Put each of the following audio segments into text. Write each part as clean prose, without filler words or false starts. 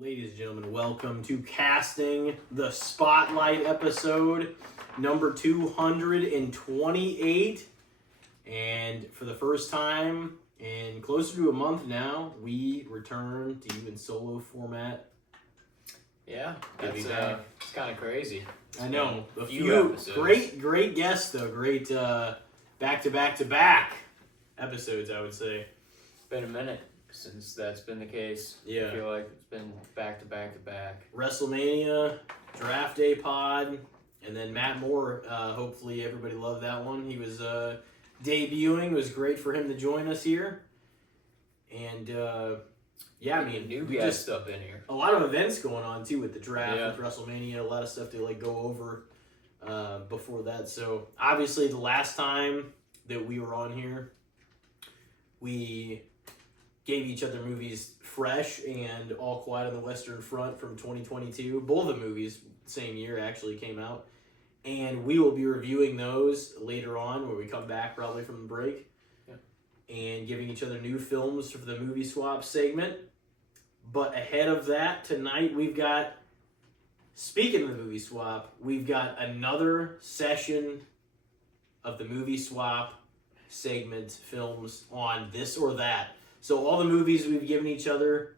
Ladies and gentlemen, welcome to Casting the Spotlight episode number 228. And for the first time in closer to a month now, we return to you in solo format. Yeah, it's kind of crazy. I know. A few episodes. Great guests though. Great back-to-back episodes, I would say. It's been a minute since that's been the case. Yeah. I feel like it's been back to back. WrestleMania, Draft Day Pod, and then Matt Moore. Hopefully everybody loved that one. He was debuting. It was great for him to join us here. And yeah, I mean, new guests up in here. A lot of events going on too with the draft, Yeah. with WrestleMania. A lot of stuff to go over before that. So obviously, the last time that we were on here, we gave each other movies fresh and All Quiet on the Western Front from 2022. Both of the movies same year actually came out. And we will be reviewing those later on when we come back probably from the break. Yeah. And giving each other new films for the movie swap segment. But ahead of that, tonight we've got, speaking of the movie swap, we've got another session of the movie swap segment films on This or That. So all the movies we've given each other,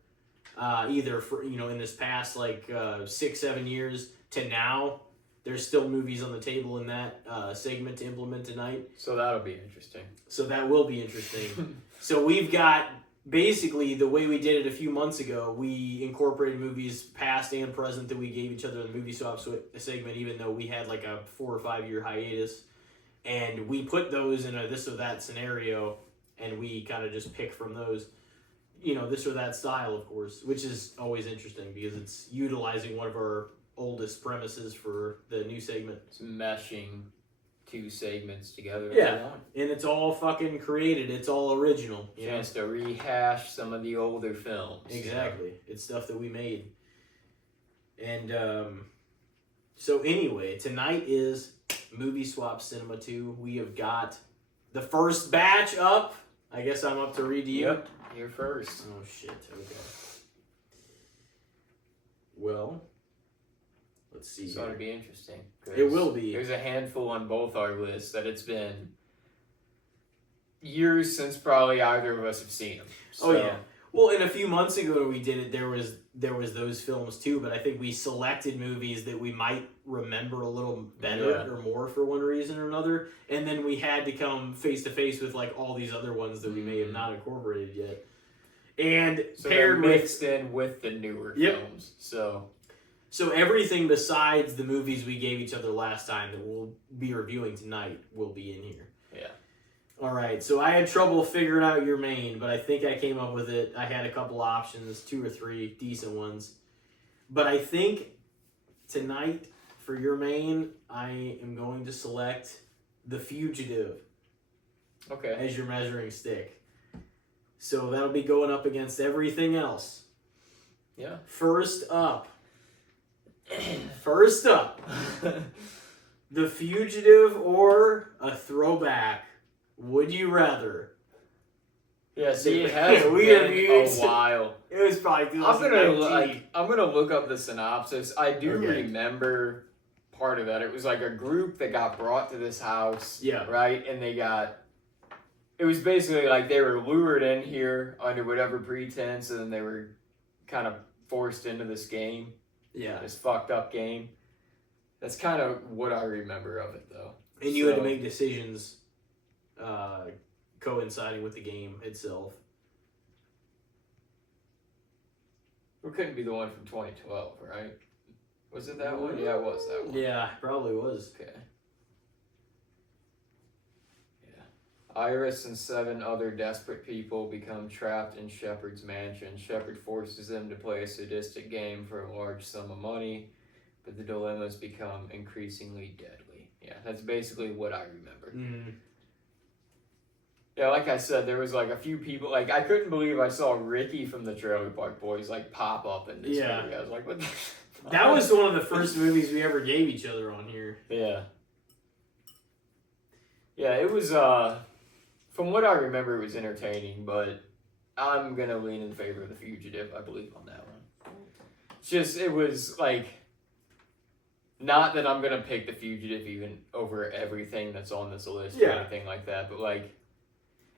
either for in this past 6-7 years to now, there's still movies on the table in that segment to implement tonight. So that'll be interesting. So that will be interesting. So we've got basically the way we did it a few months ago. We incorporated movies past and present that we gave each other in the movie swap segment, even though we had like a 4 or 5 year hiatus, and we put those in a this or that scenario. And we kind of just pick from those, this or that style, of course, which is always interesting because it's utilizing one of our oldest premises for the new segment. It's meshing two segments together. Yeah, and it's all fucking created. It's all original. Chance to rehash some of the older films. Exactly. It's stuff that we made. And so anyway, tonight is Movie Swap Cinema 2. We have got the first batch up. I guess I'm up to read to you. Yep, you're first. Oh, shit. Okay. Well, let's see. It's going to be interesting. It will be. There's a handful on both our lists that it's been years since probably either of us have seen them. So. Oh, yeah. Well, and a few months ago when we did it, there was those films too, but I think we selected movies that we might remember a little better or more for one reason or another, and then we had to come face to face with all these other ones that we may have not incorporated yet, and so paired mixed in with the newer films. So everything besides the movies we gave each other last time that we'll be reviewing tonight will be in here. Yeah. All right, so I had trouble figuring out your main, but I think I came up with it. I had a couple options, 2 or 3 decent ones. But I think tonight, for your main, I am going to select The Fugitive as your measuring stick. So that'll be going up against everything else. Yeah. First up, The Fugitive or a throwback. Would you rather? Yeah, see, it has been a while. It was probably 2019. I'm gonna look up the synopsis. I do remember part of that. It was like a group that got brought to this house. Yeah. Right, and it was basically like they were lured in here under whatever pretense, and then they were kind of forced into this game. Yeah. This fucked up game. That's kind of what I remember of it, though. And you had to make decisions coinciding with the game itself. It couldn't be the one from 2012, right? Was it that one? Yeah, it was that one. Yeah, probably was. Okay. Yeah. Iris and 7 other desperate people become trapped in Shepard's mansion. Shepard forces them to play a sadistic game for a large sum of money, but the dilemmas become increasingly deadly. Yeah, that's basically what I remember. Mm-hmm. Yeah, like I said, there was a few people, I couldn't believe I saw Ricky from the Trailer Park Boys, pop up in this movie. I was like, what the That was one of the first movies we ever gave each other on here. Yeah. Yeah, it was, from what I remember, it was entertaining, but I'm going to lean in favor of The Fugitive, I believe, on that one. just it was like, not that I'm gonna pick The Fugitive even over everything that's on this list or Yeah. anything like that, but like,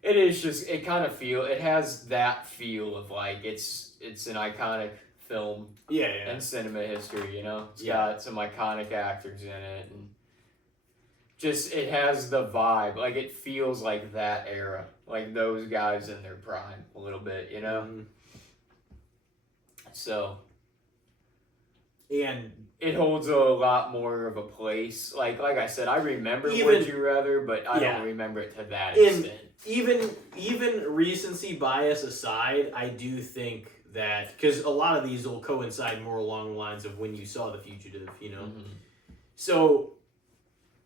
it is just, it kind of it has that feel of like it's an iconic film Yeah. in cinema history, you know? It's Yeah. got some iconic actors in it, and just, it has the vibe. Like, it feels like that era. Like, those guys in their prime a little bit, you know? Mhm. So, And it holds a lot more of a place. Like I said, I remember Even- Would You Rather, but I Yeah. don't remember it to that And- extent. even recency bias aside, I do think that, because a lot of these will coincide more along the lines of when you saw The Fugitive, you know? Mhm. So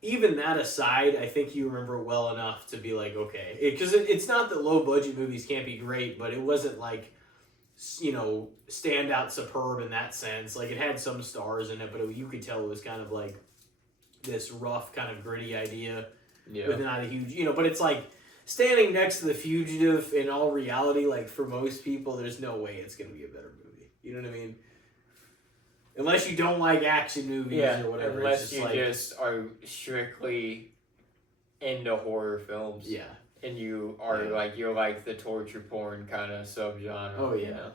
even that aside, I think you remember it well enough to be like, okay. Because it's not that low budget movies can't be great, but it wasn't like, you know, standout superb in that sense. Like, it had some stars in it, but you could tell it was kind of like this rough, kind of gritty idea Yeah. with not a huge, you know, but it's like standing next to The Fugitive, in all reality, like for most people, there's no way it's going to be a better movie. You know what I mean? Unless you don't like action movies or whatever. Unless it's you like, just are strictly into horror films. yeah. And you are Yeah. like, you're like the torture porn kind of subgenre. Oh, you yeah.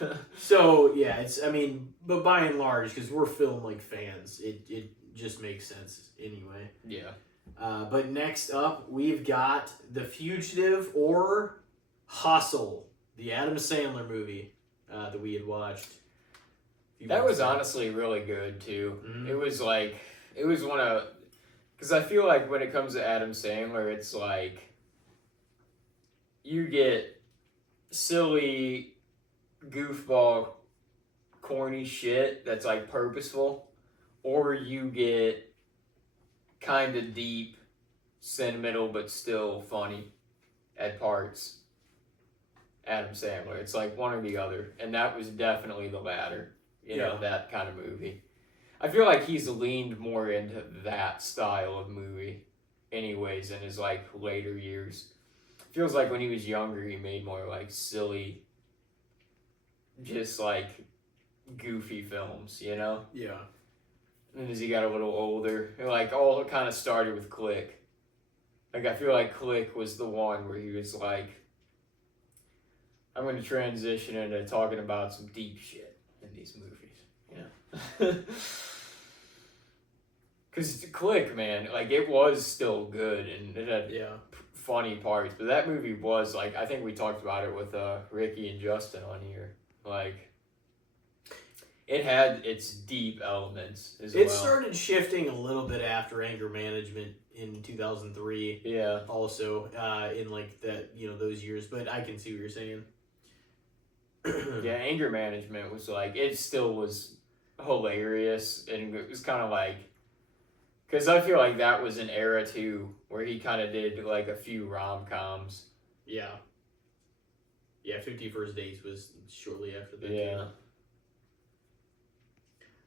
know? So, yeah, it's, I mean, but by and large, because we're film like fans, it just makes sense anyway. Yeah. But next up, we've got The Fugitive or Hustle, the Adam Sandler movie that we had watched. That was honestly really good too. Mhm. It was like, it was one of, because I feel like when it comes to Adam Sandler, it's like, you get silly, goofball, corny shit that's like purposeful, or you get kind of deep, sentimental, but still funny at parts. Adam Sandler. It's like one or the other, and that was definitely the latter. You know, that kind of movie. I feel like he's leaned more into that style of movie anyways in his like later years. Feels like when he was younger he made more like silly, just like goofy films, you know? Yeah. And as he got a little older, it like all kind of started with Click. Like I feel like Click was the one where he was like, I'm going to transition into talking about some deep shit in these movies, you know? Because Click, man, like it was still good and it had funny parts, but that movie was like, I think we talked about it with Ricky and Justin on here. Like, it had its deep elements as well. It started shifting a little bit after Anger Management in 2003. Yeah. Also, in like that, you know, those years. But I can see what you're saying. Yeah, Anger Management was like, it still was hilarious, and it was kind of like, because I feel like that was an era too where he kind of did like a few rom-coms. Yeah. Yeah, 50 First Dates was shortly after that. Yeah. Too.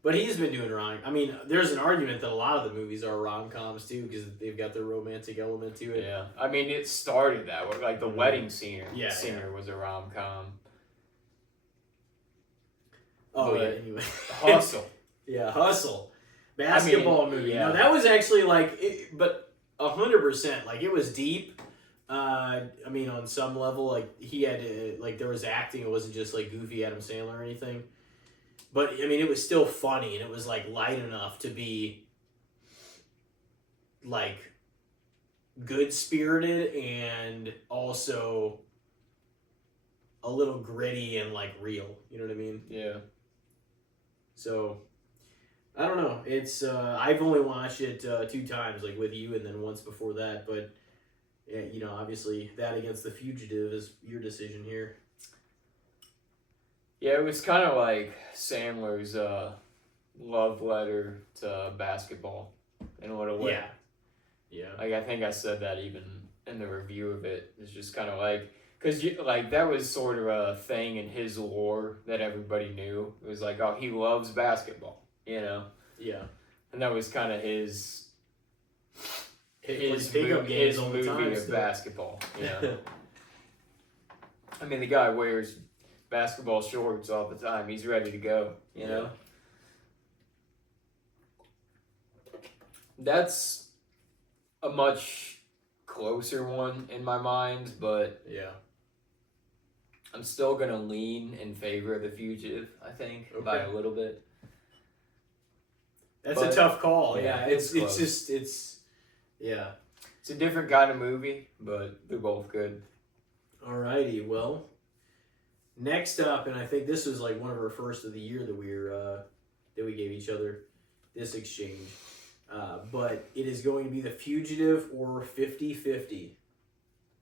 But he's been doing I mean, there's an argument that a lot of the movies are rom-coms too, because they've got their romantic element to it. Yeah. I mean, it started that way. Like, The Wedding Singer, Yeah. was a rom-com. Oh, But yeah, anyway. Hustle. Yeah, Hustle. Basketball movie. yeah. No, that was actually like, but 100%. Like, it was deep. I mean, on some level, like, he had, like, there was acting. It wasn't just, like, goofy Adam Sandler or anything. But, I mean, it was still funny, and it was, like, light enough to be, like, good-spirited and also a little gritty and, like, real. You know what I mean? Yeah. So, I don't know. It's I've only watched it 2 times, like with you, and then once before that. But you know, obviously, that against The Fugitive is your decision here. Yeah, it was kind of like Sandler's love letter to basketball in a little way. Yeah. Like, I think I said that even in the review of it. It's just kind of like, because like that was sort of a thing in his lore that everybody knew. It was like, oh, he loves basketball, you know? Yeah. And that was kind of his games all the movie time of still. basketball, you know? I mean, the guy wears basketball shorts all the time. He's ready to go, you know? That's a much closer one in my mind, but Yeah. I'm still going to lean in favor of The Fugitive, I think, by a little bit. That's a tough call. Yeah, Yeah, it's yeah. It's a different kind of movie, but they're both good. Alrighty, well, next up, and I think this was like one of our first of the year that we gave each other this exchange. But it is going to be The Fugitive or 50-50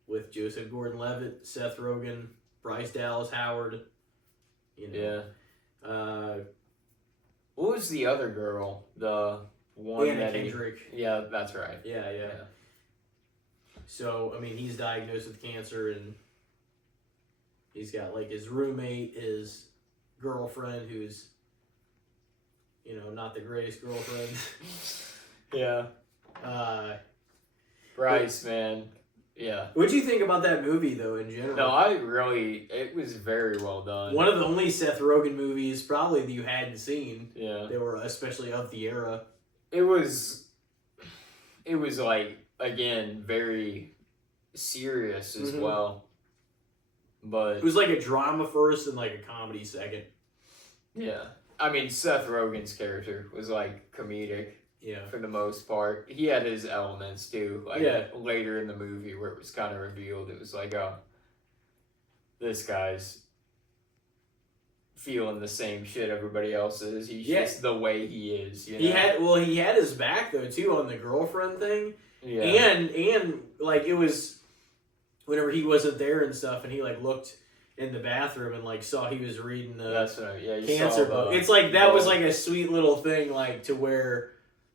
with Joseph Gordon-Levitt, Seth Rogen, Bryce Dallas Howard. You know. Yeah. What was the other girl? The one Anna Kendrick. Yeah, that's right. Yeah. So, I mean, he's diagnosed with cancer, and he's got, like, his roommate, his girlfriend, who's, you know, not the greatest girlfriend. Yeah. Bryce, man. Yeah. What'd you think about that movie, though, in general? No, it was very well done. One of the only Seth Rogen movies, probably, that you hadn't seen. Yeah. They were, especially of the era. It was like, again, very serious as well. But it was like a drama first and like a comedy second. Yeah. I mean, Seth Rogen's character was like comedic. Yeah. For the most part. He had his elements too. Like later in the movie where it was kind of revealed, it was like, oh, this guy's feeling the same shit everybody else is. He's just the way he is. You know? He had his back though too on the girlfriend thing. Yeah. And like it was whenever he wasn't there and stuff, and he like looked in the bathroom and like saw he was reading the cancer book. It's like that was like a sweet little thing, like to where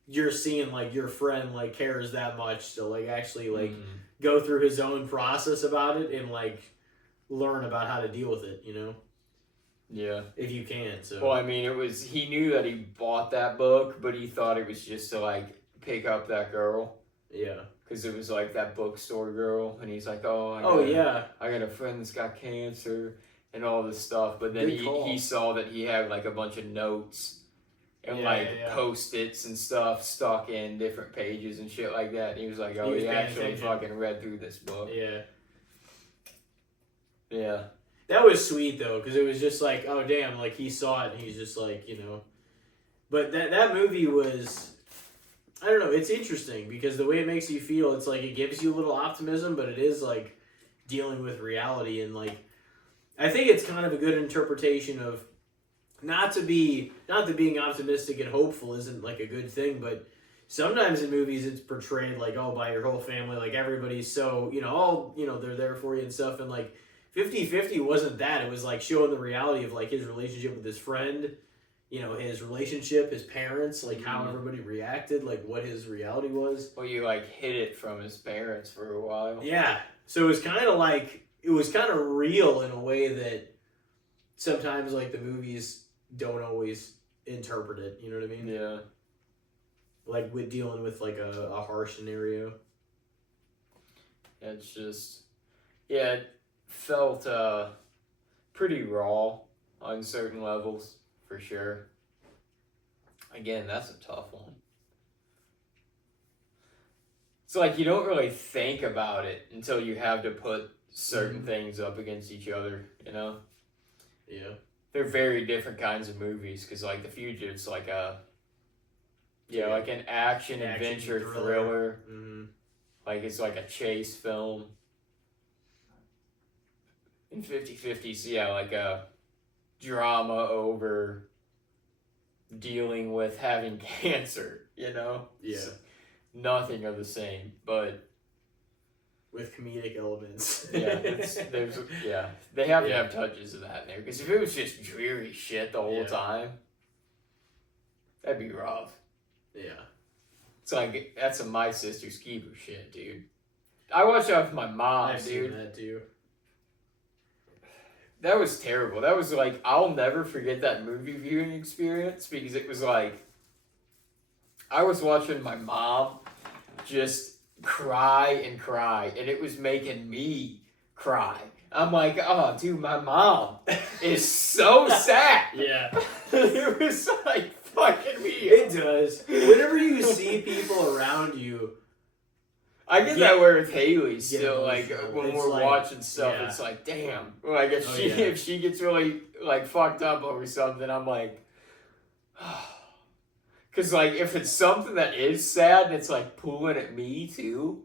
you're seeing like your friend like cares that much to like actually like go through his own process about it and like learn about how to deal with it, you know? Yeah. If you can. So well, I mean, he knew that he bought that book, but he thought it was just to like pick up that girl. Yeah. Because it was like that bookstore girl, and he's like, oh, I got a friend that's got cancer and all this stuff. But then he saw that he had like a bunch of notes and Post-its and stuff stuck in different pages and shit like that. And he was like, oh, he actually fucking read through this book. Yeah. Yeah. That was sweet though, because it was just like, oh damn, like he saw it and he's just like, you know. But that movie was, I don't know, it's interesting because the way it makes you feel, it's like it gives you a little optimism, but it is like dealing with reality, and like I think it's kind of a good interpretation of not that being optimistic and hopeful isn't like a good thing, but sometimes in movies it's portrayed like, oh, by your whole family, like everybody's so, you know, all, you know, they're there for you and stuff, and like 50-50 wasn't that. It was like showing the reality of like his relationship with his friend, you know, his relationship, his parents, like how everybody reacted, like what his reality was. Well, you like hid it from his parents for a while. Yeah. So it was kind of like, it was kind of real in a way that sometimes like the movies don't always interpret it. You know what I mean? Yeah. Like with dealing with like a harsh scenario. It's just, yeah, it felt pretty raw on certain levels, for sure. Again, that's a tough one. It's like you don't really think about it until you have to put certain things up against each other, you know? Yeah. They're very different kinds of movies, because like The Fugitive's like a, like an action adventure thriller. Mm-hmm. Like it's like a chase film. In 50-50's, like a drama over dealing with having cancer, you know? Yeah. It's nothing of the same, but with comedic elements. they have to have touches of that in there, because if it was just dreary shit the whole time, that'd be rough. Yeah. It's like, that's some My Sister's Keeper shit, dude. I watched that with my mom, I've dude. seen that too. That was terrible. That was like, I'll never forget that movie viewing experience, because it was like, I was watching my mom just cry and cry, and it was making me cry. I'm like, oh, dude, my mom is so sad. Yeah. It was like fucking me. It does. Whenever you see people around you, I get that way with Haley get still. Like emotional. when It's we're like- watching stuff, yeah. it's like, damn. Like if Oh, she yeah. if she gets really like fucked up over something, I'm like, because like if it's something that is sad and it's like pulling at me too,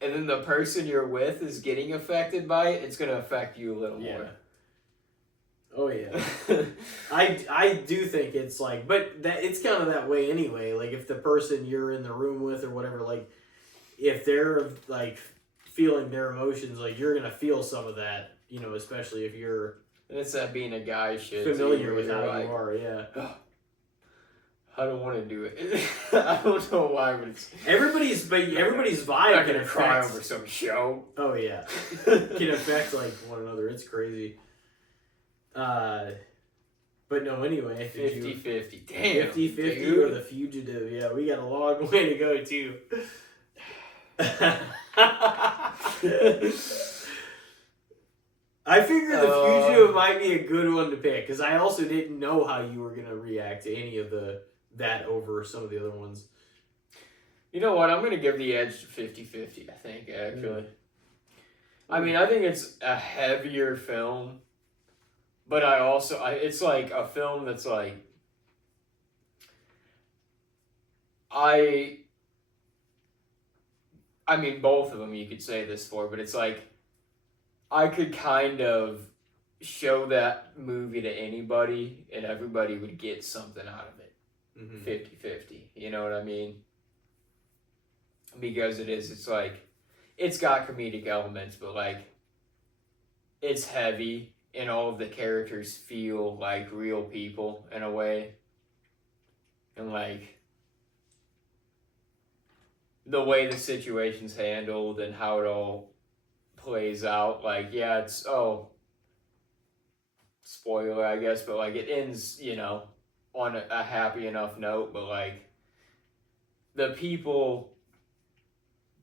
and then the person you're with is getting affected by it, it's gonna affect you a little yeah. more. Oh yeah. I do think it's like, but that it's kind of that way anyway. Like if the person you're in the room with or whatever, like if they're like feeling their emotions, like you're gonna feel some of that, you know, especially if you're And it's that being a guy shit. familiar too, with where how you're you are. Yeah. I don't want to do it. I don't know why, but it's. Everybody's I'm vibe not can gonna cry affect. over some show. Oh yeah, can affect like one another. It's crazy. But no. Anyway, 50-50. Damn. 50-50 dude. or The Fugitive. Yeah, we got a long way to go too. I figured The Fugitive might be a good one to pick because I also didn't know how you were gonna react to any of that over some of the other ones. You know what? I'm gonna give the edge to 50-50, I think, actually. I mean, I think it's a heavier film, but it's like a film that's like, I mean, both of them you could say this for, but it's like, I could kind of show that movie to anybody and everybody would get something out of it. 50-50, you know what I mean? Because it's like, it's got comedic elements, but like, it's heavy and all of the characters feel like real people in a way. And like, the way the situation's handled and how it all plays out, like, yeah, it's, spoiler, I guess, but like, it ends, you know, on a happy enough note, but like, the people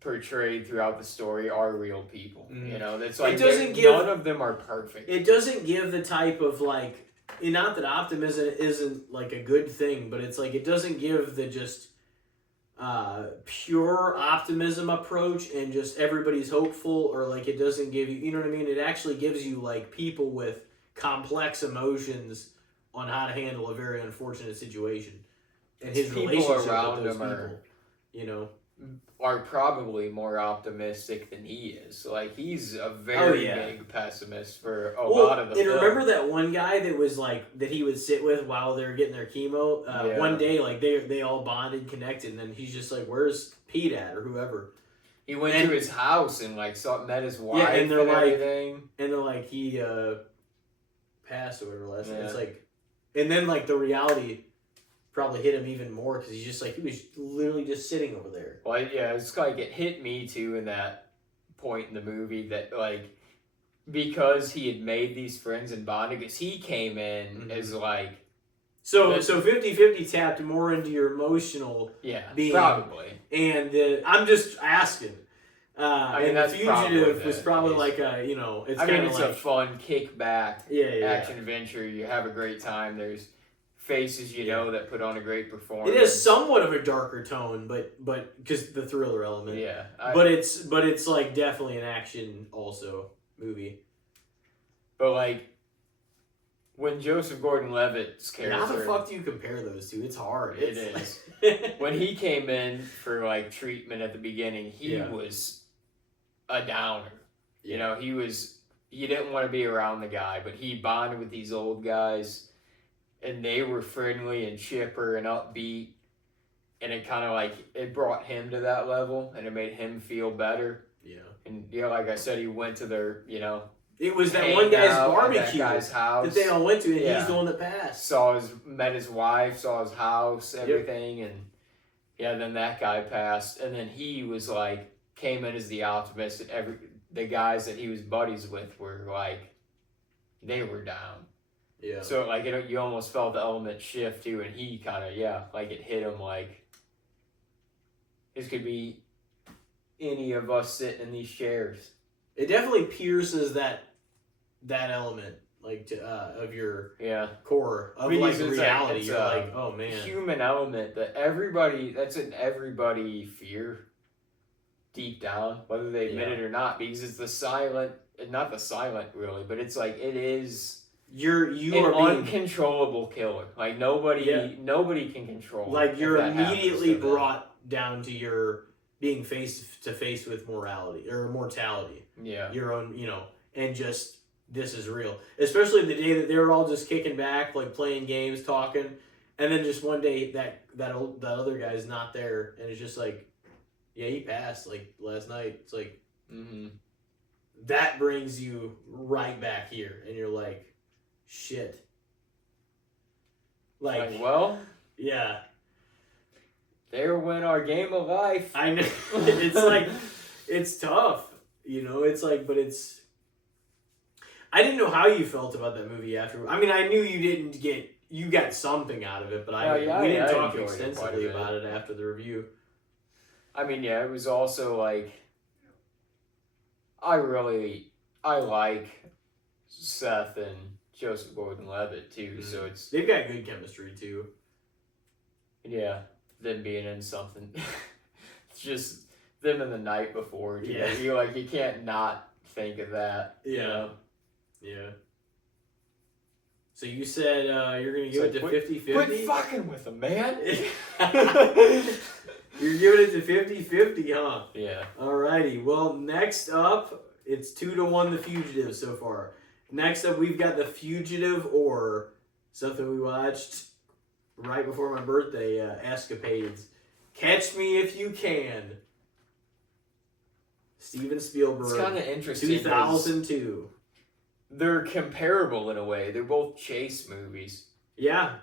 portrayed throughout the story are real people. You know, that's like, none of them are perfect. It doesn't give the type of like, and not that optimism isn't like a good thing, but it's like it doesn't give the just pure optimism approach and just everybody's hopeful, or like it doesn't give you, you know what I mean? It actually gives you like people with complex emotions on how to handle a very unfortunate situation, and his relationship around with those him people, you know, are probably more optimistic than he is. Like, he's a very big pessimist for a lot of the film. Remember that one guy that was like, that he would sit with while they were getting their chemo? One day, like, they all bonded, connected, and then he's just like, where's Pete at, or whoever? He went to his house and, like, met his wife and they're like, everything. And they're like, he passed or whatever last night. It's like, and then, like, the reality probably hit him even more because he's just like, he was literally just sitting over there. Well, yeah, it's like, it hit me too in that point in the movie that, like, because he had made these friends and bonded, because he came in as like, so 50-50 tapped more into your emotional being, probably. And I'm just asking. I mean, The Fugitive was probably like a, you know, it's kind of like, a fun kickback action adventure. You have a great time. There's faces you know that put on a great performance. It is somewhat of a darker tone, but because the thriller element. Yeah, but it's like definitely an action also movie. But like, when Joseph Gordon-Levitt's character, how the fuck do you compare those two? It's hard. It is. When he came in for like treatment at the beginning, he was a downer. You know, he didn't want to be around the guy, but he bonded with these old guys. And they were friendly and chipper and upbeat. And it kind of like, it brought him to that level. And it made him feel better. Yeah. And like I said, he went to their, it was that one guy's barbecue that guy's house that they all went to. And he's the one that passed. Met his wife, saw his house, everything. And then that guy passed. And then he was like, came in as the optimist. And the guys that he was buddies with were like, they were down. Yeah. So like, you almost felt the element shift too, and he kind of like it hit him like, this could be any of us sitting in these chairs. It definitely pierces that that element like to of your Yeah. core of Because like it's reality. it's You're a like, oh man, human element that's an everybody fear deep down, whether they admit it or not, because it's not the silent really, but it's like it is you an are being uncontrollable killer. Like nobody can control. like if you're that happens immediately to them. brought down to your being face to face with morality or mortality. Yeah. Your own, and just this is real. Especially the day that they were all just kicking back, like playing games, talking, and then just one day that other guy's not there, and it's just like, yeah, he passed like last night. It's like that brings you right back here, and you're like, shit. Like well, yeah. there went our game of life. I know. It's like, it's tough. It's like, but it's. I didn't know how you felt about that movie after. I mean, I knew you got something out of it, but we didn't talk enjoyed it extensively quite a bit. about it after the review. I mean, yeah, it was also like, I like Seth and Joseph Gordon-Levitt too, so they've got good chemistry too. Yeah, them being in something. It's just them in the night before. Yeah. You can't not think of that. Yeah. Yeah. So you said you're going to give it to 50-50? Quit fucking with them, man. You're giving it to 50-50, huh? Yeah. Alrighty. Well, next up, it's 2-1 The Fugitive so far. Next up, we've got The Fugitive, or something we watched right before my birthday, Escapades. Catch Me If You Can. Steven Spielberg. It's kind of interesting. 2002. They're comparable in a way. They're both chase movies. Yeah.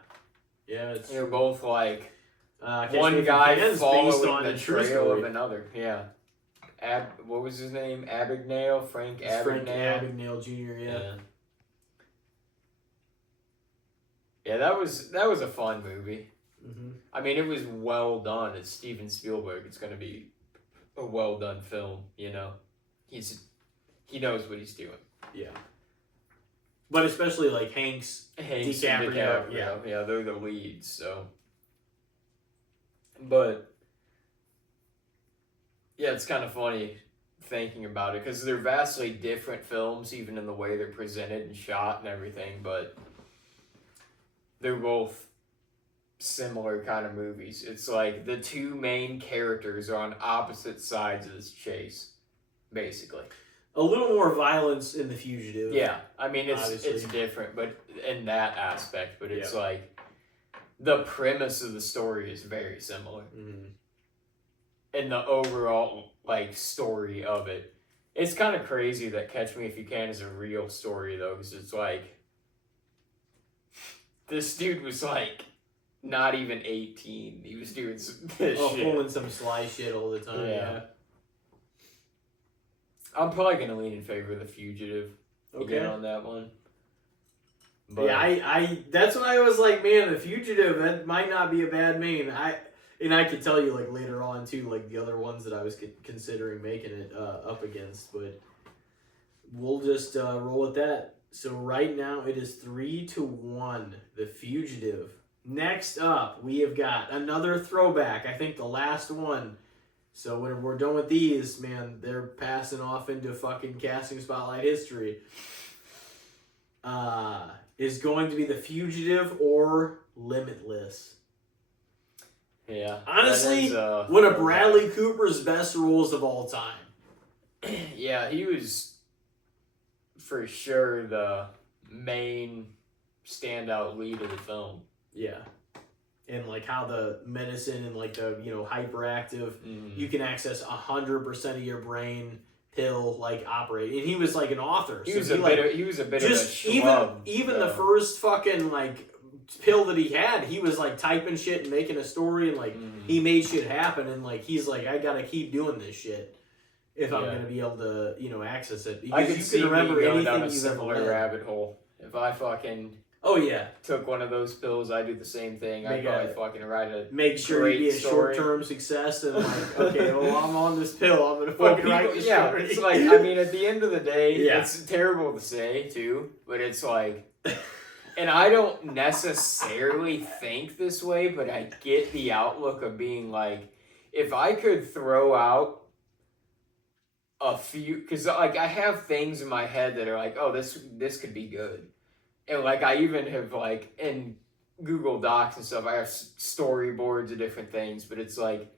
Yeah, they're both like Catch one guy following the trail story of another. Yeah. What was his name? Abagnale? Frank Abagnale? Frank Abagnale Jr., yeah. Yeah, that was a fun movie. Mm-hmm. I mean, it was well done. It's Steven Spielberg. It's going to be a well done film, He knows what he's doing. Yeah. But especially like Hanks DiCaprio. Yeah, they're the leads, so. But yeah, it's kind of funny thinking about it because they're vastly different films, even in the way they're presented and shot and everything, but they're both similar kind of movies. It's like the two main characters are on opposite sides of this chase, basically. A little more violence in The Fugitive. Yeah, I mean it's different, but in that aspect, but it's like the premise of the story is very similar. Mm-hmm. And the overall like story of it, it's kind of crazy that Catch Me If You Can is a real story though, because it's like this dude was like not even 18. He was doing this shit. Pulling some sly shit all the time. Yeah. I'm probably gonna lean in favor of The Fugitive again on that one. But yeah, I that's when I was like, man, The Fugitive, that might not be a bad main. I could tell you like later on too, like the other ones that I was considering making it up against, but we'll just roll with that. So right now it is 3-1, The Fugitive. Next up, we have got another throwback. I think the last one. So when we're done with these, man, they're passing off into fucking casting spotlight history. Is going to be The Fugitive or Limitless. Yeah. Honestly, one of Bradley Cooper's best roles of all time. Yeah, he was for sure the main standout lead of the film. Yeah. And like how the medicine and like the hyperactive, you can access 100% of your brain pill like operate. And he was like an author. He was a bit of a schlub, even the first fucking like pill that he had, he was like typing shit and making a story and like he made shit happen and like he's like, I gotta keep doing this shit if I'm gonna be able to access it. Because I can remember anything going down a you've ever similar read. rabbit hole. If I fucking Oh yeah. took one of those pills, I do the same thing. I'd probably fucking write a make sure you be a short-term success and like, okay, well, I'm on this pill. I'm gonna fucking write this story. It's like, I mean, at the end of the day, Yeah. it's terrible to say too, but it's like, and I don't necessarily think this way, but I get the outlook of being like, if I could throw out a few, because like I have things in my head that are like, oh, this could be good, and like I even have like in Google Docs and stuff, I have storyboards of different things, but it's like,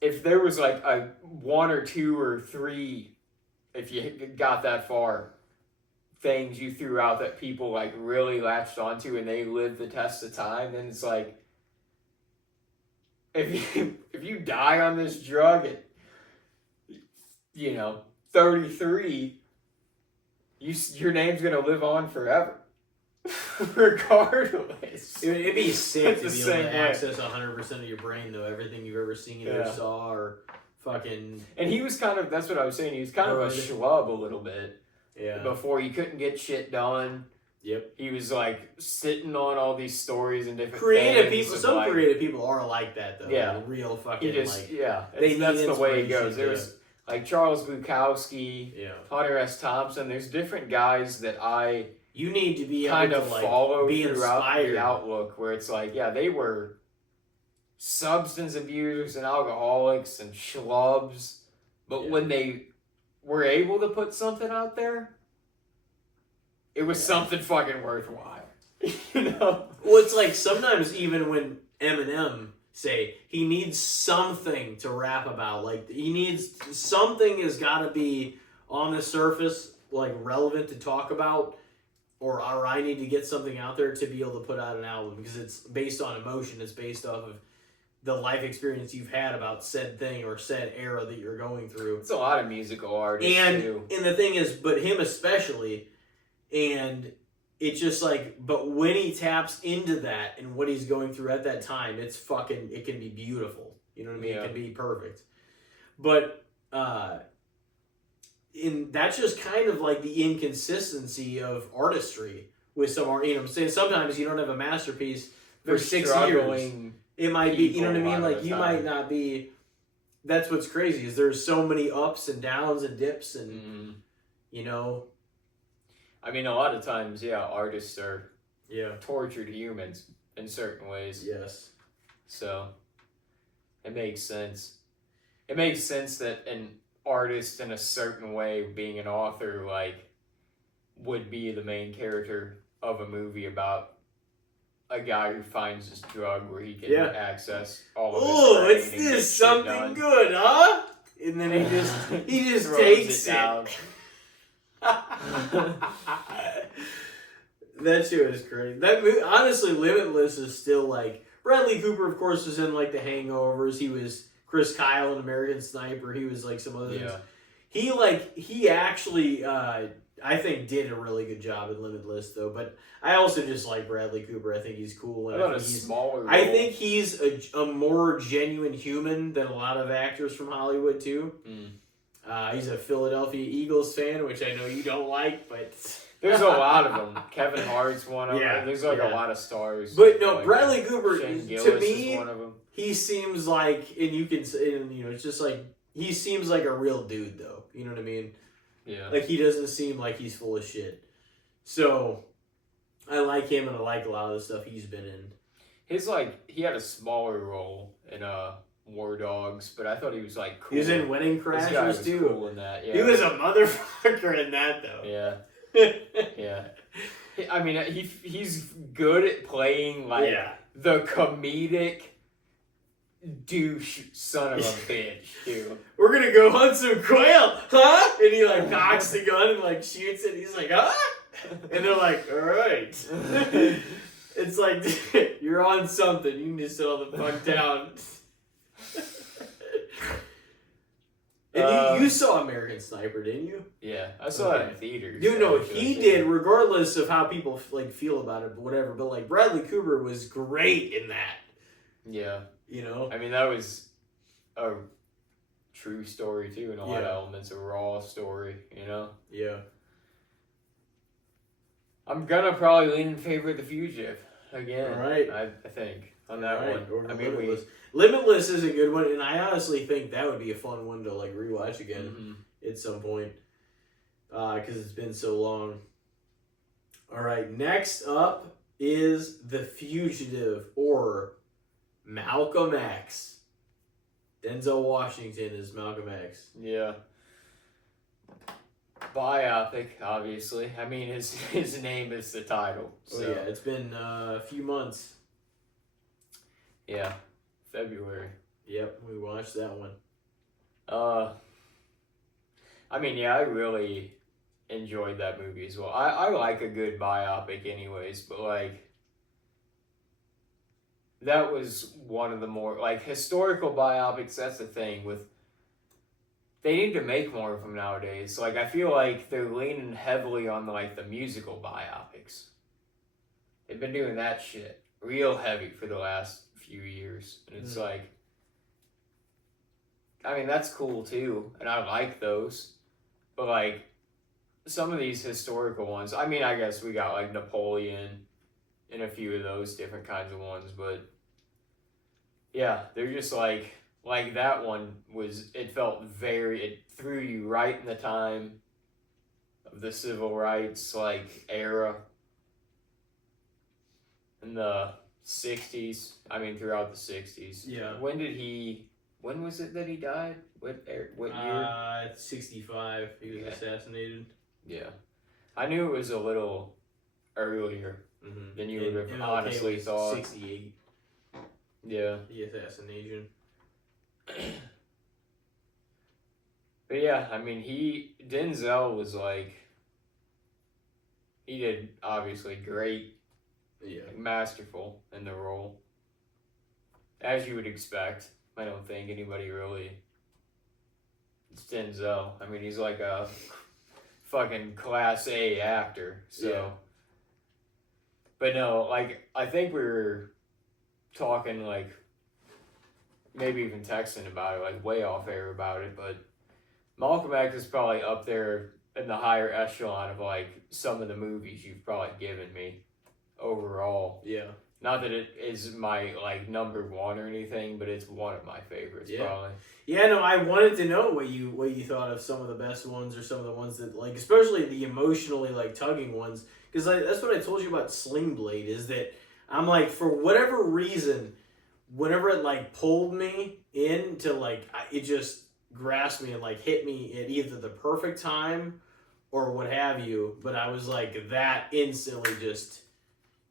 if there was like a 1 or 2 or 3, if you got that far, things you threw out that people like really latched onto and they lived the test of time, then it's like, if you die on this drug at 33, your name's gonna live on forever. Regardless. It'd be sick to It's be the able to same way. access 100% of your brain, though. Everything you've ever seen or saw or fucking... And he was kind of, that's what I was saying, he was kind of a schlub a little bit. Yeah. Before he couldn't get shit done. Yep. He was like sitting on all these stories and different creative things. people. Some like, creative people are like that, though. Yeah. Like, real fucking, he just, like... Yeah. They That's need the way it goes. inspiration, There's like Charles Bukowski, Yeah. Hunter S. Thompson. There's different guys that I You need to be kind able of to, like, follow be throughout inspired. the outlook, where it's like, yeah, they were substance abusers and alcoholics and schlubs, but when they were able to put something out there, it was something fucking worthwhile. You know? Well, it's like sometimes even when Eminem say he needs something to rap about, like he needs something has got to be on the surface, like relevant to talk about, or I need to get something out there to be able to put out an album because it's based on emotion. It's based off of the life experience you've had about said thing or said era that you're going through. It's a lot of musical artists too. And the thing is, but him especially, and it's just like, but when he taps into that and what he's going through at that time, it's fucking, it can be beautiful. You know what I mean? Yeah. It can be perfect. But that's just kind of like the inconsistency of artistry with some art. You know what I'm saying? Sometimes you don't have a masterpiece for 6 years. It might be, you know what I mean? Like you might not be, that's what's crazy is there's so many ups and downs and dips and, you know. I mean, a lot of times, artists are Yeah. tortured humans in certain ways. Yes. So, it makes sense. It makes sense that an artist in a certain way, being an author, like, would be the main character of a movie about a guy who finds this drug where he can access all of his Oh, brain it's and get this shit something done. good, huh? And then he just Throws takes it down. That shit was crazy. That movie, honestly, Limitless is still like Bradley Cooper. Of course, was in like The Hangovers. He was Chris Kyle in American Sniper. He was like some other things. He actually I think did a really good job in Limitless though. But I also just like Bradley Cooper. I think he's cool. And I think he's a more genuine human than a lot of actors from Hollywood too. He's a Philadelphia Eagles fan, which I know you don't like, but there's a lot of them. Kevin Hart's one of them. There's like a lot of stars. But no, like Bradley Cooper, Shane Gillis to me, is one of them. he seems like, and you can, and, you know, it's just like, he seems like a real dude, though. You know what I mean? Yeah. Like, he doesn't seem like he's full of shit. So, I like him, and I like a lot of the stuff he's been in. He had a smaller role in War Dogs, but I thought he was like cool. He was in Wedding Crashers, too. Cool in that, yeah. He was a motherfucker in that, though. Yeah. Yeah. I mean, he's good at playing, like, the comedic douche son of a bitch, too. We're gonna go hunt some quail, huh? And he, like, cocks the gun and, like, shoots it, and he's like, huh? And they're like, alright. It's like, you're on something. You can just settle the fuck down. And you saw American Sniper, didn't you? Yeah, I saw it in theaters. You know, he did, regardless of how people like feel about it, but whatever. But like Bradley Cooper was great in that. Yeah, you know. I mean, that was a true story too, in a lot of elements, a raw story. You know. Yeah. I'm gonna probably lean in favor of The Fugitive again. All right. I think on that All right, one. or Limitless. Limitless is a good one, and I honestly think that would be a fun one to like rewatch again at some point, because it's been so long. All right, next up is The Fugitive or Malcolm X. Denzel Washington is Malcolm X. Yeah. Biopic, obviously. I mean, his name is the title. So. Oh yeah, it's been a few months. Yeah, February. Yep, we watched that one. I mean, yeah, I really enjoyed that movie as well. I like a good biopic anyways, but like that was one of the more like historical biopics. That's the thing with they need to make more of them nowadays. Like I feel like they're leaning heavily on like the musical biopics. They've been doing that shit real heavy for the last few years, and it's like, I mean, that's cool too, and I like those, but like some of these historical ones, I mean, I guess we got like Napoleon and a few of those different kinds of ones, but yeah, they're just like that one was, it felt very, it threw you right in the time of the civil rights like era in the 60s. I mean, throughout the 60s. Yeah. When was it that he died? What year? 65. He was assassinated. Yeah. I knew it was a little earlier than you would have honestly thought. 68. Yeah. The assassination. But yeah, I mean, Denzel was like, he did obviously great. Yeah. Like, masterful in the role. As you would expect. I don't think anybody really. It's Denzel. I mean, he's like a fucking class A actor. So. Yeah. But no, like, I think we were talking, like, maybe even texting about it, like, way off air about it, but Malcolm X is probably up there in the higher echelon of, like, some of the movies you've probably given me overall. Yeah. Not that it is my, like, number one or anything, but it's one of my favorites, probably. Yeah, no, I wanted to know what you thought of some of the best ones or some of the ones that, like, especially the emotionally, like, tugging ones. Because that's what I told you about Sling Blade, is that I'm, like, for whatever reason, whenever it, like, pulled me into, like, it just grasped me and, like, hit me at either the perfect time or what have you. But I was, like, that instantly just...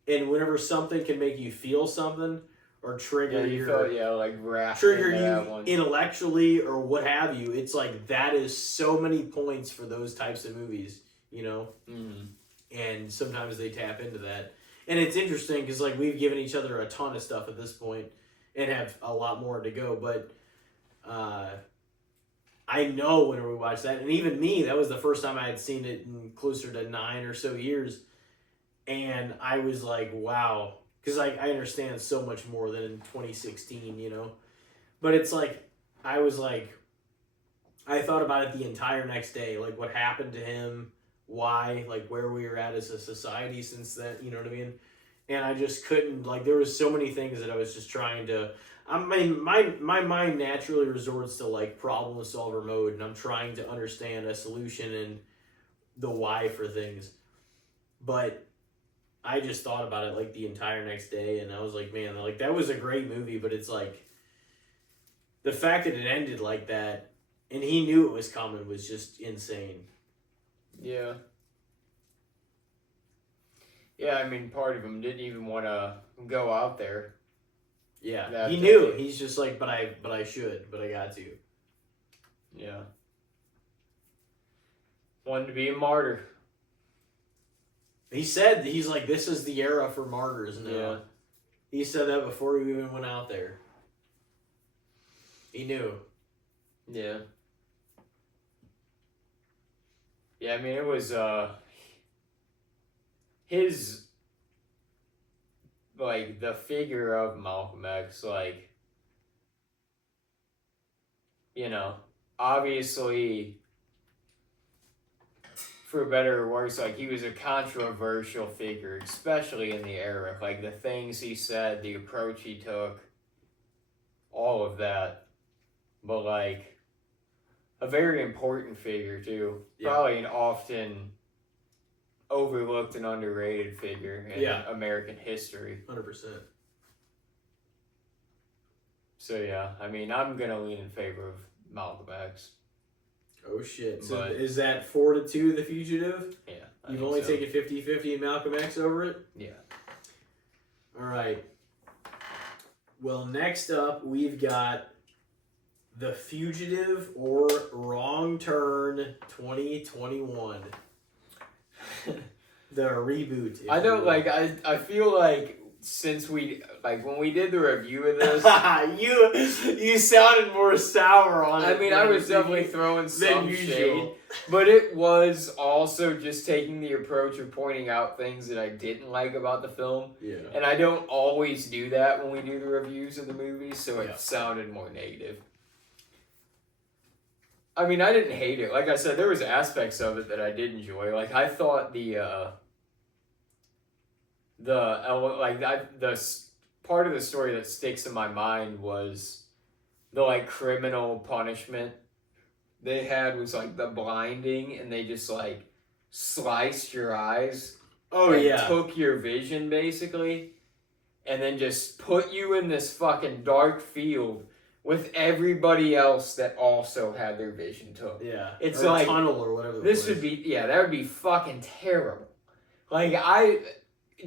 And whenever something can make you feel something or trigger trigger you intellectually or what have you, it's like that is so many points for those types of movies, you know? Mm-hmm. And sometimes they tap into that. And it's interesting because like we've given each other a ton of stuff at this point and have a lot more to go. But I know whenever we watched that, and even me, that was the first time I had seen it in closer to 9 or so years. And I was like, wow. Because I understand so much more than in 2016, you know? But it's like, I was like, I thought about it the entire next day. Like, what happened to him, why, like, where we were at as a society since then, you know what I mean? And I just couldn't, like, there was so many things that I was just trying to... I mean, my mind naturally resorts to, like, problem solver mode. And I'm trying to understand a solution and the why for things. But... I just thought about it like the entire next day, and I was like, man, like that was a great movie, but it's like the fact that it ended like that, and he knew it was coming, was just insane. Yeah. Yeah, I mean, part of him didn't even want to go out there. Yeah, he knew. He's just like, but I got to. Yeah. Wanted to be a martyr. He said, he's like, this is the era for martyrs now. Yeah. He said that before he even went out there. He knew. Yeah. Yeah, I mean, it was, his, like, the figure of Malcolm X, like, you know, obviously... for better or worse, like, he was a controversial figure, especially in the era. Like, the things he said, the approach he took, all of that. But, like, a very important figure, too. Yeah. Probably an often overlooked and underrated figure in American history. 100%. So, yeah, I mean, I'm going to lean in favor of Malcolm X. Oh, shit. So But- is that 4-2, The Fugitive? Yeah. You've only taken 50-50 and Malcolm X over it? Yeah. All right. Well, next up, we've got The Fugitive or Wrong Turn 2021. The reboot. if I know, you will. like, I feel like since we, like, when we did the review of this, you sounded more sour on it. I mean, I was definitely throwing some usual. shade, but it was also just taking the approach of pointing out things that I didn't like about the film, Yeah. and I don't always do that when we do the reviews of the movies, so it Yeah. sounded more negative. I mean, I didn't hate it. Like I said, there was aspects of it that I did enjoy. Like, I thought the part of the story that sticks in my mind was the, like, criminal punishment they had was, like, the blinding, and they just, like, sliced your eyes. Oh, and yeah. took your vision, basically, and then just put you in this fucking dark field with everybody else that also had their vision took. Yeah. It's or like, a tunnel or whatever. This would be, that would be fucking terrible. Like,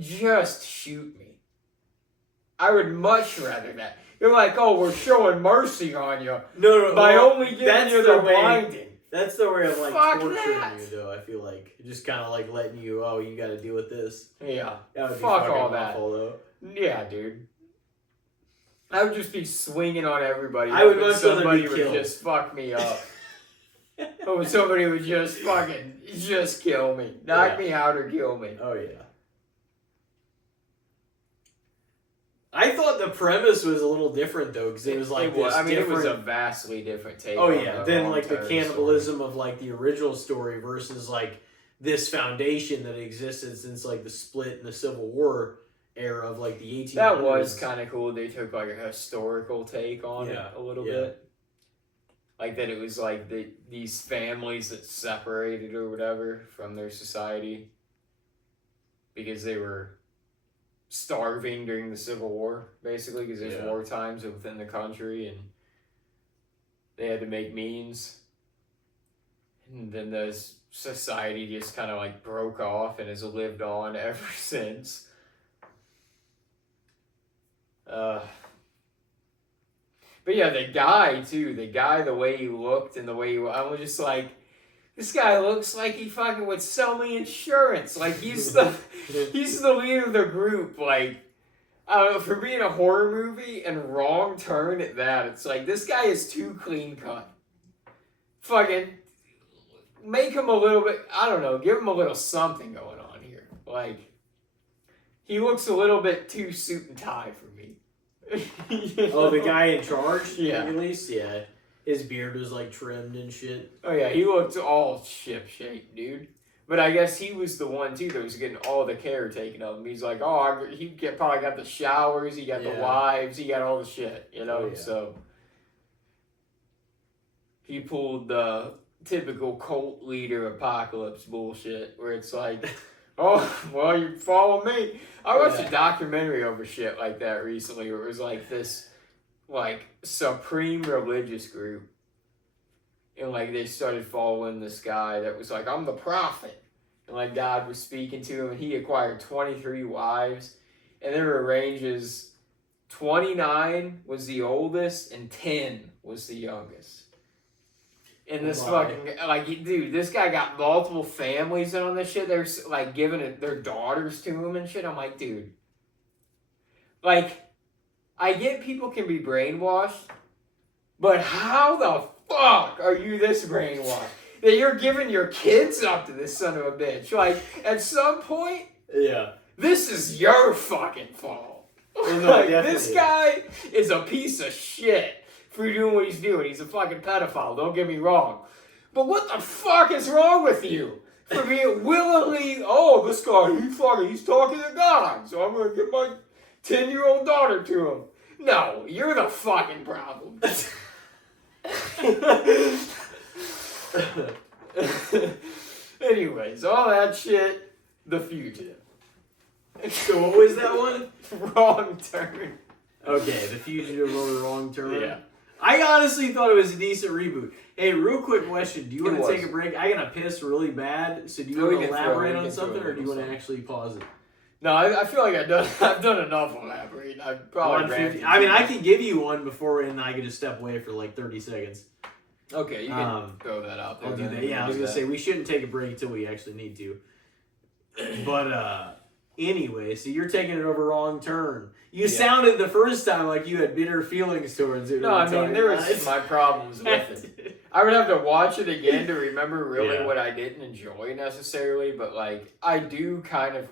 just shoot me. I would much rather that. You're like, oh, we're showing mercy on you no, by only giving that's you the the way- blinding. That's the way of, like, Fuck torturing that. you, though, I feel like. Just kind of, like, letting you, oh, you gotta deal with this. Yeah. That would be Fuck fucking all that. awful, though. Yeah, dude. I would just be swinging on everybody. I would hoping much rather be somebody would killed. just fuck me up. Hoping somebody would just fucking just kill me. Knock me out or kill me. Oh, yeah. I thought the premise was a little different, though, because it was, like, this I mean, different... it was a vastly different take. Oh, on yeah. the Then, Wrong like, the Turn cannibalism of, like, the original story versus, like, this foundation that existed since, like, the split in the Civil War era of, like, the 1800s. That was kind of cool. They took, like, a historical take on it a little yeah. bit. Like, that it was, like, these families that separated or whatever from their society because they were starving during the Civil War, basically, because there's war times within the country, and they had to make means. And then the society just kind of, like, broke off and has lived on ever since. But yeah, the guy, too. The way he looked and the way I was just like, this guy looks like he fucking would sell me insurance. Like, he's the leader of the group. Like, for being a horror movie and Wrong Turn at that, it's like, this guy is too clean cut. Fucking make him a little bit, I don't know, give him a little something going on here. Like, he looks a little bit too suit and tie for me. Oh, the guy in charge? Yeah. At least? Yeah. His beard was, like, trimmed and shit. Oh, yeah, he looked all ship-shape, dude. But I guess he was the one, too, that was getting all the care taken of him. He's like, probably got the showers, he got the wives, he got all the shit, you know? Oh, yeah. So, he pulled the typical cult leader apocalypse bullshit, where it's like, oh, well, you follow me. I watched a documentary over shit like that recently, where it was like this, like, supreme religious group. And, like, they started following this guy that was like, I'm the prophet. And, like, God was speaking to him, and he acquired 23 wives. And there were ranges, 29 was the oldest, and 10 was the youngest. And this fucking, like, dude, this guy got multiple families in on this shit. They're, like, giving their daughters to him and shit. I'm like, dude. Like, I get people can be brainwashed, but how the fuck are you this brainwashed? That you're giving your kids up to this son of a bitch. Like, at some point, this is your fucking fault. Well, no, like, this guy is a piece of shit for doing what he's doing. He's a fucking pedophile, don't get me wrong. But what the fuck is wrong with you? For being willingly, oh, this guy, he's talking to God, so I'm gonna give my 10-year-old daughter to him. No, you're the fucking problem. Anyways, all that shit, The Fugitive. So what was that one? Wrong Turn. Okay, The Fugitive over Wrong Turn. Yeah. I honestly thought it was a decent reboot. Hey, real quick question. Do you want It to was. take a break? I gotta piss really bad, so do you No, we want to can throw- elaborate we on can throw something, a or do you little want to something. actually pause it? No, I feel like I've done enough elaborating. I probably ranted I mean, too I much. can give you one before, and I can just step away for like 30 seconds. Okay, you can throw that out there. I'll do then. that. We Yeah, can I was do gonna that. say we shouldn't take a break until we actually need to. But anyway, so you're taking it over Wrong Turn. You Yeah. sounded the first time like you had bitter feelings towards it. No, I mean, there was my problems with it. I would have to watch it again to remember really Yeah. what I didn't enjoy necessarily, but like I do kind of,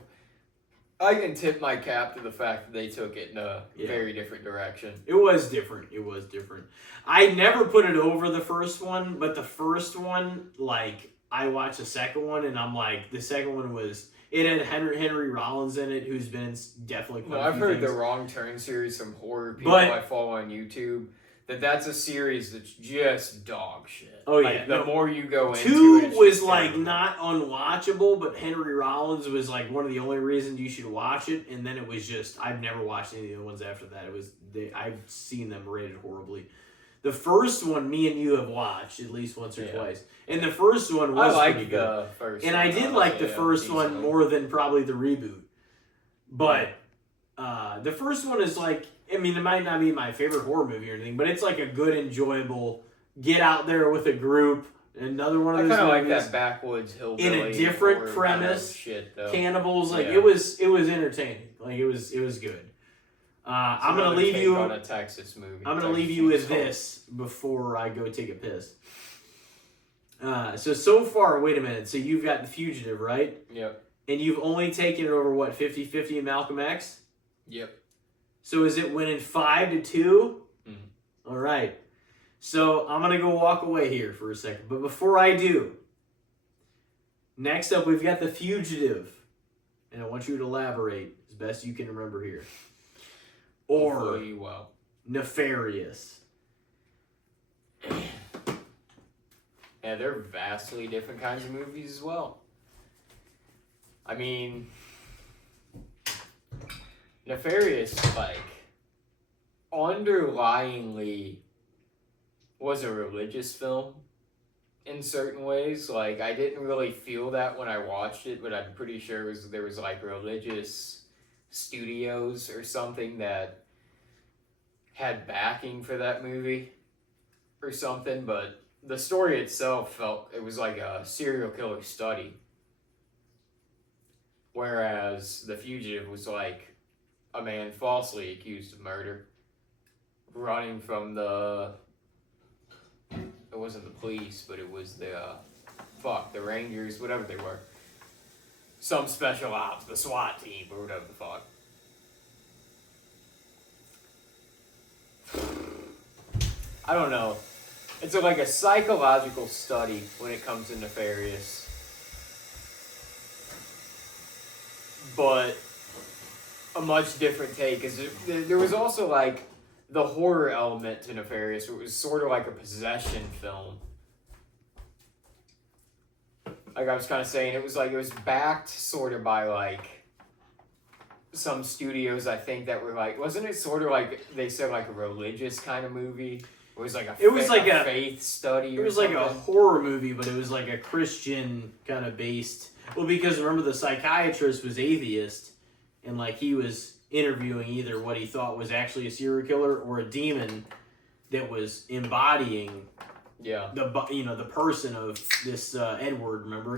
I can tip my cap to the fact that they took it in a Yeah. very different direction. It was different. It was different. I never put it over the first one, but the first one, like, I watched the second one, and I'm like, the second one was, it had Henry Rollins in it, who's been definitely quite No, a I've few heard things. the Wrong Turn series from horror people But- I follow on YouTube. That's a series that's just dog shit. Oh, yeah. Like, the more you go into Two it, it's was just like terrible. not unwatchable, but Henry Rollins was like one of the only reasons you should watch it. And then it was just I've never watched any of the other ones after that. I've seen them rated horribly. The first one, me and you have watched at least once or Yeah. twice, and the first one I was like pretty good. the first And one. I did like the first one decently. more than probably the reboot. But the first one is like, I mean, it might not be my favorite horror movie or anything, but it's like a good, enjoyable, get out there with a group. Another one of I those kind of like movies. that backwoods hillbilly In a different horror premise, kind of shit though. Cannibals, like Yeah. it was entertaining. Like it was good. I'm gonna another leave take you. on a Texas movie. I'm gonna Texas leave you with Chainsaw. this before I go take a piss. So far, wait a minute. So you've got The Fugitive, right? Yep. And you've only taken it over what 50-50 in Malcolm X. Yep. So is it winning 5-2? Mhm. All right. So I'm gonna go walk away here for a second, but before I do, next up we've got The Fugitive, and I want you to elaborate as best you can remember here. Or Hopefully, well. Nefarious. Yeah, they're vastly different kinds of movies as well. I mean, Nefarious, like, underlyingly was a religious film in certain ways. Like, I didn't really feel that when I watched it, but I'm pretty sure there was like religious studios or something that had backing for that movie or something, but the story itself it was like a serial killer study. Whereas The Fugitive was like a man falsely accused of murder, running from it wasn't the police, but it was the Rangers, whatever they were. Some special ops, the SWAT team, or whatever the fuck. I don't know. It's like a psychological study when it comes to Nefarious. But a much different take, because there was also like the horror element to Nefarious, where it was sort of like a possession film. Like I was kind of saying, it was backed sort of by like some studios, I think, that were like, wasn't it sort of like they said like a religious kind of movie? It was like a faith study. It was like a horror movie, but it was like a Christian kind of based. Well, because remember the psychiatrist was atheist, and like he was interviewing either what he thought was actually a serial killer or a demon that was embodying the person of this Edward. Remember,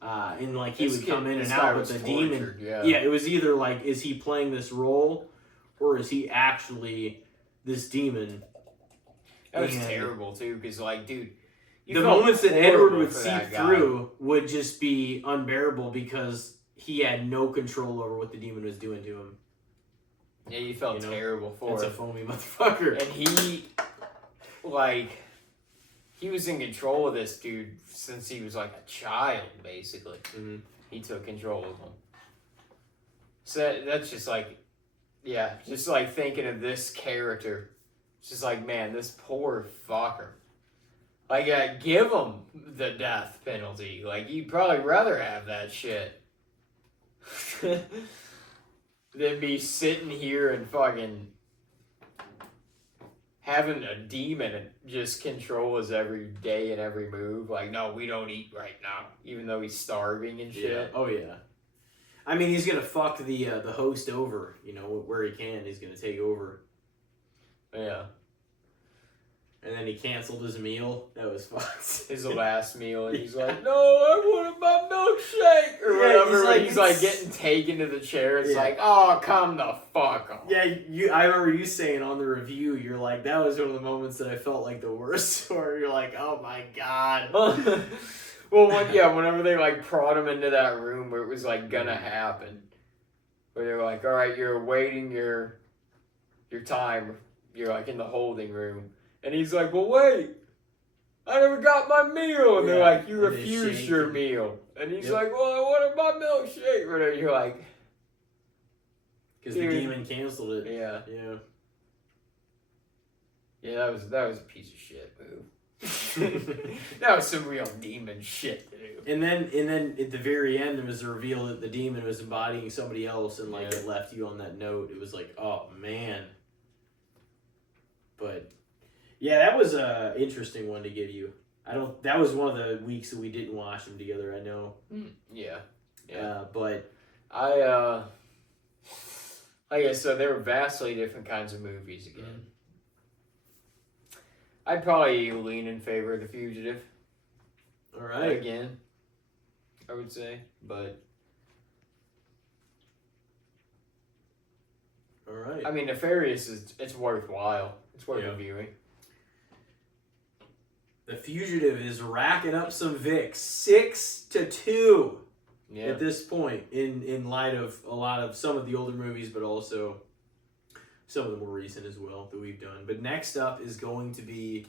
and like he would come in and out, but the demon. Yeah, it was either like, is he playing this role, or is he actually this demon? That was terrible too, because like, dude, the moments that Edward would see that guy. through would just be unbearable because he had no control over what the demon was doing to him. Yeah, you felt terrible for That's him. a foamy motherfucker. And he, like, he was in control of this dude since he was like a child, basically. Mm-hmm. He took control of him. So that's just like, yeah, just like thinking of this character. It's just like, man, this poor fucker. Like, give him the death penalty. Like, you'd probably rather have that shit than be sitting here and fucking having a demon just control his every day and every move. Like, no, we don't eat right now, even though he's starving and shit. Yeah. Oh yeah. I mean, he's gonna fuck the host over. You know, where he can, he's gonna take over. Yeah. And then he canceled his meal. That was fucked. His last meal, and he's like, "No, I wanted my milkshake," or whatever. He's like getting taken to the chair. It's like, "Oh, come the fuck off." Yeah, I remember you saying on the review, you're like, that was one of the moments that I felt like the worst. Where you're like, "Oh my god." Well, whenever they like brought him into that room where it was like gonna happen, where they're like, "All right, you're awaiting your time. You're like in the holding room." And he's like, "Well, wait, I never got my meal." And they're like, "You refused your meal." And he's like, "Well, I wanted my milkshake." Or you're like, because the demon canceled it. Yeah. Yeah. Yeah, that was a piece of shit move. That was some real demon shit to do. And then at the very end, there was a reveal that the demon was embodying somebody else, and like it left you on that note. It was like, oh man. But yeah, that was a interesting one to give you. That was one of the weeks that we didn't watch them together. I know. Yeah. But like I said, they were vastly different kinds of movies again. I'd probably lean in favor of The Fugitive. All right. Again, I would say, but all right. I mean, Nefarious it's worthwhile. It's worth viewing. The Fugitive is racking up some Vicks, 6-2 at this point. In light of a lot of some of the older movies, but also some of the more recent as well that we've done. But next up is going to be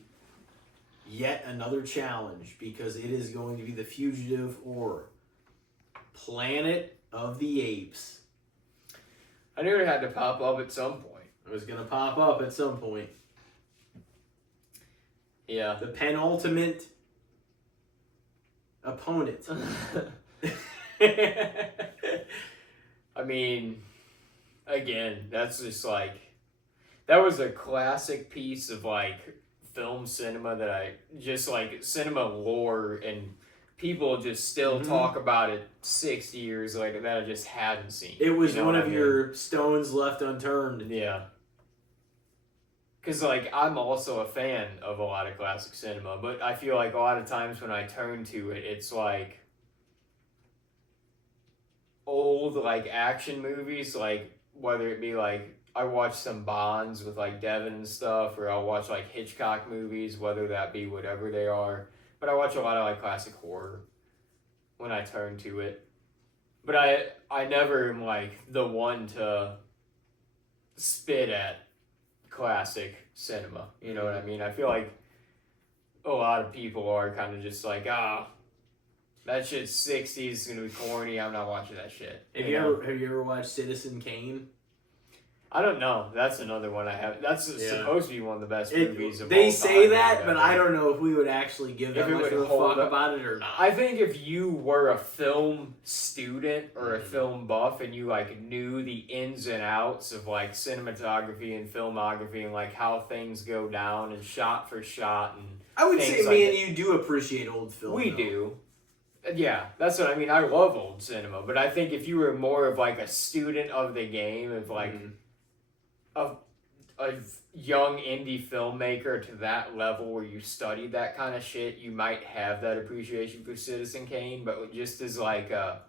yet another challenge, because it is going to be The Fugitive or Planet of the Apes. I knew it had to pop up at some point. It was going to pop up at some point. Yeah. The penultimate opponent. I mean, again, that's just like, that was a classic piece of like film cinema that I just like cinema lore, and people just still talk about it 60 years later that I just hadn't seen. It was one of your stones left unturned. Yeah. Because, like, I'm also a fan of a lot of classic cinema, but I feel like a lot of times when I turn to it, it's like old, like, action movies, like, whether it be, like, I watch some Bonds with, like, Devin and stuff, or I'll watch, like, Hitchcock movies, whether that be whatever they are. But I watch a lot of, like, classic horror when I turn to it. But I never am, like, the one to spit at classic cinema, you know what I mean? I feel like a lot of people are kind of just like, that shit's 60s, it's gonna be corny, I'm not watching that shit. Have you ever watched Citizen Kane? I don't know. That's another one I have. That's supposed to be one of the best movies of all time. They say that, but I don't know if we would actually give that much of a fuck about it or not. I think if you were a film student or a film buff and you like knew the ins and outs of like cinematography and filmography and like how things go down and shot for shot, and I would say me and you do appreciate old film. We do. Yeah, that's what I mean. I love old cinema, but I think if you were more of like a student of the game, of like a young indie filmmaker to that level where you studied that kind of shit, you might have that appreciation for Citizen Kane. But just as like a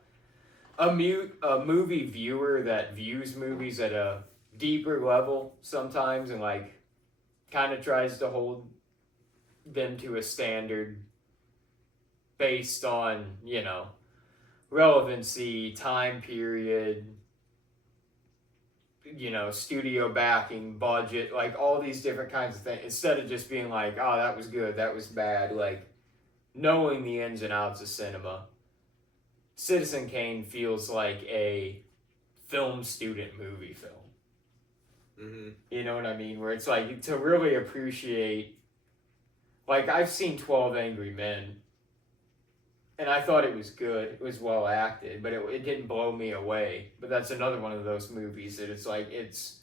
movie viewer that views movies at a deeper level sometimes, and like kind of tries to hold them to a standard based on, you know, relevancy, time period, studio backing, budget, like all these different kinds of things. Instead of just being like, oh, that was good, that was bad, like knowing the ins and outs of cinema, Citizen Kane feels like a film student movie film. Mm-hmm. You know what I mean? Where it's like to really appreciate. Like I've seen 12 Angry Men, and I thought it was good. It was well acted, but it didn't blow me away. But that's another one of those movies that it's like it's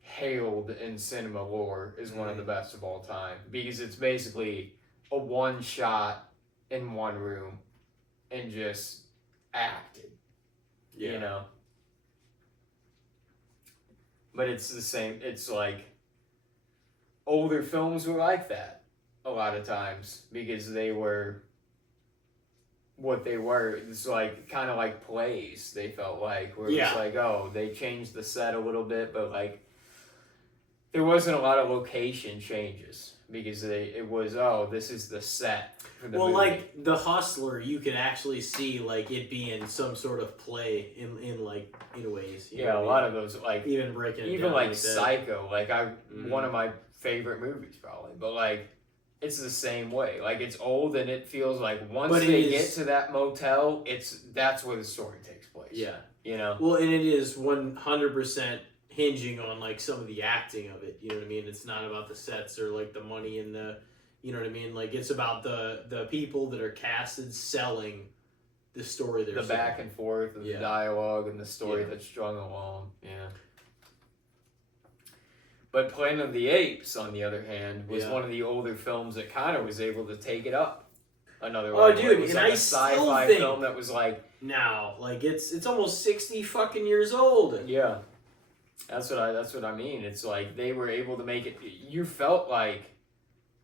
hailed in cinema lore as one of the best of all time because it's basically a one shot in one room and just acted. Yeah. You know. But it's the same. It's like older films were like that a lot of times because they were what they were. It's like kind of like plays. They felt like where it's like, oh, they changed the set a little bit, but like there wasn't a lot of location changes because it was this is the set for the movie. Like The Hustler, you could actually see like it being some sort of play in ways. A lot of those like even breaking it even down like that. Psycho, like one of my favorite movies probably, but like it's the same way. Like it's old and it feels like once they get to that motel, that's where the story takes place. Yeah. You know? Well, and it is 100% hinging on like some of the acting of it. You know what I mean? It's not about the sets or like the money and the, you know what I mean? Like it's about the people that are casted selling the story they're the back and forth and the dialogue and the story that's strung along. Yeah. But Planet of the Apes, on the other hand, was one of the older films that kind of was able to take it up another level. Oh, dude, it was and like I a sci-fi still think film that was like now, like it's almost 60 fucking years old. Yeah, that's what I mean. It's like they were able to make it. You felt like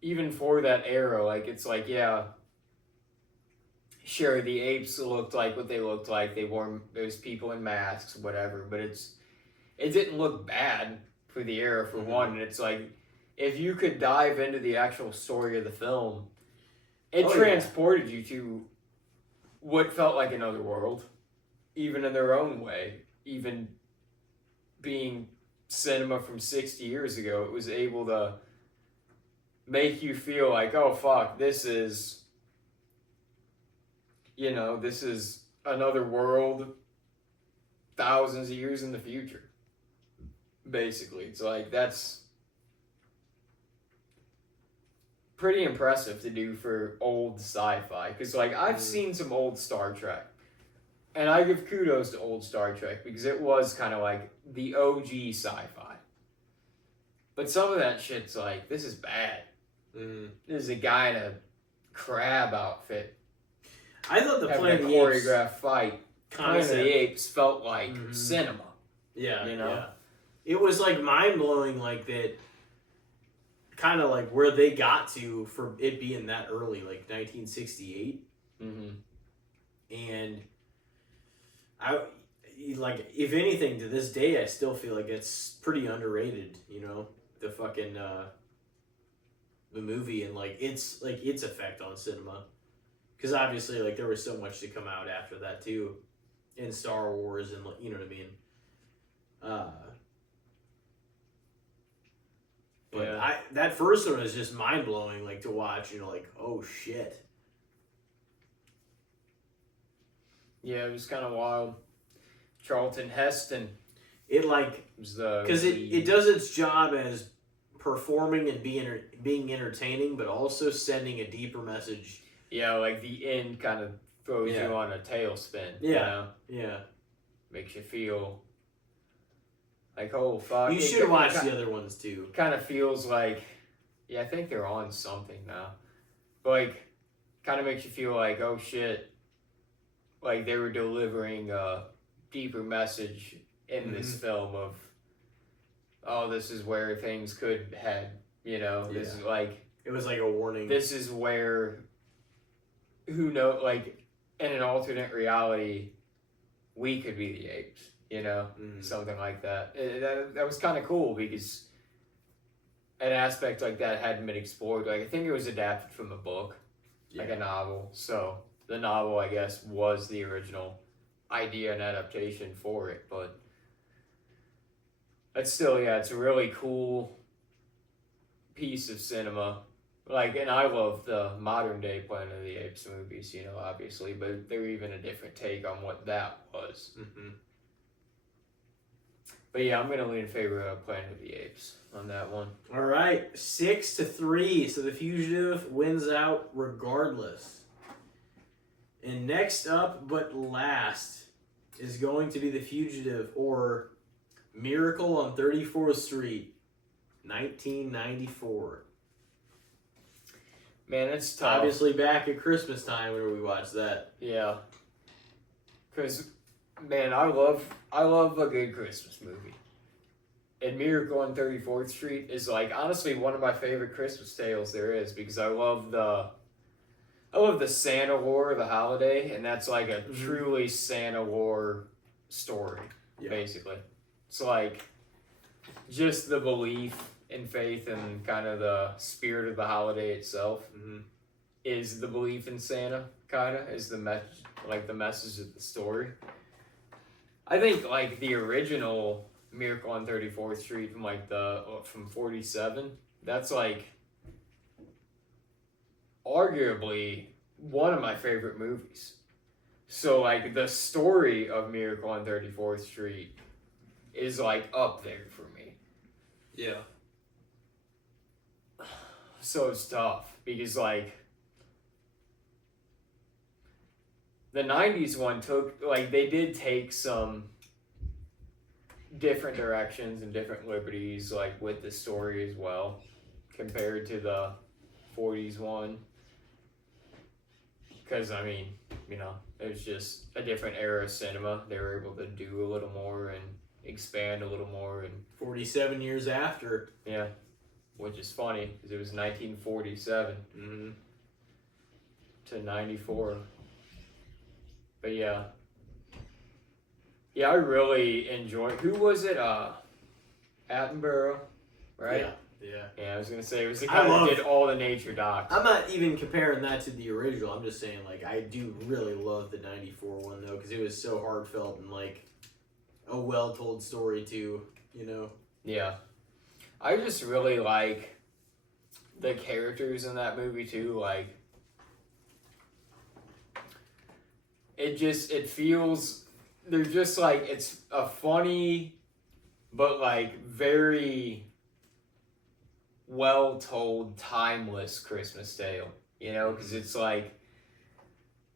even for that era, like it's like sure the apes looked like what they looked like. They wore those people in masks, whatever. But it didn't look bad for the era for one. And it's like if you could dive into the actual story of the film, it transported you to what felt like another world, even in their own way. Even being cinema from 60 years ago, it was able to make you feel like, oh fuck, this is another world thousands of years in the future. Basically, it's like that's pretty impressive to do for old sci-fi. Because like I've seen some old Star Trek, and I give kudos to old Star Trek because it was kind of like the OG sci-fi. But some of that shit's like, this is bad. This is a guy in a crab outfit. I thought the having Planet a of the Apes choreographed fight. Planet of the Apes felt like cinema. Yeah, you know. Yeah. It was like mind blowing, like that. Kind of like where they got to for it being that early, like 1968. And I like, if anything, to this day, I still feel like it's pretty underrated. You know, the fucking the movie and like its effect on cinema. Because obviously, like there was so much to come out after that too, in Star Wars and like, you know what I mean. But that first one was just mind blowing, like to watch. You know, like oh shit. Yeah, it was kind of wild. Charlton Heston. It like because it does its job as performing and being entertaining, but also sending a deeper message. Yeah, like the end kind of throws you on a tailspin. Yeah, you know? Yeah. Makes you feel like, oh fuck. You should watch the other ones too. Kind of feels like, I think they're on something now. But like, kind of makes you feel like, oh shit. Like they were delivering a deeper message in this film of, oh, this is where things could head. You know, this is like it was like a warning. This is where, who knows? Like in an alternate reality, we could be the apes. You know, something like that. That was kind of cool because an aspect like that hadn't been explored. Like I think it was adapted from a book, like a novel. So the novel, I guess, was the original idea and adaptation for it. But it's still, yeah, it's a really cool piece of cinema. Like, and I love the modern day Planet of the Apes movies, obviously, but they're even a different take on what that was. Mm-hmm. But yeah, I'm gonna lean in favor of Planet of the Apes on that one. All right, 6-3. So the Fugitive wins out regardless. And next up, but last, is going to be The Fugitive, or Miracle on 34th Street, 1994. Man, it's tough. Obviously back at Christmas time when we watched that. Yeah. Cause, man, I love a good Christmas movie. And Miracle on 34th Street is like honestly one of my favorite Christmas tales there is, because I love the Santa lore of the holiday, and that's like a truly Santa lore story, basically. It's like just the belief and faith and kind of the spirit of the holiday itself is the belief in Santa, kind of, is the message of the story. I think like the original Miracle on 34th Street from 47, that's like arguably one of my favorite movies. So like the story of Miracle on 34th Street is like up there for me. Yeah. So it's tough because like the 90s one they did take some different directions and different liberties like with the story as well compared to the 40s one, because I mean, it was just a different era of cinema. They were able to do a little more and expand a little more, and 47 years after. Yeah, which is funny because it was 1947 to 94. But yeah, I really enjoyed. Who was it? Attenborough, right? Yeah, I was gonna say it was the guy that did all the nature docs. I'm not even comparing that to the original. I'm just saying, like, I do really love the 94 one, though, because it was so heartfelt and, like, a well-told story, too, Yeah. I just really like the characters in that movie, too. Like, it feels, they're just, like, it's a funny, but, like, very well-told, timeless Christmas tale, because it's like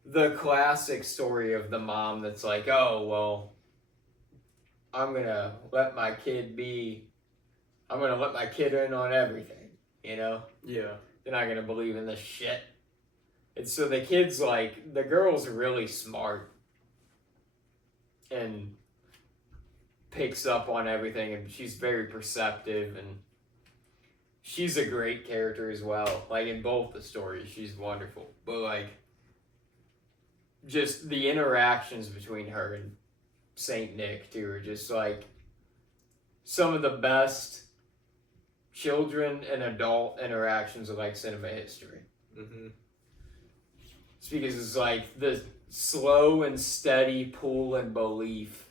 the classic story of the mom that's like, oh, well, I'm gonna let my kid in on everything, Yeah. They're not gonna believe in this shit. And so the kid's like, the girl's really smart and picks up on everything, and she's very perceptive, and she's a great character as well. Like, in both the stories, she's wonderful. But, like, just the interactions between her and Saint Nick, too, are just, like, some of the best children and adult interactions of, like, cinema history. It's because it's, like, the slow and steady pull and belief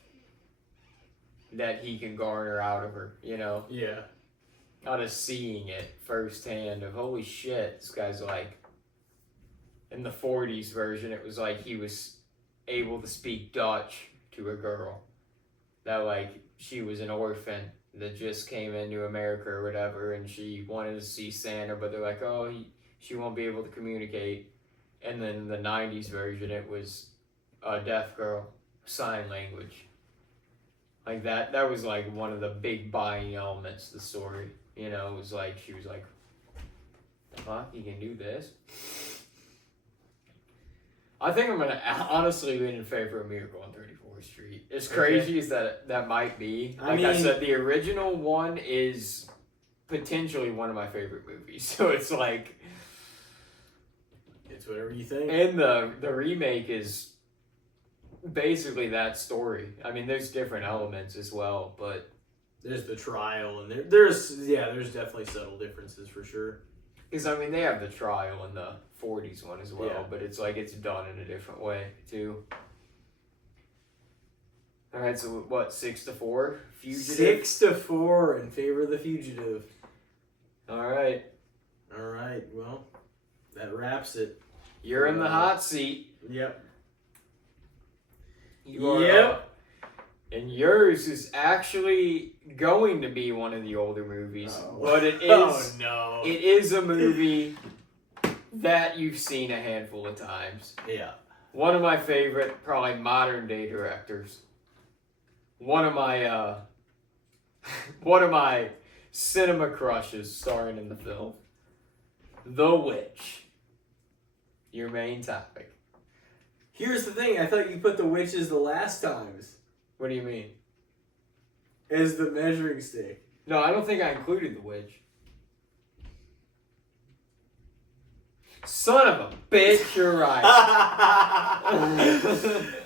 that he can garner out of her, Yeah. Out of seeing it firsthand of holy shit, this guy's like, in the 40s version, it was like he was able to speak Dutch to a girl that like she was an orphan that just came into America or whatever, and she wanted to see Santa, but they're like, oh, she won't be able to communicate. And then the 90s version, it was a deaf girl, sign language. Like that was like one of the big buying elements of the story. It was like, she was like, the fuck, you can do this? I think I'm going to honestly lean in favor of Miracle on 34th Street. As crazy as that might be. Like I said, the original one is potentially one of my favorite movies. So it's like, it's whatever you think. And the remake is basically that story. I mean, there's different elements as well, but there's the trial, and there's definitely subtle differences for sure. Because, I mean, they have the trial in the 40s one as well, but it's like it's done in a different way, too. All right, so what? 6-4. Fugitive. 6-4 in favor of the Fugitive. All right. All right. Well, that wraps it. You're in the hot seat. Yep. You are up. And yours is actually going to be one of the older movies, but it is. Oh no! It is a movie that you've seen a handful of times. Yeah. One of my favorite, probably modern day directors. One of my cinema crushes starring in the film. The Witch. Your main topic. Here's the thing. I thought you put The Witch as the last times. What do you mean? As the measuring stick. No, I don't think I included The Witch. Son of a bitch, you're right.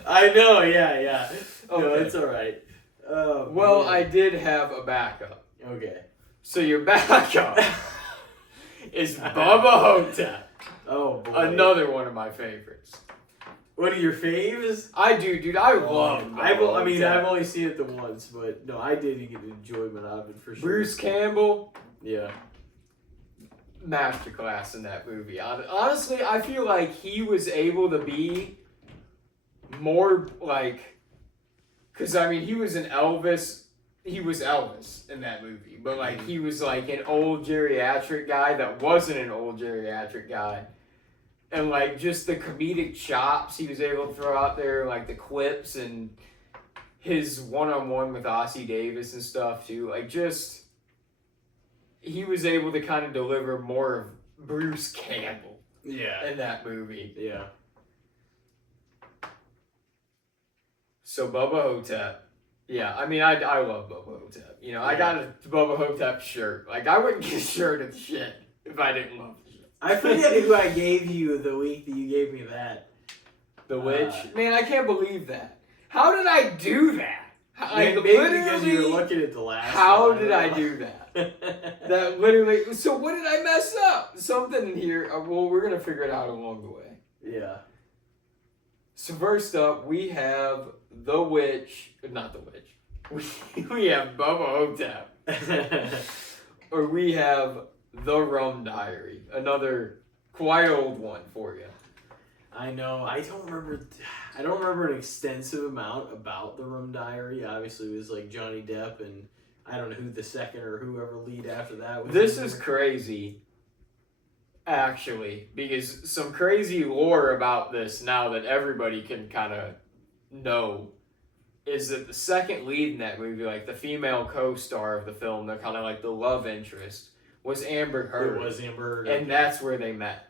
I know, yeah. Okay. No, it's alright. Well, I did have a backup. Okay. So your backup is Bubba Hotep. Oh, boy. Another one of my favorites. What are your faves? I do, dude. I love Bubba Hotep. I've only seen it the once, but no, I did get enjoyment out of it for sure. Bruce Campbell. Yeah. Masterclass in that movie. Honestly, I feel like he was able to be more like, because I mean, he was an Elvis. He was Elvis in that movie, but like he was like an old geriatric guy that wasn't an old geriatric guy, and like just the comedic chops he was able to throw out there, like the quips and his one-on-one with Ossie Davis and stuff too, like just. He was able to kind of deliver more of Bruce Campbell in that movie. Yeah. So Bubba Hotep. Yeah, I mean, I love Bubba Hotep. You know, I got a Bubba Hotep shirt. Like, I wouldn't get a shirt of shit if I didn't love the shit. I forget who I gave you the week that you gave me that. The Witch? Man, I can't believe that. How did I do that? Like, maybe because you were looking at the last How did I do that? That literally. So what did I mess up? Something in here. Well, we're gonna figure it out along the way. Yeah. So first up, we have The Witch. Not The Witch. We have Bubba Hotep. Or we have The Rum Diary. Another quite old one for you. I know. I don't remember an extensive amount about The Rum Diary. Obviously, it was like Johnny Depp and I don't know who the second or whoever lead after that was. This is crazy, actually, because some crazy lore about this now that everybody can kind of know is that the second lead in that movie, like the female co-star of the film, the kind of like the love interest, was Amber Heard. It was Amber Heard. And that's where they met.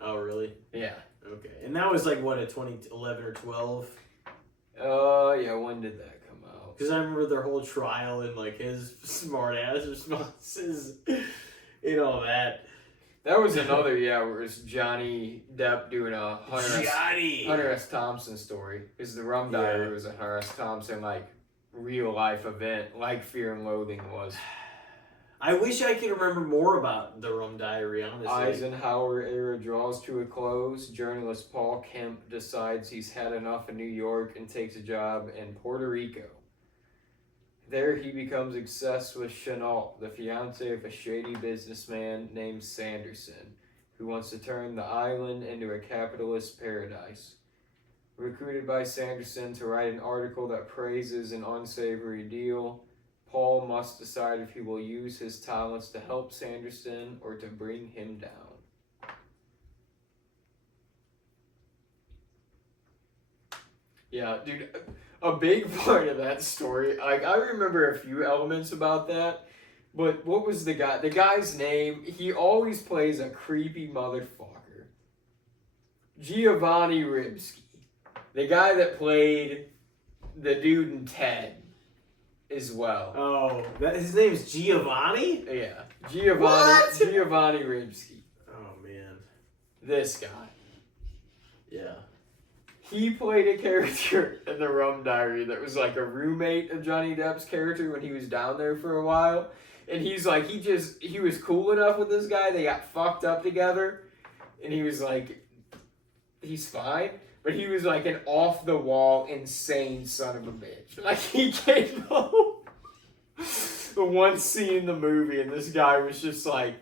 Oh, really? Yeah. Okay. And that was like, what, a 2011 or 12? Yeah, when did that come out? Because I remember their whole trial and like his smart ass responses and all that. That was another, where it's Johnny Depp doing a Hunter S. Thompson story. Because the Rum Diary was a Hunter S. Thompson, like, real life event, like Fear and Loathing was. I wish I could remember more about the Rum Diary, honestly. Eisenhower era draws to a close. Journalist Paul Kemp decides he's had enough in New York and takes a job in Puerto Rico. There he becomes obsessed with Chenault, the fiancée of a shady businessman named Sanderson, who wants to turn the island into a capitalist paradise. Recruited by Sanderson to write an article that praises an unsavory deal, Paul must decide if he will use his talents to help Sanderson or to bring him down. Yeah, dude, a big part of that story, like, I remember a few elements about that, but what was the guy? The guy's name, he always plays a creepy motherfucker. Giovanni Ribisi. The guy that played the dude in Ted. As well. Oh, his name's Giovanni? Yeah. Giovanni Ribisi. Oh, man. This guy. Yeah. He played a character in the Rum Diary that was like a roommate of Johnny Depp's character when he was down there for a while. And he's like, he was cool enough with this guy. They got fucked up together. And he was like, he's fine. but he was like an off the wall, insane son of a bitch. Like he came home the one scene in the movie, and this guy was just like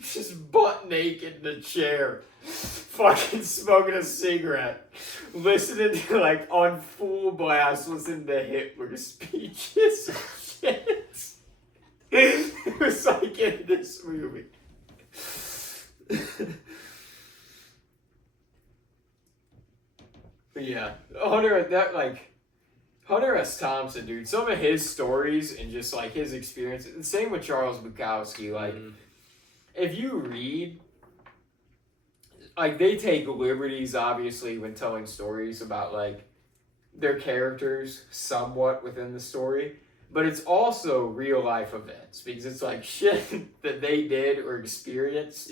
just butt naked in a chair, fucking smoking a cigarette, listening to like on full blast, listening to Hitler's speeches and shit. It was like in this movie. But yeah, Hunter S. Thompson, dude, some of his stories and just like his experience, the same with Charles Bukowski, like if you read, like they take liberties obviously when telling stories about like their characters somewhat within the story, but it's also real life events because it's like shit that they did or experienced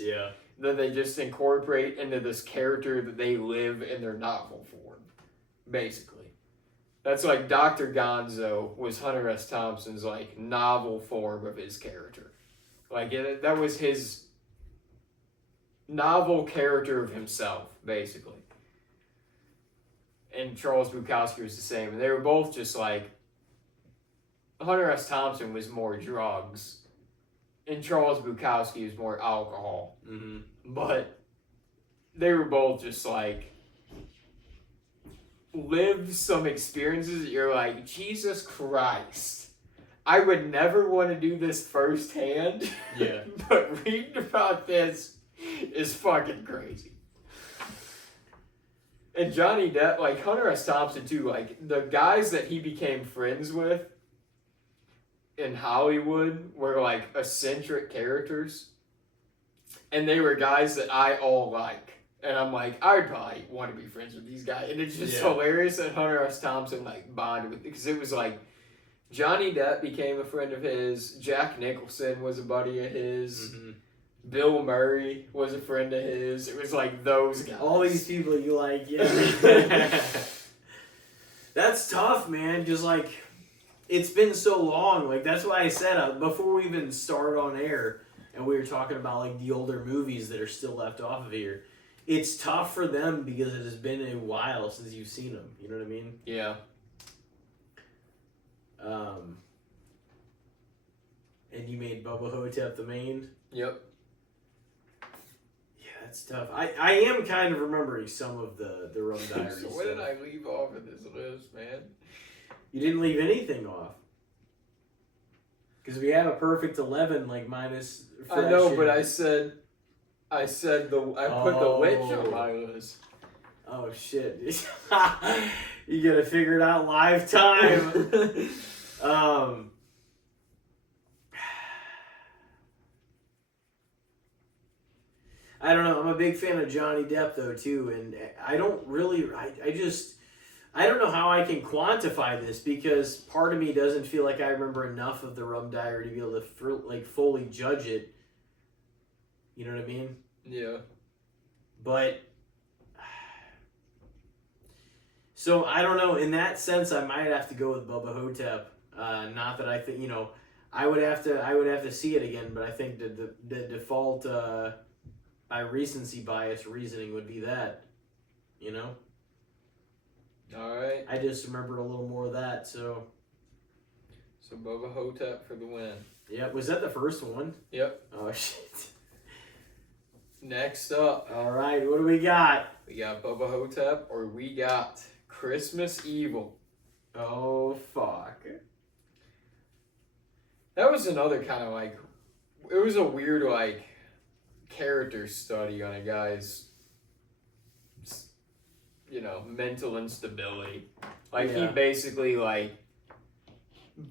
that they just incorporate into this character that they live in their novel form, basically. That's like Dr. Gonzo was Hunter S. Thompson's like novel form of his character. Like that was his novel character of himself, basically. And Charles Bukowski was the same. And they were both just like, Hunter S. Thompson was more drugs, and Charles Bukowski was more alcohol. Mm-hmm. But they were both just like, lived some experiences that you're like, Jesus Christ, I would never want to do this firsthand. Yeah. But reading about this is fucking crazy. And Johnny Depp, like Hunter S. Thompson too, like the guys that he became friends with in Hollywood were like eccentric characters. And they were guys that I all like. And I'm like, I'd probably want to be friends with these guys. And it's just hilarious that Hunter S. Thompson like bonded with, because it was like Johnny Depp became a friend of his, Jack Nicholson was a buddy of his, Bill Murray was a friend of his. It was like those guys. All these people you like, yeah. That's tough, man. Just like, it's been so long. Like, that's why I said, before we even started on air, and we were talking about like the older movies that are still left off of here, it's tough for them because it has been a while since you've seen them. You know what I mean? Yeah. And you made Bubba Hotep the main? Yep. Yeah, that's tough. I am kind of remembering some of the Rum Diaries. So what did I leave off of this list, man? You didn't leave anything off. Because we have a perfect 11, like minus. I know, but I put the witch on my list. Oh shit! You gotta figure it out live time. I don't know. I'm a big fan of Johnny Depp though too, and I don't really. I don't know how I can quantify this because part of me doesn't feel like I remember enough of the Rum Diary to be able to fully judge it. You know what I mean? Yeah. But so I don't know. In that sense, I might have to go with Bubba Hotep. Not that I think I would have to see it again. But I think the default by recency bias reasoning would be that. You know. All right. I just remembered a little more of that. So Bubba Hotep for the win. Yeah. Was that the first one? Yep. Oh shit. Next up. All right. What do we got? We got Bubba Hotep, or we got Christmas Evil. Oh fuck. That was another kind of like, it was a weird like character study on a guy's, mental instability. Like he basically like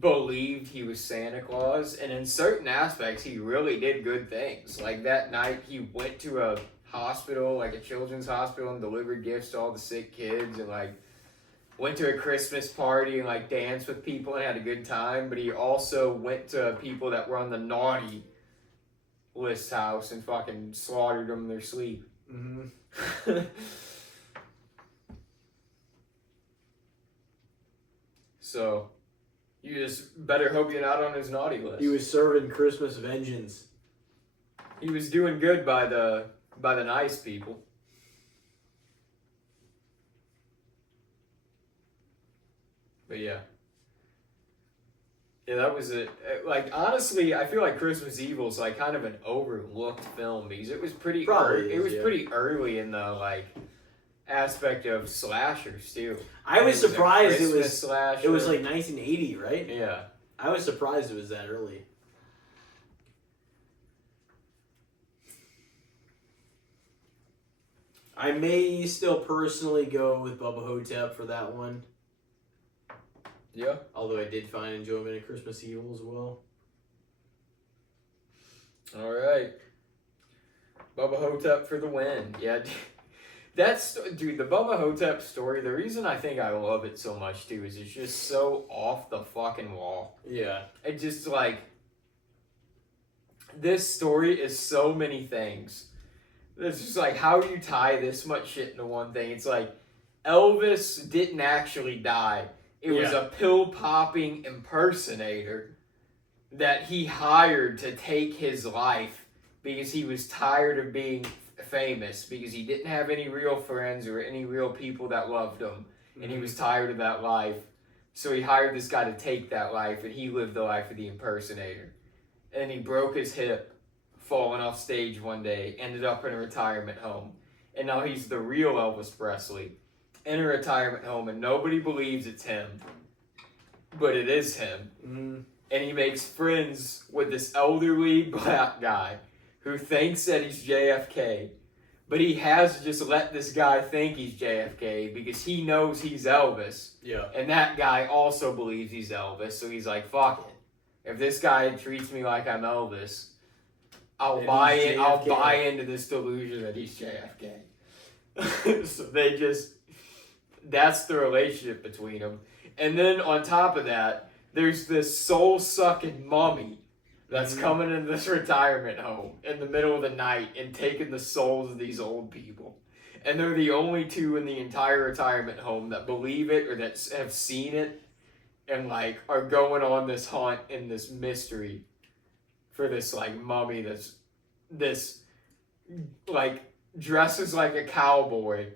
believed he was Santa Claus, and in certain aspects he really did good things. Like that night he went to a hospital, like a children's hospital, and delivered gifts to all the sick kids, and like went to a Christmas party and like danced with people and had a good time. But he also went to people that were on the naughty list house and fucking slaughtered them in their sleep. Mm-hmm. So you just better hope you're not on his naughty list. He was serving Christmas vengeance. He was doing good by the nice people. But yeah. Yeah, that was it. Like, honestly, I feel like Christmas Evil is like kind of an overlooked film because it was pretty pretty early in the like aspect of slashers too. I was surprised it was slasher. it was like 1980, right? Yeah. I was surprised it was that early. I may still personally go with Bubba Hotep for that one. Yeah. Although I did find enjoyment in Christmas Evil as well. All right. Bubba Hotep for the win. Yeah. That's, dude, the Bubba Hotep story, the reason I think I love it so much, too, is it's just so off the fucking wall. Yeah. It just, like, this story is so many things. It's just, like, how do you tie this much shit into one thing? It's like, Elvis didn't actually die. It was a pill-popping impersonator that he hired to take his life because he was tired of being famous, because he didn't have any real friends or any real people that loved him, and he was tired of that life. So he hired this guy to take that life, and he lived the life of the impersonator. And he broke his hip falling off stage one day, ended up in a retirement home, and now he's the real Elvis Presley in a retirement home, and nobody believes it's him, but it is him. And he makes friends with this elderly black guy who thinks that he's JFK, but he has to just let this guy think he's JFK because he knows he's Elvis. Yeah. And that guy also believes he's Elvis, so he's like, fuck it. If this guy treats me like I'm Elvis, I'll buy into this delusion that he's JFK. So they just, that's the relationship between them. And then on top of that, there's this soul-sucking mummy that's coming into this retirement home in the middle of the night and taking the souls of these old people. And they're the only two in the entire retirement home that believe it or that have seen it and, like, are going on this hunt and this mystery for this, like, mummy that's this, like, dresses like a cowboy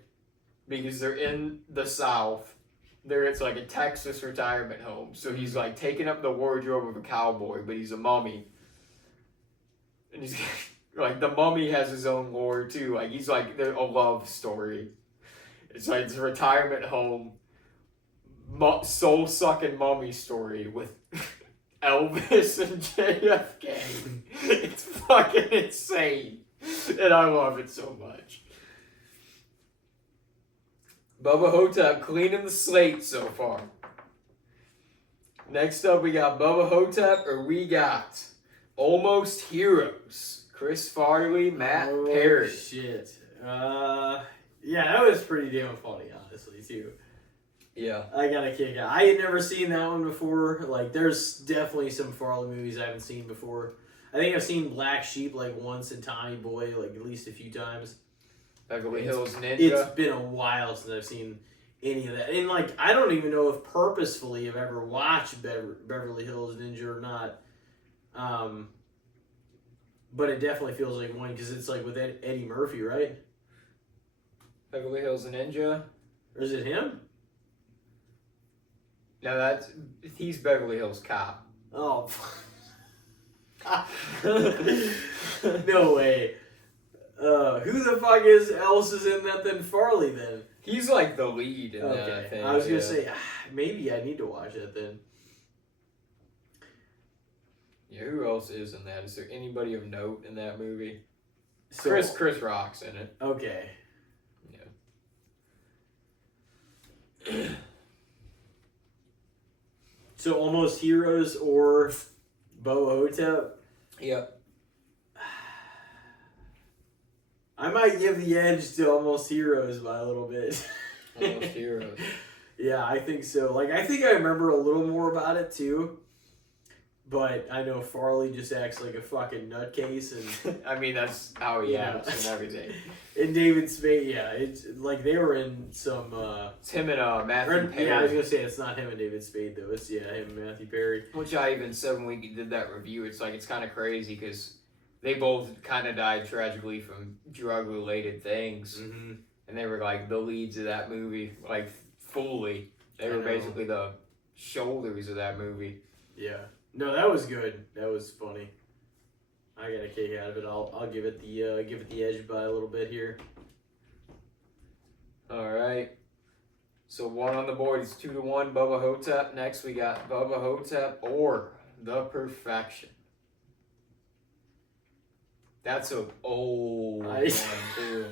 because they're in the South. It's like a Texas retirement home. So he's like taking up the wardrobe of a cowboy, but he's a mummy. And he's like, the mummy has his own lore too. Like, he's like a love story. It's like it's a retirement home, soul sucking mummy story with Elvis and JFK. It's fucking insane. And I love it so much. Bubba Hotep cleaning the slate so far. Next up, we got Bubba Hotep, or we got Almost Heroes. Chris Farley, Matt Perry. Shit. Yeah, that was pretty damn funny, honestly, too. Yeah. I got a kick out. I had never seen that one before. Like, there's definitely some Farley movies I haven't seen before. I think I've seen Black Sheep, like, once, and Tommy Boy, like, at least a few times. Beverly Hills Ninja. It's been a while since I've seen any of that. And, like, I don't even know if purposefully I've ever watched Beverly Hills Ninja or not. But it definitely feels like one because it's, like, with Eddie Murphy, right? Beverly Hills Ninja. Or is it him? No, he's Beverly Hills Cop. Oh. No way. Who the fuck else is in that than Farley then? He's like the lead in that, I think. I was gonna say, maybe I need to watch that then. Yeah, who else is in that? Is there anybody of note in that movie? So, Chris Rock's in it. Okay. Yeah. So Almost Heroes or Bubba Hotep? Yep. I might give the edge to Almost Heroes by a little bit. Almost Heroes. Yeah, I think so. Like, I think I remember a little more about it too. But I know Farley just acts like a fucking nutcase, and I mean that's how he acts and everything. And David Spade, yeah, it's like they were in some. It's him and Matthew Perry. Yeah, I was gonna say it's not him and David Spade though. It's him and Matthew Perry. Which I even said when we did that review. It's like it's kind of crazy because they both kind of died tragically from drug-related things, and they were like the leads of that movie, like fully. They were basically the shoulders of that movie. Yeah. No, that was good. That was funny. I got a kick out of it. I'll give it the edge by a little bit here. All right. So 1 on the board is 2-1. Bubba Hotep. Next we got Bubba Hotep or The Perfection. That's an old one too.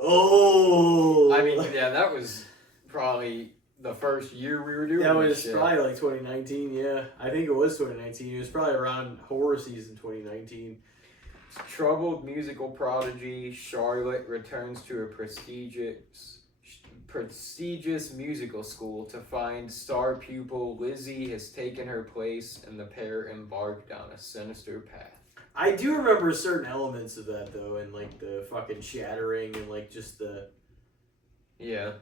Oh. I mean, yeah, that was probably the first year we were doing That this was shit. probably like 2019, yeah. I think it was 2019. It was probably around horror season 2019. Troubled musical prodigy Charlotte returns to a prestigious musical school to find star pupil Lizzie has taken her place, and the pair embark down a sinister path. I do remember certain elements of that though, and like the fucking shattering and like just the, Yeah.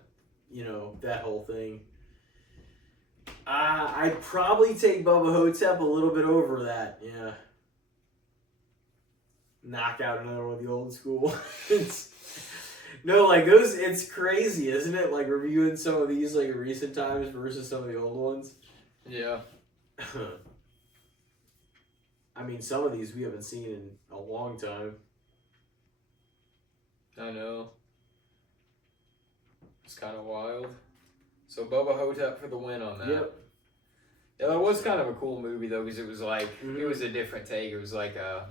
you know, that whole thing. I'd probably take Bubba Hotep a little bit over that, yeah. Knock out another one of the old school. No, like those, it's crazy, isn't it? Like reviewing some of these like in recent times versus some of the old ones. Yeah. I mean, some of these we haven't seen in a long time. I know. It's kind of wild. So Bubba Hotep for the win on that. Yep. Yeah, that was kind of a cool movie though, because it was like Mhm. it was a different take. It was like a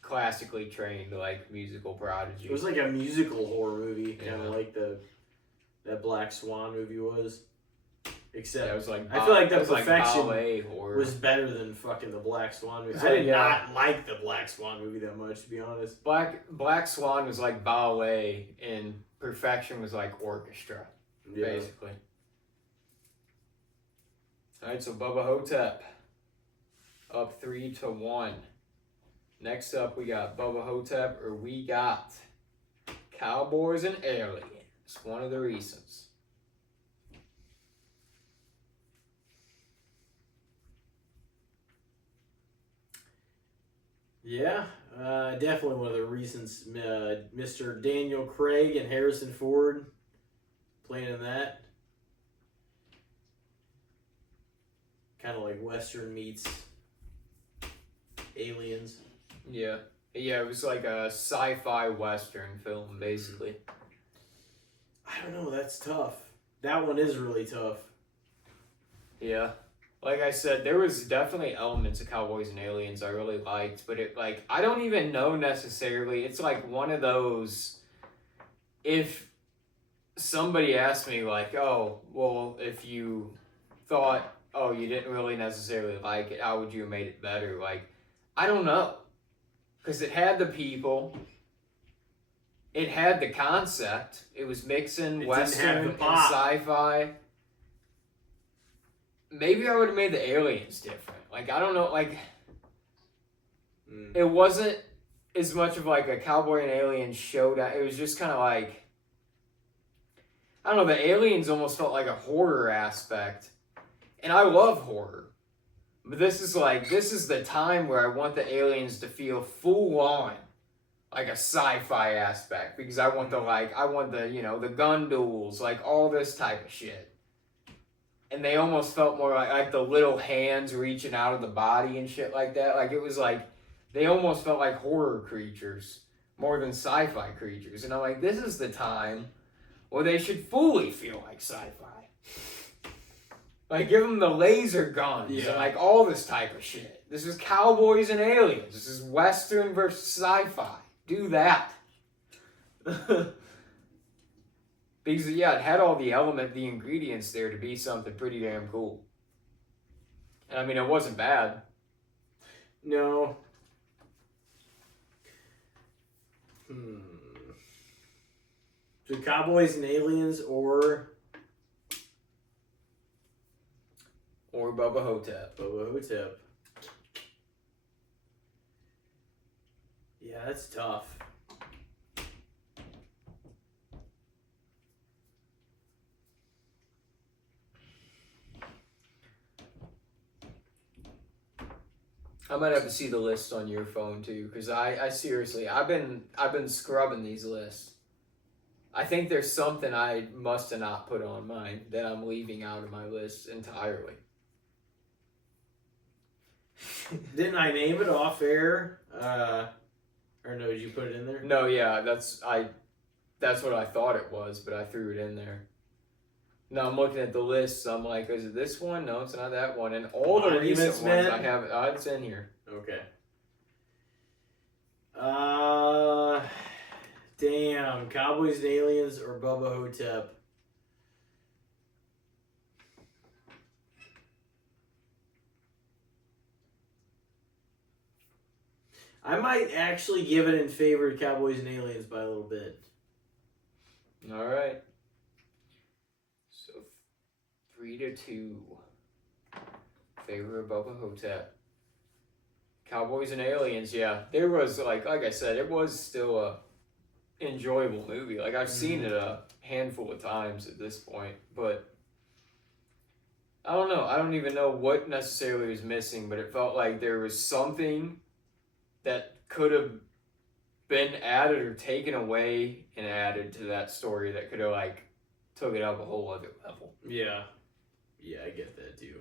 classically trained like musical prodigy. It was like a musical horror movie, kind Yeah. of like that Black Swan movie was. Except Yeah, it was like I feel like The it was Perfection ballet horror. was better than fucking the Black Swan movie. It's I like, did yeah. not like the Black Swan movie that much, to be honest. Black Swan was like ballet, and Perfection was like orchestra, Yeah. basically. All right, so Bubba Hotep up 3-1. Next up, we got Bubba Hotep, or we got Cowboys and Aliens. One of the recents. Yeah, definitely one of the recents. Mr. Daniel Craig and Harrison Ford playing in that. Kind of like Western meets Aliens. Yeah. Yeah, it was like a sci-fi Western film, basically. I don't know, that's tough. That one is really tough. Yeah. Like I said, there was definitely elements of Cowboys and Aliens I really liked, but it like I don't even know necessarily. It's like one of those, if somebody asked me like, oh, well, if you thought, oh, you didn't really necessarily like it, how would you have made it better? Like, I don't know. Because it had the people, it had the concept, it was mixing It didn't have Western the and pop. sci-fi. Maybe I would have made the aliens different. Like, I don't know, like, it wasn't as much of like a cowboy and alien showdown. It was just kind of like, I don't know, the aliens almost felt like a horror aspect. And I love horror. But this is the time where I want the aliens to feel full on like a sci-fi aspect. Because I want the, you know, the gun duels, like all this type of shit. And they almost felt more like the little hands reaching out of the body and shit like that. Like it was like, they almost felt like horror creatures more than sci-fi creatures. And I'm like, this is the time where they should fully feel like sci-fi. Like give them the laser guns and like all this type of shit. This is Cowboys and Aliens. This is Western versus sci-fi. Do that. Because, yeah, it had all the ingredients there to be something pretty damn cool. And, I mean, it wasn't bad. No. So Cowboys and Aliens or Bubba Hotep. Bubba Hotep. Yeah, that's tough. I might have to see the list on your phone too, because I seriously, I've been scrubbing these lists. I think there's something I must have not put on mine that I'm leaving out of my list entirely. Didn't I name it off air? Or no, did you put it in there? No, yeah, that's what I thought it was, but I threw it in there. Now I'm looking at the list, so I'm like, is it this one? No, it's not that one. And all the recent ones I have, it's in here. Okay. Damn, Cowboys and Aliens or Bubba Hotep? I might actually give it in favor of Cowboys and Aliens by a little bit. All right. So 3-2. Favor of Bubba Hotep. Cowboys and Aliens, yeah. There was like I said, it was still a enjoyable movie. Like I've seen it a handful of times at this point, but I don't know. I don't even know what necessarily was missing, but it felt like there was something that could have been added or taken away and added to that story that could have like took it up a whole other level. Yeah. Yeah, I get that too.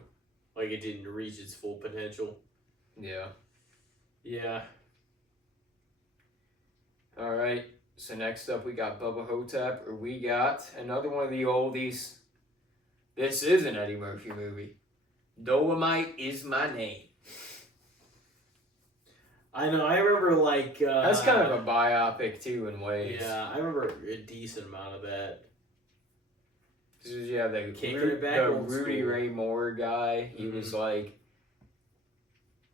Like it didn't reach its full potential. Yeah. Yeah. All right. So next up we got Bubba Hotep, or we got another one of the oldies. This is an Eddie Murphy movie. Dolomite Is My Name. I know. I remember like that's kind of a biopic too in ways. Yeah, I remember a decent amount of that. Yeah, the Rudy school. Ray Moore guy. He was like,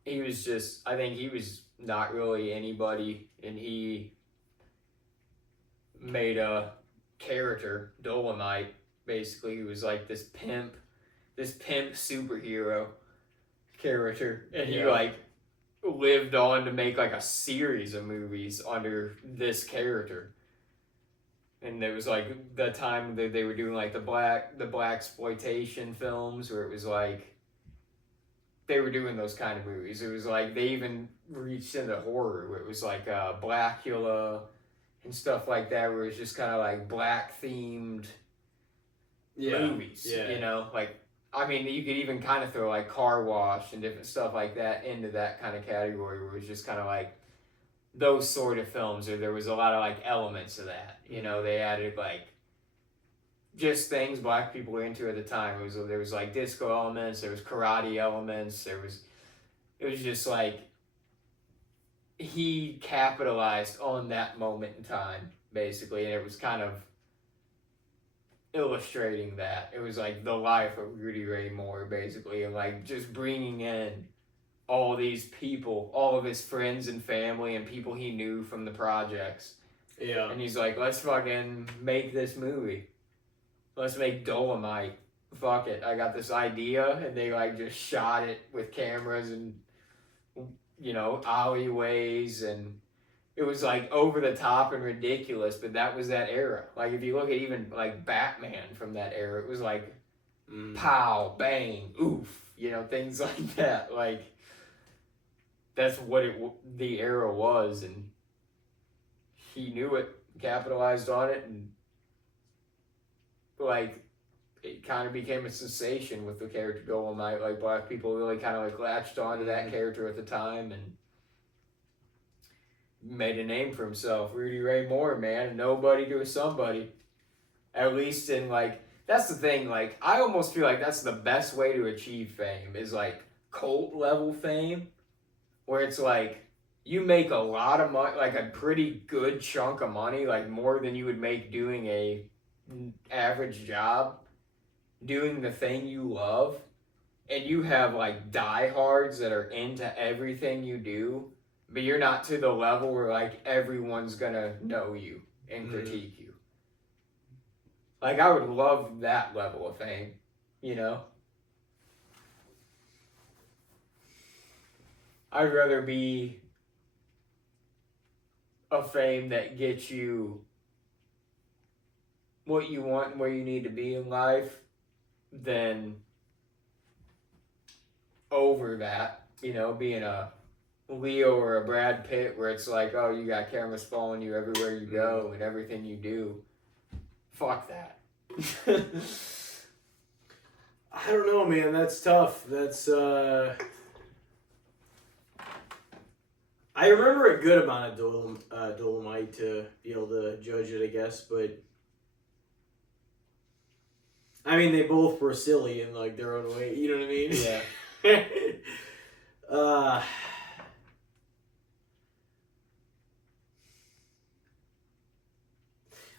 he was just. I think he was not really anybody, and he made a character, Dolomite. Basically, he was like this pimp superhero character, and he like lived on to make like a series of movies under this character. And it was like the time that they were doing like the black exploitation films, where it was like they were doing those kind of movies. It was like they even reached into horror, where it was like Blackula and stuff like that, where it was just kind of like black themed movies. Yeah. You know, like I mean, you could even kind of throw like Car Wash and different stuff like that into that kind of category, where it was just kind of like those sort of films, or there was a lot of like elements of that. You know, they added like just things black people were into at the time. There was like disco elements, there was karate elements, it was just like he capitalized on that moment in time, basically, and it was kind of illustrating that. It was like the life of Rudy Ray Moore, basically, and like just bringing in all these people, all of his friends and family and people he knew from the projects. Yeah. And he's like, let's fucking make this movie. Let's make Dolomite. Fuck it. I got this idea. And they like just shot it with cameras and, you know, alleyways. And it was like over the top and ridiculous, but that was that era. Like if you look at even like Batman from that era, it was like pow, bang, oof, you know, things like that. Like that's what the era was, and he knew it, capitalized on it, and like it kind of became a sensation with the character Dolomite. Like black people really kind of like latched onto that character at the time and made a name for himself. Rudy Ray Moore, man, nobody to a somebody. At least in like, that's the thing. Like I almost feel like that's the best way to achieve fame, is like cult level fame, where it's like you make a lot of money, like a pretty good chunk of money, like more than you would make doing a average job, doing the thing you love, and you have like diehards that are into everything you do, but you're not to the level where like everyone's gonna know you and critique you. Like I would love that level of fame, you know? I'd rather be a fame that gets you what you want and where you need to be in life than over that, you know, being a Leo or a Brad Pitt, where it's like, oh, you got cameras following you everywhere you go and everything you do. Fuck that. I don't know, man. That's tough. That's I remember a good amount of Dolomite to be able to judge it, I guess, but I mean, they both were silly in like their own way. You know what I mean? Yeah. uh,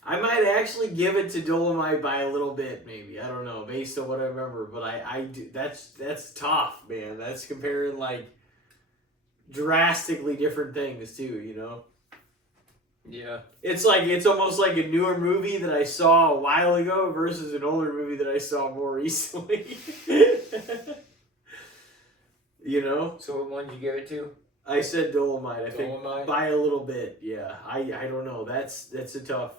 I might actually give it to Dolomite by a little bit, maybe. I don't know, based on what I remember. But I do. That's tough, man. That's comparing like drastically different things too. You know. Yeah. It's almost like a newer movie that I saw a while ago versus an older movie that I saw more recently. You know? So what one did you give it to? I said Dolomite. I think Dolomite? by a little bit. Yeah. I don't know. That's a tough.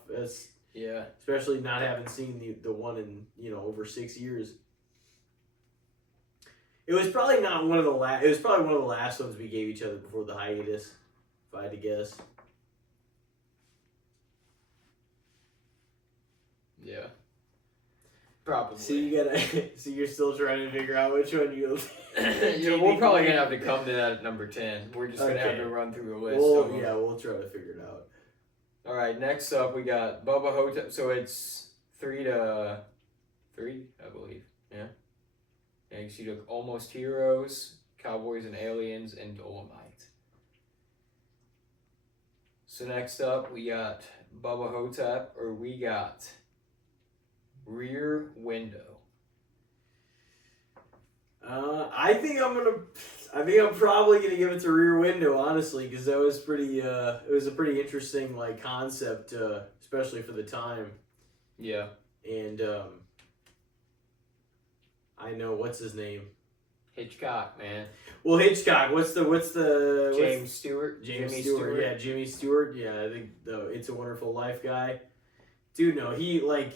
Yeah. Especially not having seen the one in over 6 years. It was probably not one of the last. It was probably one of the last ones we gave each other before the hiatus, if I had to guess. Yeah. Probably. See, you're still trying to figure out which one you. Yeah, we're probably gonna have to come to that at number 10. We're just gonna have to run through the list. We'll try to figure it out. All right, next up we got Bubba Hotep. So it's 3-3, I believe. Yeah. And you took Almost Heroes, Cowboys and Aliens, and Dolomite. So next up we got Bubba Hotep, or we got Rear Window. I think I'm probably gonna give it to Rear Window, honestly, because that was pretty. It was a pretty interesting like concept, especially for the time. Yeah. And I know what's his name. Hitchcock, man. Well, Hitchcock. What's James Stewart. Jimmy Stewart. Yeah, Jimmy Stewart. Yeah, I think the It's a Wonderful Life guy. Dude, no, he like.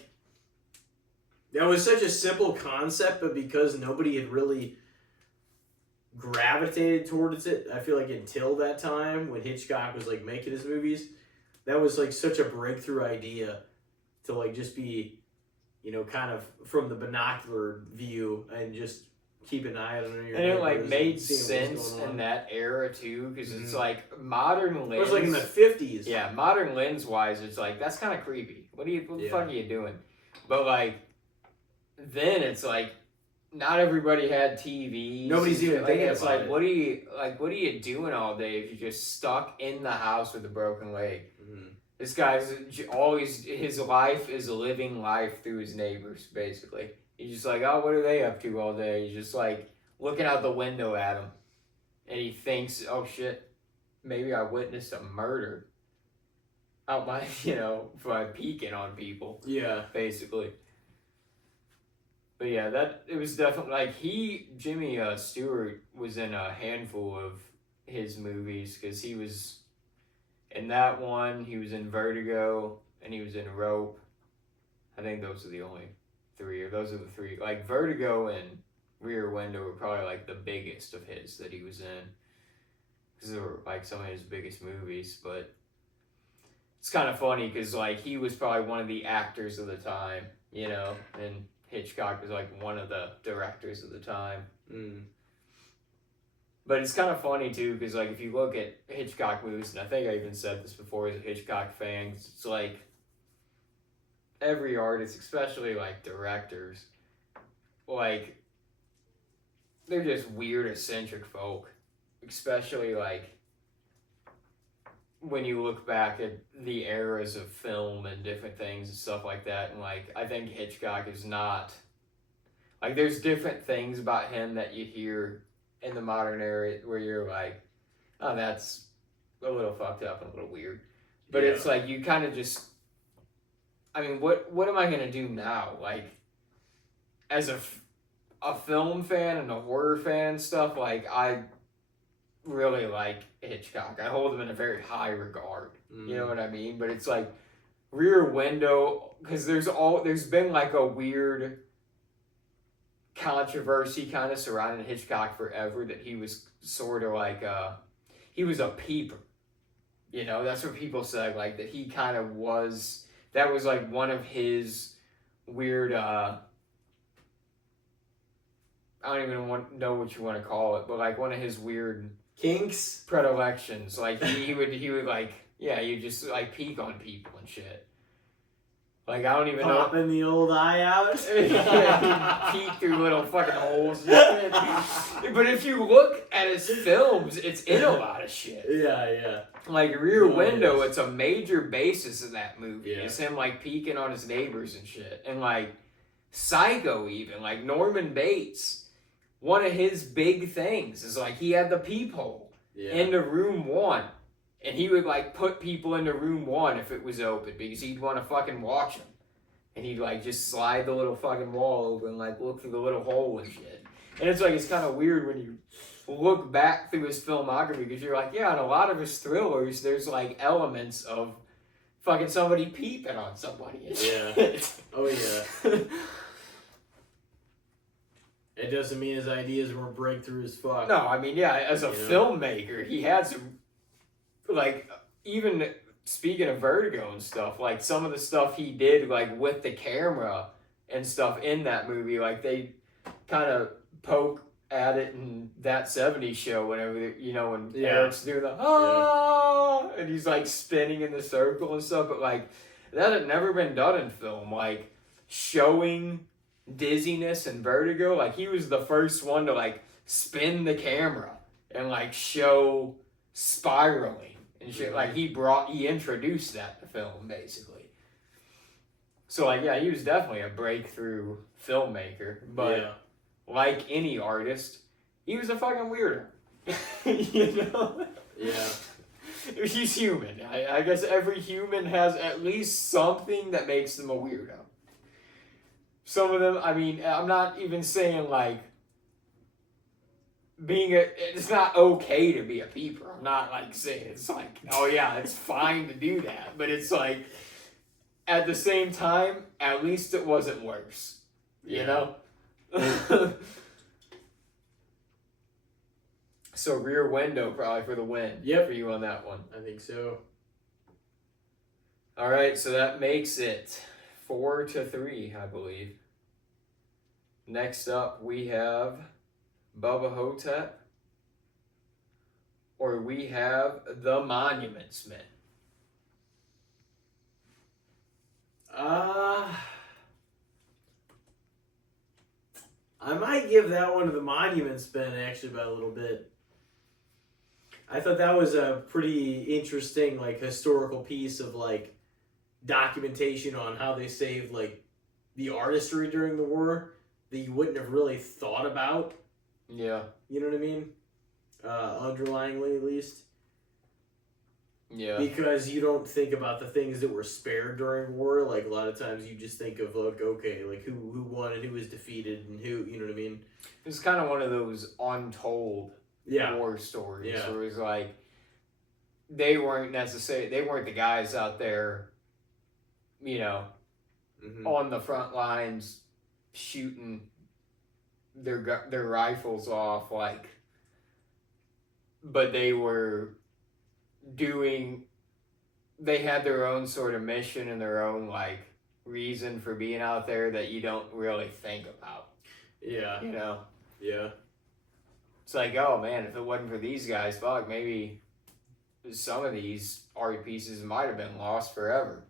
That was such a simple concept, but because nobody had really gravitated towards it, I feel like until that time when Hitchcock was like making his movies, that was like such a breakthrough idea to like just be, kind of from the binocular view and just keep an eye on your. And it like made sense in that era too, because it's like modern lens. It was like in the 50s. Yeah, modern lens wise, it's like that's kind of creepy. What the fuck are you doing? But like. Then it's like, not everybody had TVs. Nobody's even thinking it's about like, it. what are you doing all day if you're just stuck in the house with a broken leg? Mm-hmm. This guy's always, his life is living life through his neighbors, basically. He's just like, oh, what are they up to all day? He's just like looking out the window at him. And he thinks, oh shit, maybe I witnessed a murder out my, by peeking on people. Yeah. Basically. But yeah, it was definitely like Jimmy Stewart was in a handful of his movies because he was in that one, he was in Vertigo, and he was in Rope. I think those are the only three, or those are the three. Like Vertigo and Rear Window were probably like the biggest of his that he was in because they were like some of his biggest movies. But it's kind of funny because like he was probably one of the actors of the time, and Hitchcock was like one of the directors of the time. But it's kind of funny too because like if you look at Hitchcock movies, and I think I even said this before as a Hitchcock fan, it's like every artist, especially like directors, like they're just weird eccentric folk, especially like when you look back at the eras of film and different things and stuff like that. And like I think Hitchcock is not like, there's different things about him that you hear in the modern era where you're like, oh, that's a little fucked up and a little weird. But it's like you kind of just, I mean, what am I gonna do now? Like as a film fan and a horror fan and stuff, like I really like Hitchcock. I hold him in a very high regard. You know what I mean? But it's like Rear Window, because there's been like a weird controversy kind of surrounding Hitchcock forever that he was sort of like he was a peeper. That's what people say, like that he kind of was that was like one of his weird I don't even know what you want to call it, but like one of his weird Kinks. predilections. Like he would like, yeah, you just like peek on people and shit. Like I don't even Popping the old eye out. yeah, he peek through little fucking holes and shit. But if you look at his films, it's in a lot of shit. Yeah. Like Rear Window, Yes. it's a major basis of that movie. Yeah. It's him like peeking on his neighbors and shit. And like Psycho even, like Norman Bates, one of his big things is like he had the peephole into room 1. And he would like put people into room 1 if it was open because he'd want to fucking watch them. And he'd like just slide the little fucking wall open and like look through the little hole and shit. And it's like, it's kind of weird when you look back through his filmography because you're like, yeah, in a lot of his thrillers, there's like elements of fucking somebody peeping on somebody and shit. Oh yeah. It doesn't mean his ideas weren't breakthrough as fuck. No, I mean, yeah, as a filmmaker, he had some, like, even speaking of Vertigo and stuff, like, some of the stuff he did, like, with the camera and stuff in that movie, like, they kind of poke at it in That 70s Show whenever, you know, when Eric's doing the, and he's, like, spinning in the circle and stuff, but, like, that had never been done in film, like, showing dizziness and vertigo. Like he was the first one to like spin the camera and like show spiraling and shit. Like he introduced that to film basically. So like yeah, he was definitely a breakthrough filmmaker, but like any artist, he was a fucking weirdo. You know? Yeah. He's human. I guess every human has at least something that makes them a weirdo. Some of them, I mean, I'm not even saying like it's not okay to be a peeper. I'm not like saying it's like, oh yeah, it's fine to do that. But it's like, at the same time, at least it wasn't worse. You know? So Rear Window probably for the win. Yep. For you on that one. I think so. All right, so that makes it 4-3, I believe. Next up, we have Bubba Hotep, or we have The Monuments Men. I might give that one to The Monuments Men actually by a little bit. I thought that was a pretty interesting like historical piece of like documentation on how they saved like the artistry during the war that you wouldn't have really thought about. Yeah. You know what I mean? Underlyingly, at least. Yeah. Because you don't think about the things that were spared during war. Like, a lot of times you just think of, like, okay, like, who won and who was defeated and who, you know what I mean? It's kind of one of those untold war stories where it's like, they weren't the guys out there, you know, on the front lines shooting their rifles off, like, but they had their own sort of mission and their own like reason for being out there that you don't really think about. Yeah. You know? Yeah. It's like, oh man, if it wasn't for these guys, fuck, maybe some of these art pieces might have been lost forever.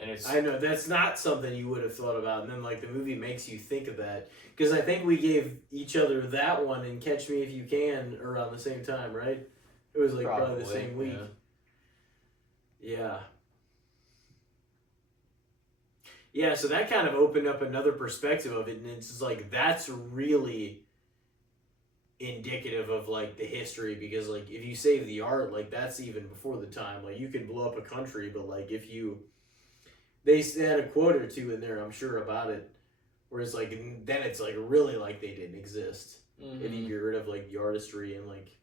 And I know, that's not something you would have thought about, and then like the movie makes you think of that. Because I think we gave each other that one and Catch Me If You Can around the same time, right? It was like probably the same week. Yeah, so that kind of opened up another perspective of it, and it's just like, that's really indicative of like the history, because like if you save the art, like that's even before the time. Like you could blow up a country, but like if you... They had a quote or two in there, I'm sure, about it, where it's like, then it's like really like they didn't exist. If you get rid of like the artistry and like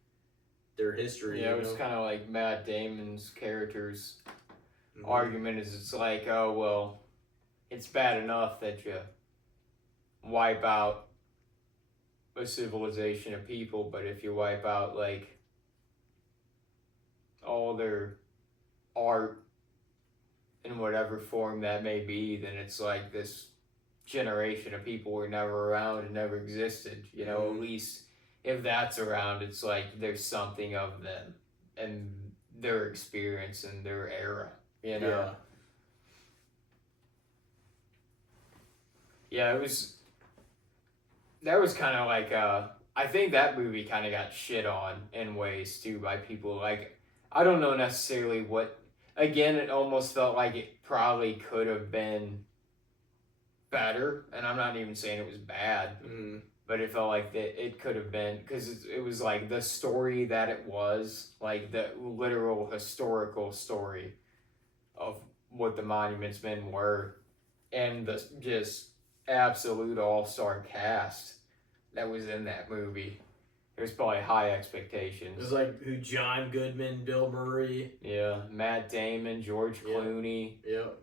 their history. Yeah, it was kind of like Matt Damon's character's argument is it's like, oh, well, it's bad enough that you wipe out a civilization of people, but if you wipe out like all their art in whatever form that may be, then it's like this generation of people were never around and never existed. You know, at least if that's around, it's like there's something of them and their experience and their era, you know? Yeah, that was kind of like, I think that movie kind of got shit on in ways too by people. Like, I don't know necessarily what, again, it almost felt like it probably could have been better, and I'm not even saying it was bad, but it felt like that it could have been, because it was like the story that it was, like the literal historical story of what the Monuments Men were, and the just absolute all-star cast that was in that movie. There's probably high expectations. It was like who? John Goodman, Bill Murray. Yeah, Matt Damon, George Clooney. Yep.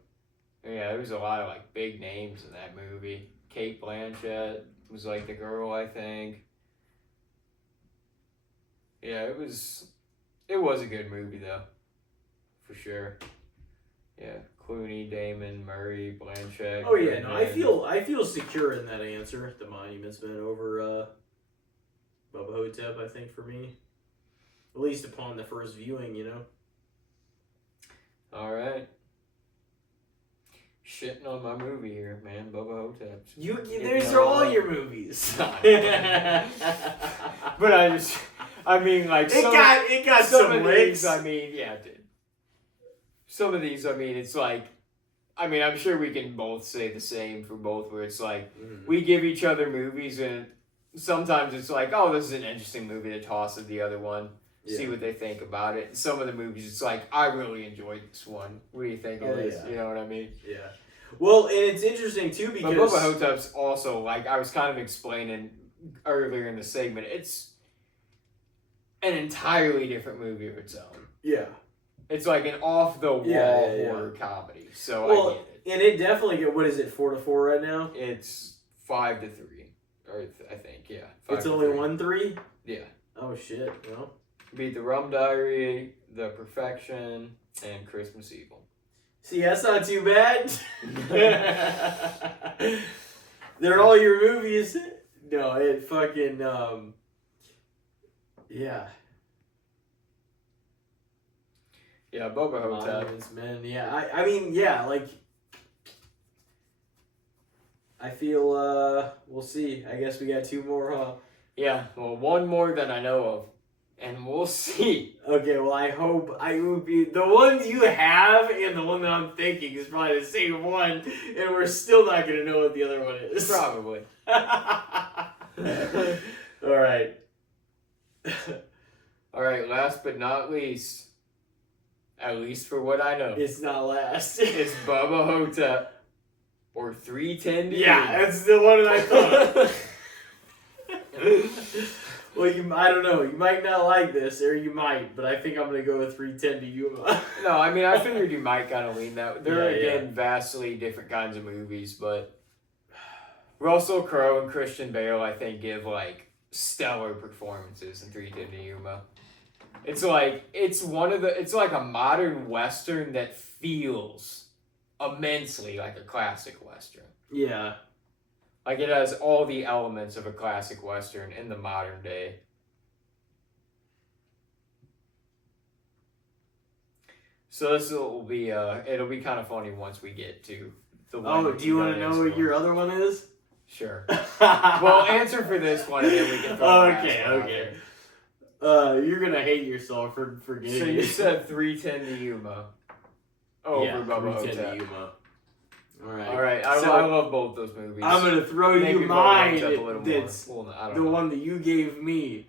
Yeah, there was a lot of like big names in that movie. Kate Blanchett was like the girl, I think. Yeah, it was a good movie though, for sure. Yeah, Clooney, Damon, Murray, Blanchett. Oh yeah, no, I feel secure in that answer. The Monuments Men over Bubba Hotep, I think, for me. At least upon the first viewing, you know. Alright. Shitting on my movie here, man. Bubba Hotep. These are all your movies. But I mean, like, it got some of licks. these, I mean, yeah, it did. Some of these, I mean, it's like, I mean, I'm sure we can both say the same for both, where it's like, we give each other movies, and sometimes it's like, oh, this is an interesting movie to toss at the other one, see what they think about it. And some of the movies, it's like, I really enjoyed this one. What do you think of this? Yeah. You know what I mean? Yeah. Well, and it's interesting, too, because... But Bubba Hotep's also, like, I was kind of explaining earlier in the segment, it's an entirely different movie of its own. Yeah. It's like an off-the-wall horror comedy. So I get it. And it definitely what is it, 4-4 right now? It's 5-3. Or I think, yeah. It's only 1-3? Yeah. Oh, shit. Well. Beat the Rum Diary, The Perfection, and Christmas Evil. See, that's not too bad. They're all your movies. No, it fucking, yeah. Yeah, Bubba Hotep. Monuments Men, yeah. I mean, yeah, like, I feel, we'll see. I guess we got 2 more, huh? Yeah, well, 1 more than I know of. And we'll see. Okay, well, I hope I would be the one you have and the one that I'm thinking is probably the same one, and we're still not gonna know what the other one is. Probably. All right. All right. Last but not least, at least for what I know, It's not last. it's Bubba Hotep or 310 to Yeah, that's the one that I thought. Well, I don't know. You might not like this, or you might, but I think I'm going to go with 310 to Yuma. No, I mean, I figured you might kind of lean that. They're, again, vastly different kinds of movies, but Russell Crowe and Christian Bale, I think, give, like, stellar performances in 310 to Yuma. It's like, it's like a modern Western that feels immensely like a classic Western. Yeah. Like, it has all the elements of a classic Western in the modern day. So this will be, it'll be kind of funny once we get to the one. Oh, do you want to know what your other one is? Sure. Well, answer for this one, and then we can throw Okay. You're going to hate yourself for getting So you said 310 to Yuma. Over Bubba Hotep. to Yuma. All right. I love both those movies. I'm going to throw Maybe you Bubba mine Hotep a little that's more. Well, I don't the know. one that you gave me.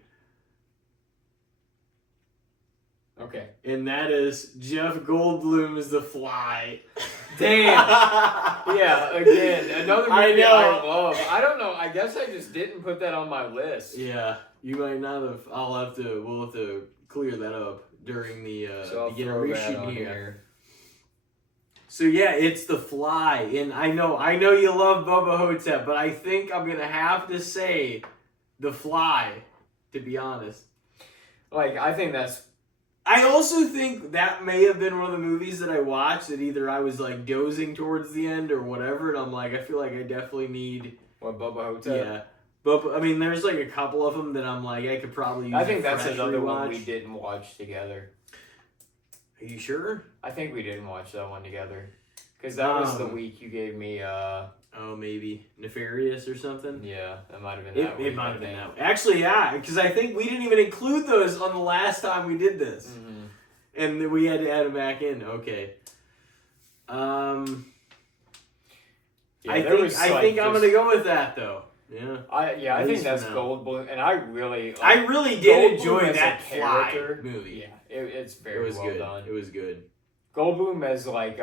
Okay. And that is Jeff Goldblum's The Fly. Damn. Yeah, again, another movie I love. I don't know. I guess I just didn't put that on my list. Yeah, you might not have. We'll have to clear that up during the intermission here. So yeah, it's The Fly, and I know you love Bubba Hotep, but I think I'm gonna have to say The Fly, to be honest. Like, I think that's I also think that may have been one of the movies that I watched that either I was like dozing towards the end or whatever, and I'm like, I feel like I definitely need. What, Bubba Hotep? Yeah. But I mean, there's like a couple of them that I'm like, I could probably use. I think a that's fresh another rewatch. one we didn't watch together. Are you sure? I think we didn't watch that one together. Because that was the week you gave me, Oh, maybe Nefarious or something? yeah, that might have been that week. It might have been that. Actually, yeah, because I think we didn't even include those on the last time we did this. Mm-hmm. And then we had to add them back in. Okay. Yeah, I think I'm gonna go with that though. Yeah. I think that's Goldblum, and I really did enjoy Goldblum as that a character movie. Yeah, it's very well good. done. It was good. Goldblum as like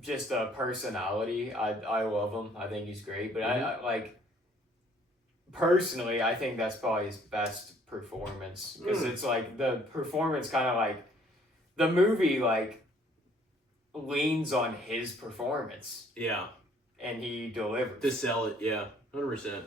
just a personality. I love him. I think he's great. But I like personally, I think that's probably his best performance because it's like the performance kind of like the movie like leans on his performance. Yeah. And he delivers. To sell it, yeah. 100%.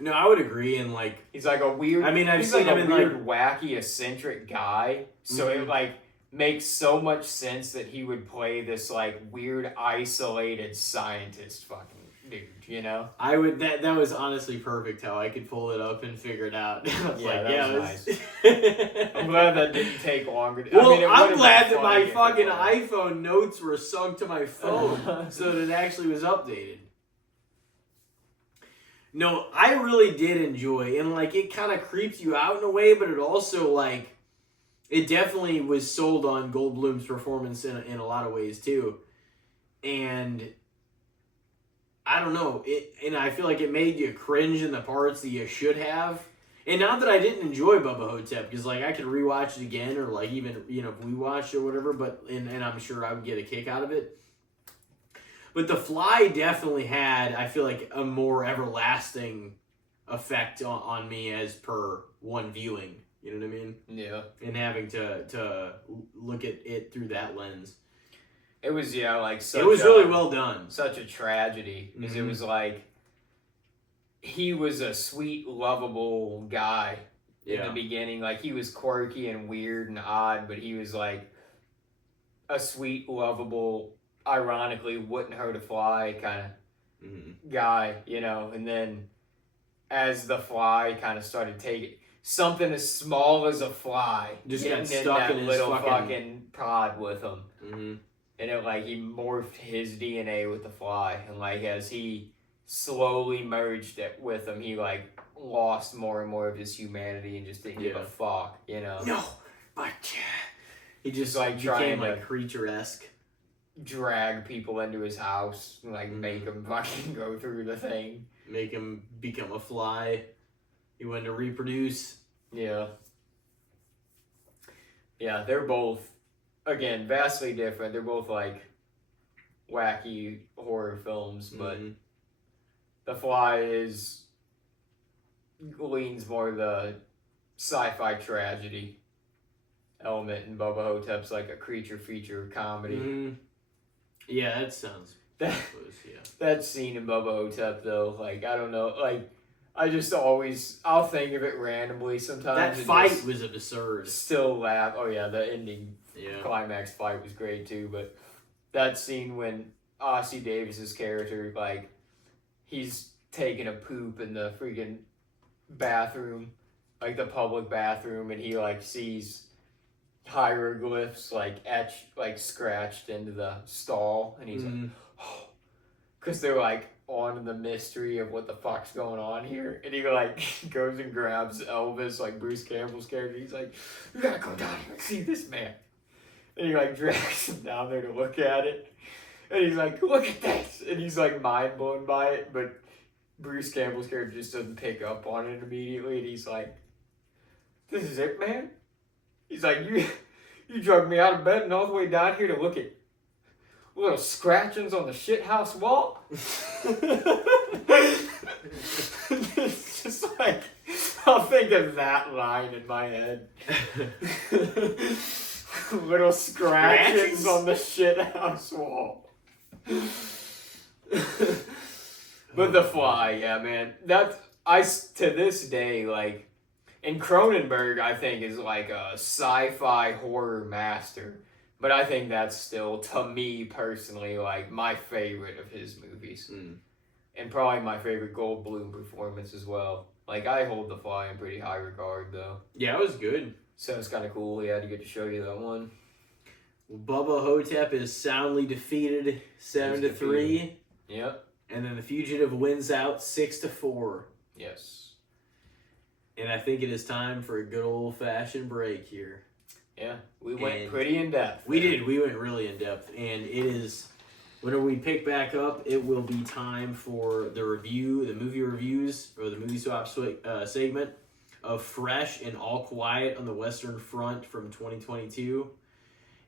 No, I would agree, and like he's like a weird. I mean, I've he's seen like him a in weird, wacky, eccentric guy. So it like makes so much sense that he would play this like weird, isolated scientist, fucking dude. You know? I would. That was honestly perfect. How I could pull it up and figure it out. I was like, that was nice. nice. I'm glad that didn't take longer. Well, I mean, I'm glad that my fucking iPhone notes were sunk to my phone so that it actually was updated. No, I really did enjoy, and like it kind of creeps you out in a way, but it also like it definitely was sold on Goldblum's performance in a lot of ways too, and I don't know and I feel like it made you cringe in the parts that you should have, and not that I didn't enjoy Bubba Hotep because like I could rewatch it again or like even if we watched it or whatever, but and I'm sure I would get a kick out of it. But The Fly definitely had, I feel like, a more everlasting effect on me as per one viewing. You know what I mean? Yeah. And having to look at it through that lens. It was, like such it was really well done. Such a tragedy. Because it was like, he was a sweet, lovable guy in the beginning. Like, he was quirky and weird and odd, but he was like a sweet, lovable, ironically wouldn't hurt a fly kind of guy, and then as the fly kind of started taking something as small as a fly just getting got stuck in that his little fucking pod with him, and it like he morphed his DNA with the fly, and like as he slowly merged it with him, he like lost more and more of his humanity and just didn't give a fuck, No, but he just like became like creature-esque. Drag people into his house, like make them fucking go through the thing, make him become a fly. He wanted to reproduce. Yeah, they're both again vastly different. They're both like wacky horror films, but The Fly leans more the sci-fi tragedy element, and Bubba Hotep's like a creature feature comedy. Yeah, that sounds close, yeah. That scene in Bubba Hotep, though, like, I don't know, like, I'll think of it randomly sometimes. That fight was absurd. Still laugh. Oh, yeah, the ending climax fight was great, too, but that scene when Ossie Davis's character, like, he's taking a poop in the freaking bathroom, like, the public bathroom, and he, like, sees hieroglyphs like etched, like scratched into the stall, and he's like, oh, because they're like on the mystery of what the fuck's going on here, and he like goes and grabs Elvis, like Bruce Campbell's character. He's like, you gotta go down here and see this man, and he like drags him down there to look at it, and he's like, look at this, and he's like mind blown by it, but Bruce Campbell's character just doesn't pick up on it immediately, and he's like, this is it, man. He's like, you drug me out of bed and all the way down here to look at little scratchings on the shithouse wall? It's just like, I'll think of that line in my head. Little scratchings on the shithouse wall. But The Fly, yeah, man. To this day, like, And Cronenberg, I think, is like a sci-fi horror master. But I think that's still, to me personally, like my favorite of his movies. Mm. And probably my favorite Goldblum performance as well. Like, I hold The Fly in pretty high regard, though. Yeah, it was good. So it's kind of cool he had to get to show you that one. Bubba Hotep is soundly defeated 7-3. Yep. And then the Fugitive wins out 6-4. Yes. And I think it is time for a good old-fashioned break here. Yeah, we went pretty in-depth. We did. We went really in-depth. And it is, whenever we pick back up, it will be time for the movie reviews, or the movie swap segment of Fresh and All Quiet on the Western Front from 2022.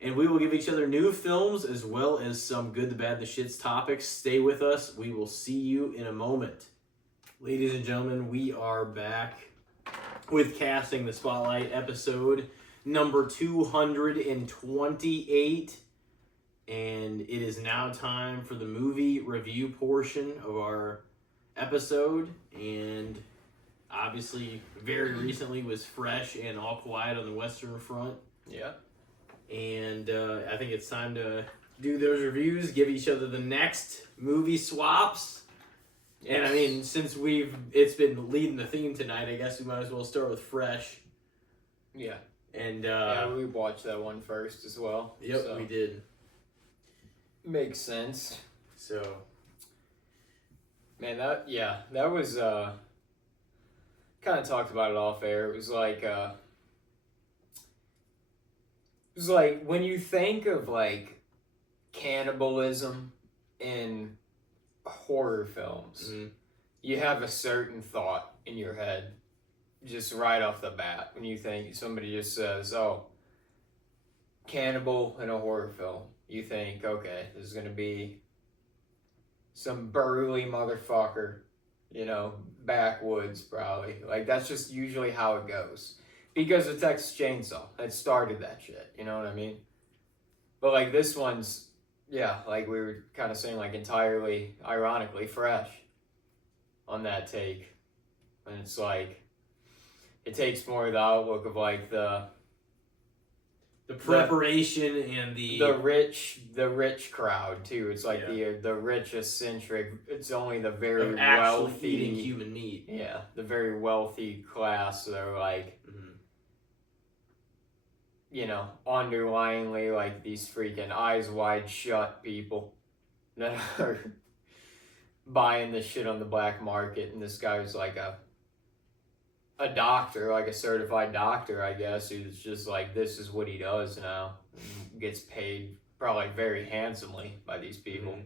And we will give each other new films as well as some good, the bad, the shits topics. Stay with us. We will see you in a moment. Ladies and gentlemen, we are back with Casting the Spotlight episode number 228. And it is now time for the movie review portion of our episode. And obviously, very recently was Fresh and All Quiet on the Western Front. Yeah. And I think it's time to do those reviews, give each other the next movie swaps. Yes. And I mean, since it's been leading the theme tonight, I guess we might as well start with Fresh. Yeah. And yeah, we watched that one first as well. Yep, so. We did. Makes sense. So, man, that was kind of talked about it off air. It was like when you think of like cannibalism in horror films, you have a certain thought in your head just right off the bat when you think somebody just says, "Oh, cannibal in a horror film." You think, okay, this is gonna be some burly motherfucker, backwoods probably. Like that's just usually how it goes. Because of Texas Chainsaw, that started that shit, you know what I mean? But like this one's, yeah, like we were kind of saying, like entirely, ironically, fresh on that take. And it's like, it takes more of the outlook of like the preparation and the rich crowd too. It's like the rich eccentric. It's only the very wealthy eating human meat. Yeah, the very wealthy class. So they're like, underlyingly like these freaking eyes wide shut people that are buying this shit on the black market. And this guy was like a doctor, like a certified doctor, I guess, who's just like, this is what he does now. And gets paid probably very handsomely by these people.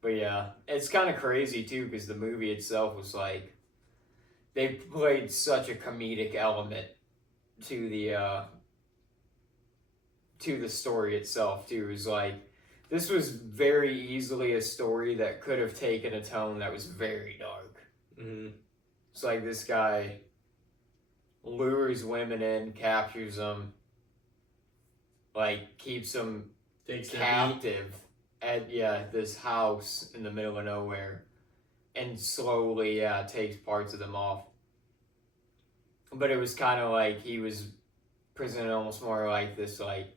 But yeah, it's kind of crazy too, because the movie itself was like, they played such a comedic element to the story itself too. It was like, this was very easily a story that could have taken a tone that was very dark. It's like this guy lures women in, captures them, like keeps them captive at this house in the middle of nowhere, and slowly takes parts of them off. But it was kind of like he was presented almost more like this like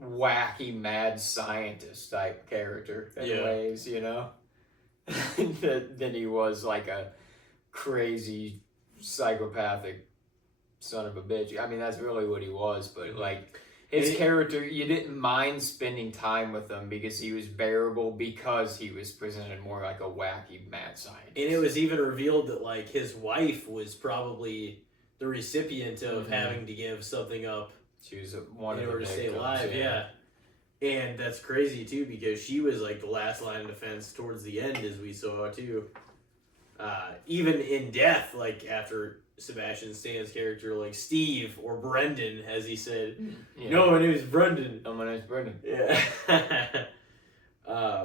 wacky mad scientist type character in ways, than he was like a crazy psychopathic son of a bitch. I mean, that's really what he was, but like his character, you didn't mind spending time with him because he was bearable, because he was presented more like a wacky mad scientist. And it was even revealed that like his wife was probably the recipient of having to give something up. She was one in order to stay alive. Yeah. And that's crazy too, because she was like the last line of defense towards the end, as we saw too. Even in death, like after Sebastian Stan's character, like Steve or Brendan, as he said, "No, my name is Brendan." "No, my name is Brendan." Yeah.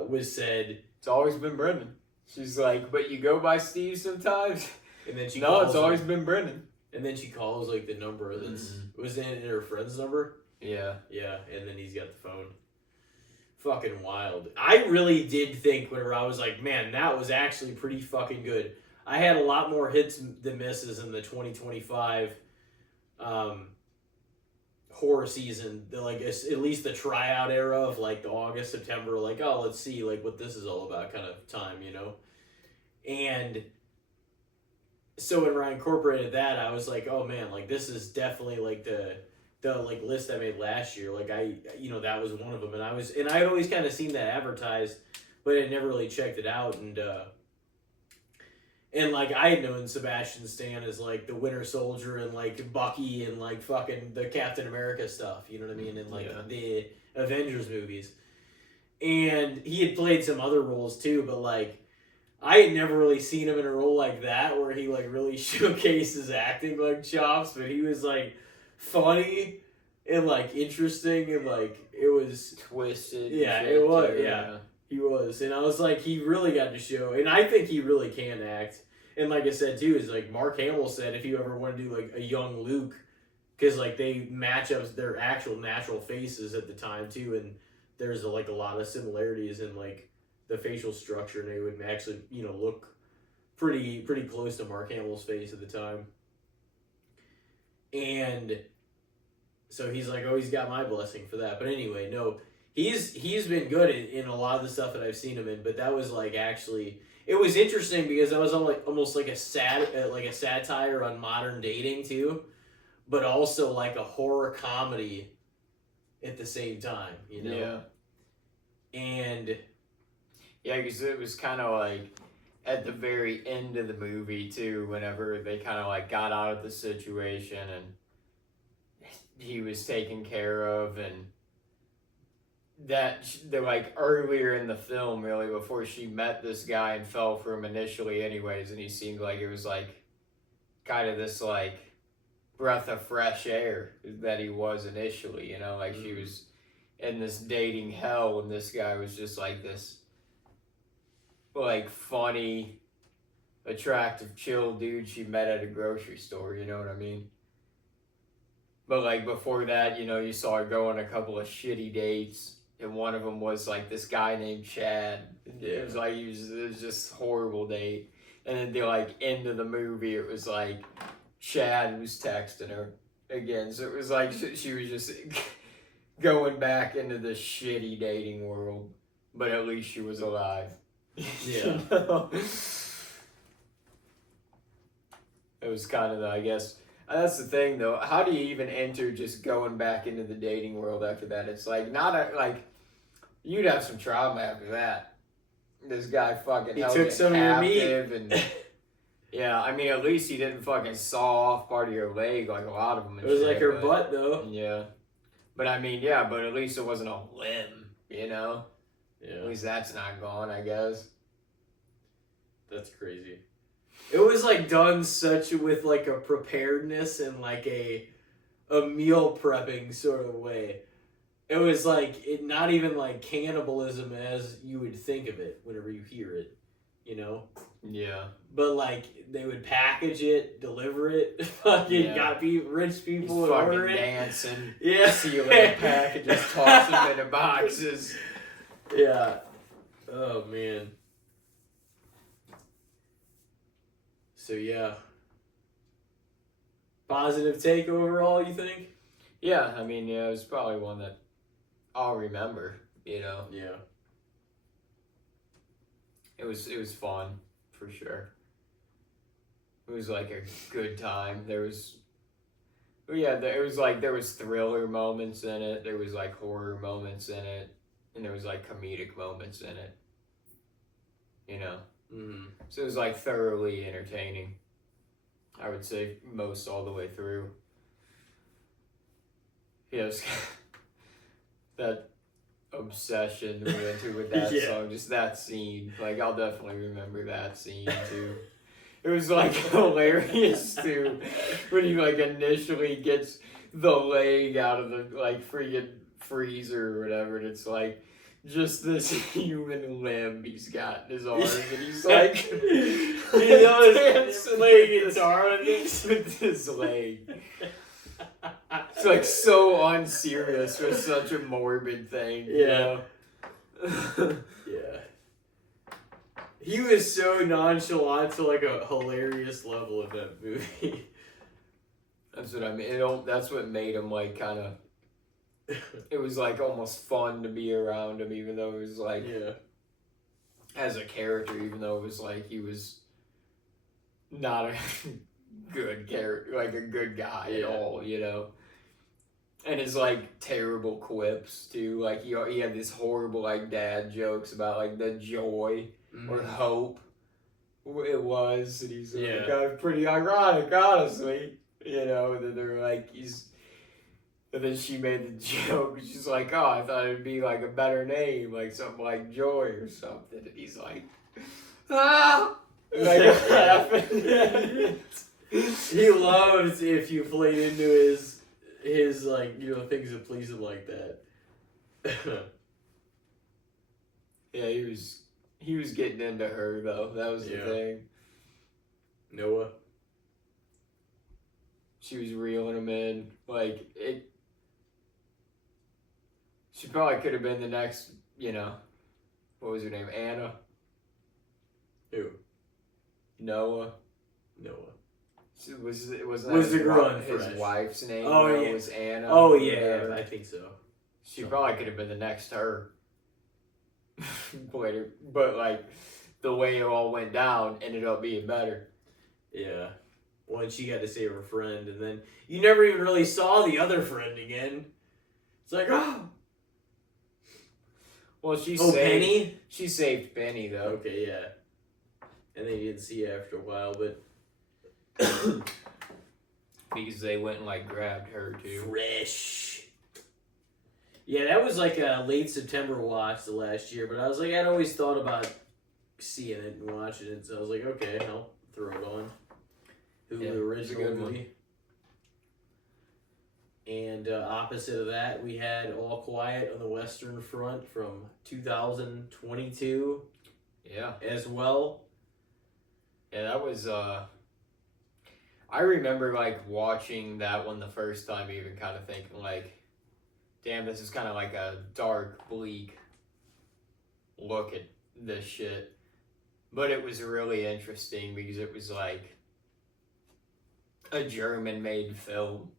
Was said, "It's always been Brendan." She's like, "But you go by Steve sometimes." And then she "No, it's always been Brendan." And then she calls like the number that's was in her friend's number. Yeah. Yeah, and then he's got the phone. Fucking wild. I really did think whenever I was like, man, that was actually pretty fucking good. I had a lot more hits than misses in the 2025 horror season. Like at least the tryout era of like the August, September, like, oh, let's see like what this is all about kind of time, you know? And so when I incorporated that, I was like, oh man, like this is definitely like the like list I made last year. Like that was one of them, and I had always kind of seen that advertised, but I never really checked it out, and like I had known Sebastian Stan as like the Winter Soldier and like Bucky and like fucking the Captain America stuff, you know what I mean, and like the Avengers movies, and he had played some other roles too, but like I had never really seen him in a role like that where he like really showcased his acting like chops, but he was like funny and like interesting and like it was twisted. Yeah, it was. Yeah, he was, and I was like, he really got to show, and I think he really can act. And like I said too, is like Mark Hamill said, if you ever want to do like a young Luke, because like they match up their actual natural faces at the time too, and there's like a lot of similarities in like the facial structure, and they would actually, look pretty close to Mark Hamill's face at the time. And so he's like, oh, he's got my blessing for that. But anyway, no, he's been good in a lot of the stuff that I've seen him in. But that was like actually, it was interesting because that was almost like a satire on modern dating too, but also like a horror comedy at the same time, Yeah. And yeah, because it was kind of like at the very end of the movie too, whenever they kind of like got out of the situation and he was taken care of, and that they're like earlier in the film, really before she met this guy and fell for him initially anyways, and he seemed like it was like kind of this like breath of fresh air that he was initially, like she was in this dating hell and this guy was just like this like funny, attractive, chill dude she met at a grocery store, you know what I mean? But like before that, you saw her go on a couple of shitty dates, and one of them was like this guy named Chad. It was like it was just horrible date. And then the like end of the movie, it was like Chad was texting her again. So it was like she was just going back into the shitty dating world, but at least she was alive. Yeah. It was kind of I guess. That's the thing, though. How do you even enter just going back into the dating world after that? It's like you'd have some trauma after that. This guy fucking he held took you some of your meat, and yeah, I mean at least he didn't fucking saw off part of your leg like a lot of them. It was like her butt though. Yeah, but I mean but at least it wasn't a limb, Yeah. At least that's not gone, I guess. That's crazy. It was like done such with like a preparedness and like a meal prepping sort of way. It was like not even like cannibalism as you would think of it whenever you hear it, Yeah. But like they would package it, deliver it, fucking got rich people and order it, dancing, yeah, sealing the packages, tossing them into boxes. Yeah. Oh man. So yeah. Positive take overall, you think? Yeah, I mean, it was probably one that I'll remember, Yeah. It was fun, for sure. It was like a good time. There was thriller moments in it, there was like horror moments in it, and there was like comedic moments in it. Mm-hmm. So it was like thoroughly entertaining. I would say most all the way through. Yes, that obsession we went to with that song, just that scene. Like I'll definitely remember that scene too. It was like hilarious too when he like initially gets the leg out of the like freaking freezer or whatever, and it's like just this human limb he's got in his arms, and he's like, his playing guitar with his leg. It's like so unserious for such a morbid thing. Yeah. Yeah. He was so nonchalant to like a hilarious level in that movie. That's what I mean. That's what made him like kind of. It was like almost fun to be around him, even though it was like Yeah. as a character, even though it was like he was not a good character, like a good guy at all, you know. And his like terrible quips too, like he had this horrible like dad jokes about like the joy or hope it was, and he's like, kind of pretty ironic, honestly, you know. And then they're like, and then she made the joke. She's like, "Oh, I thought it'd be like a better name, like something like Joy or something." And he's like, "Ah!" Like laughing. He loves if you played into his like, you know, things that please him like that. Yeah, he was getting into her though. That was the thing. Noah. She was reeling him in. Like it. She probably could have been the next, you know, what was her name? Anna? Who? Noah. Was the girl in his Fresh? wife's name? Oh, yeah. Was Anna. Oh yeah, I think so. She probably could have been the next her. But like the way it all went down ended up being better. Yeah. Well, and she got to save her friend, and then you never even really saw the other friend again. It's like, oh. Well, Penny? She saved Penny though. Okay, yeah. And then you didn't see her after a while, but because they went and like grabbed her too. Fresh. Yeah, that was like a late September watch the last year, but I was like, I'd always thought about seeing it and watching it, so I was like, okay, I'll throw it on. The original movie. And opposite of that, we had All Quiet on the Western Front from 2022. Yeah. As well. Yeah, that was, I remember, like, watching that one the first time, even kind of thinking, like, damn, this is kind of like a dark, bleak look at this shit. But it was really interesting because it was, like, a German-made film.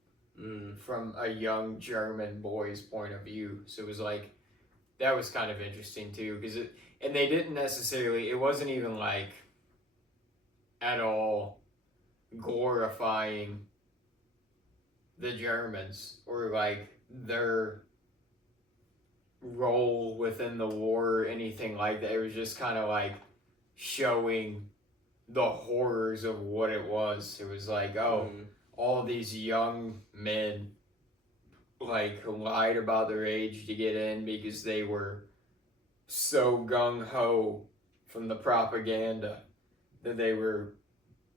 From a young German boy's point of view. So it was like, that was kind of interesting too, because and they didn't necessarily, it wasn't even like at all glorifying the Germans or like their role within the war or anything like that. It was just kind of like showing the horrors of what it was. It was like, all these young men like lied about their age to get in because they were so gung-ho from the propaganda that they were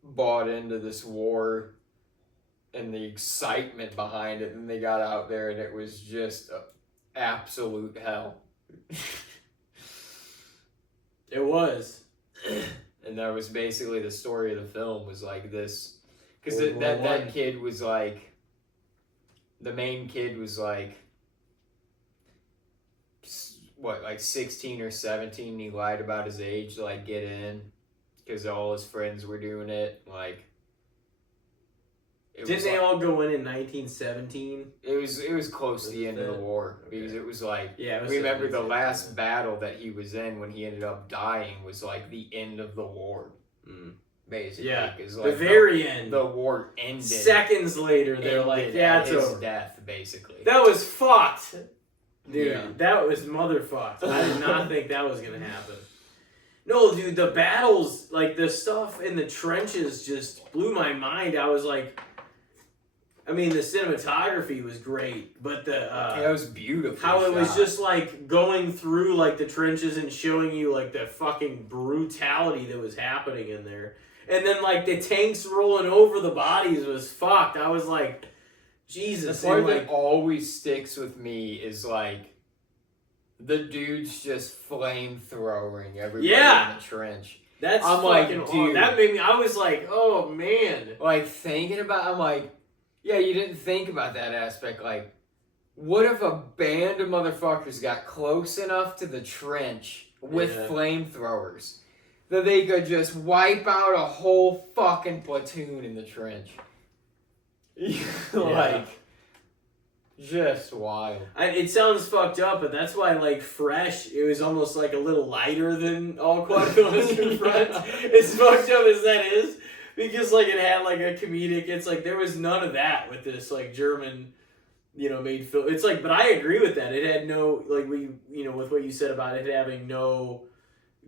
bought into this war and the excitement behind it, and they got out there and it was just absolute hell. It was. And that was basically the story of the film, was like this. Because that kid was like, the main kid was like, what, like 16 or 17. He lied about his age to like get in because all his friends were doing it. Like, didn't they all go in 1917? It was close to the end of the war, because it was like, remember the last battle that he was in when he ended up dying was like the end of the war. Basically, like the very end. The war ended. Seconds later, they're like, it's his over. Death, basically. That was fucked, dude. That was motherfucked. I did not think that was gonna happen. No, dude, the battles, like the stuff in the trenches, just blew my mind. I was like, I mean, the cinematography was great, but it was beautiful. How it was just like going through like the trenches and showing you like the fucking brutality that was happening in there. And then, like, the tanks rolling over the bodies was fucked. I was like, Jesus. The part that always sticks with me is, like, the dudes just flamethrowing everybody in the trench. That's fucking dude. That made me, I was like, oh, man. Like, thinking about, I'm like, yeah, you didn't think about that aspect. Like, what if a band of motherfuckers got close enough to the trench with flamethrowers that they could just wipe out a whole fucking platoon in the trench. Like, just wild. It sounds fucked up, but that's why, like, Fresh, it was almost like a little lighter than All Quiet on the Western Front. As fucked up as that is, because, like, it had, like, a comedic, it's like, there was none of that with this, like, German, made film. It's like, but I agree with that. It had no, like, with what you said about it having no,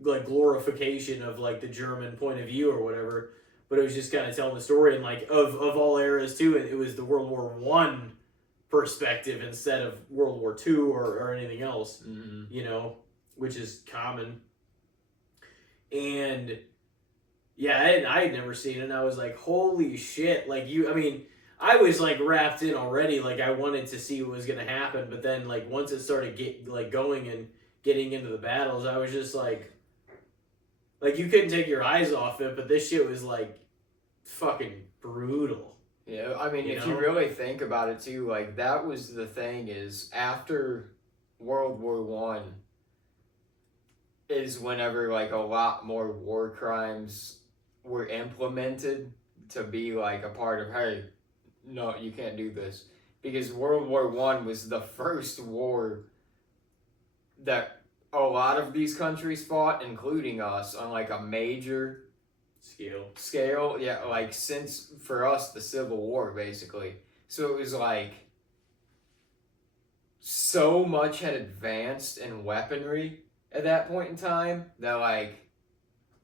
like, glorification of, like, the German point of view or whatever, but it was just kind of telling the story, and, like, of all eras, too, it was the World War One perspective instead of World War II or anything else, which is common. And yeah, I had never seen it, and I was like, holy shit, like, I was, like, wrapped in already, like, I wanted to see what was going to happen, but then, like, once it started going and getting into the battles, I was just like, you couldn't take your eyes off it, but this shit was, like, fucking brutal. Yeah, I mean, if you really think about it, too, like, that was the thing, is after World War One is whenever, like, a lot more war crimes were implemented to be, like, a part of, hey, no, you can't do this. Because World War One was the first war that a lot of these countries fought, including us, on, like, a major scale, yeah, like, since, for us, the Civil War, basically. So it was, like, so much had advanced in weaponry at that point in time that, like,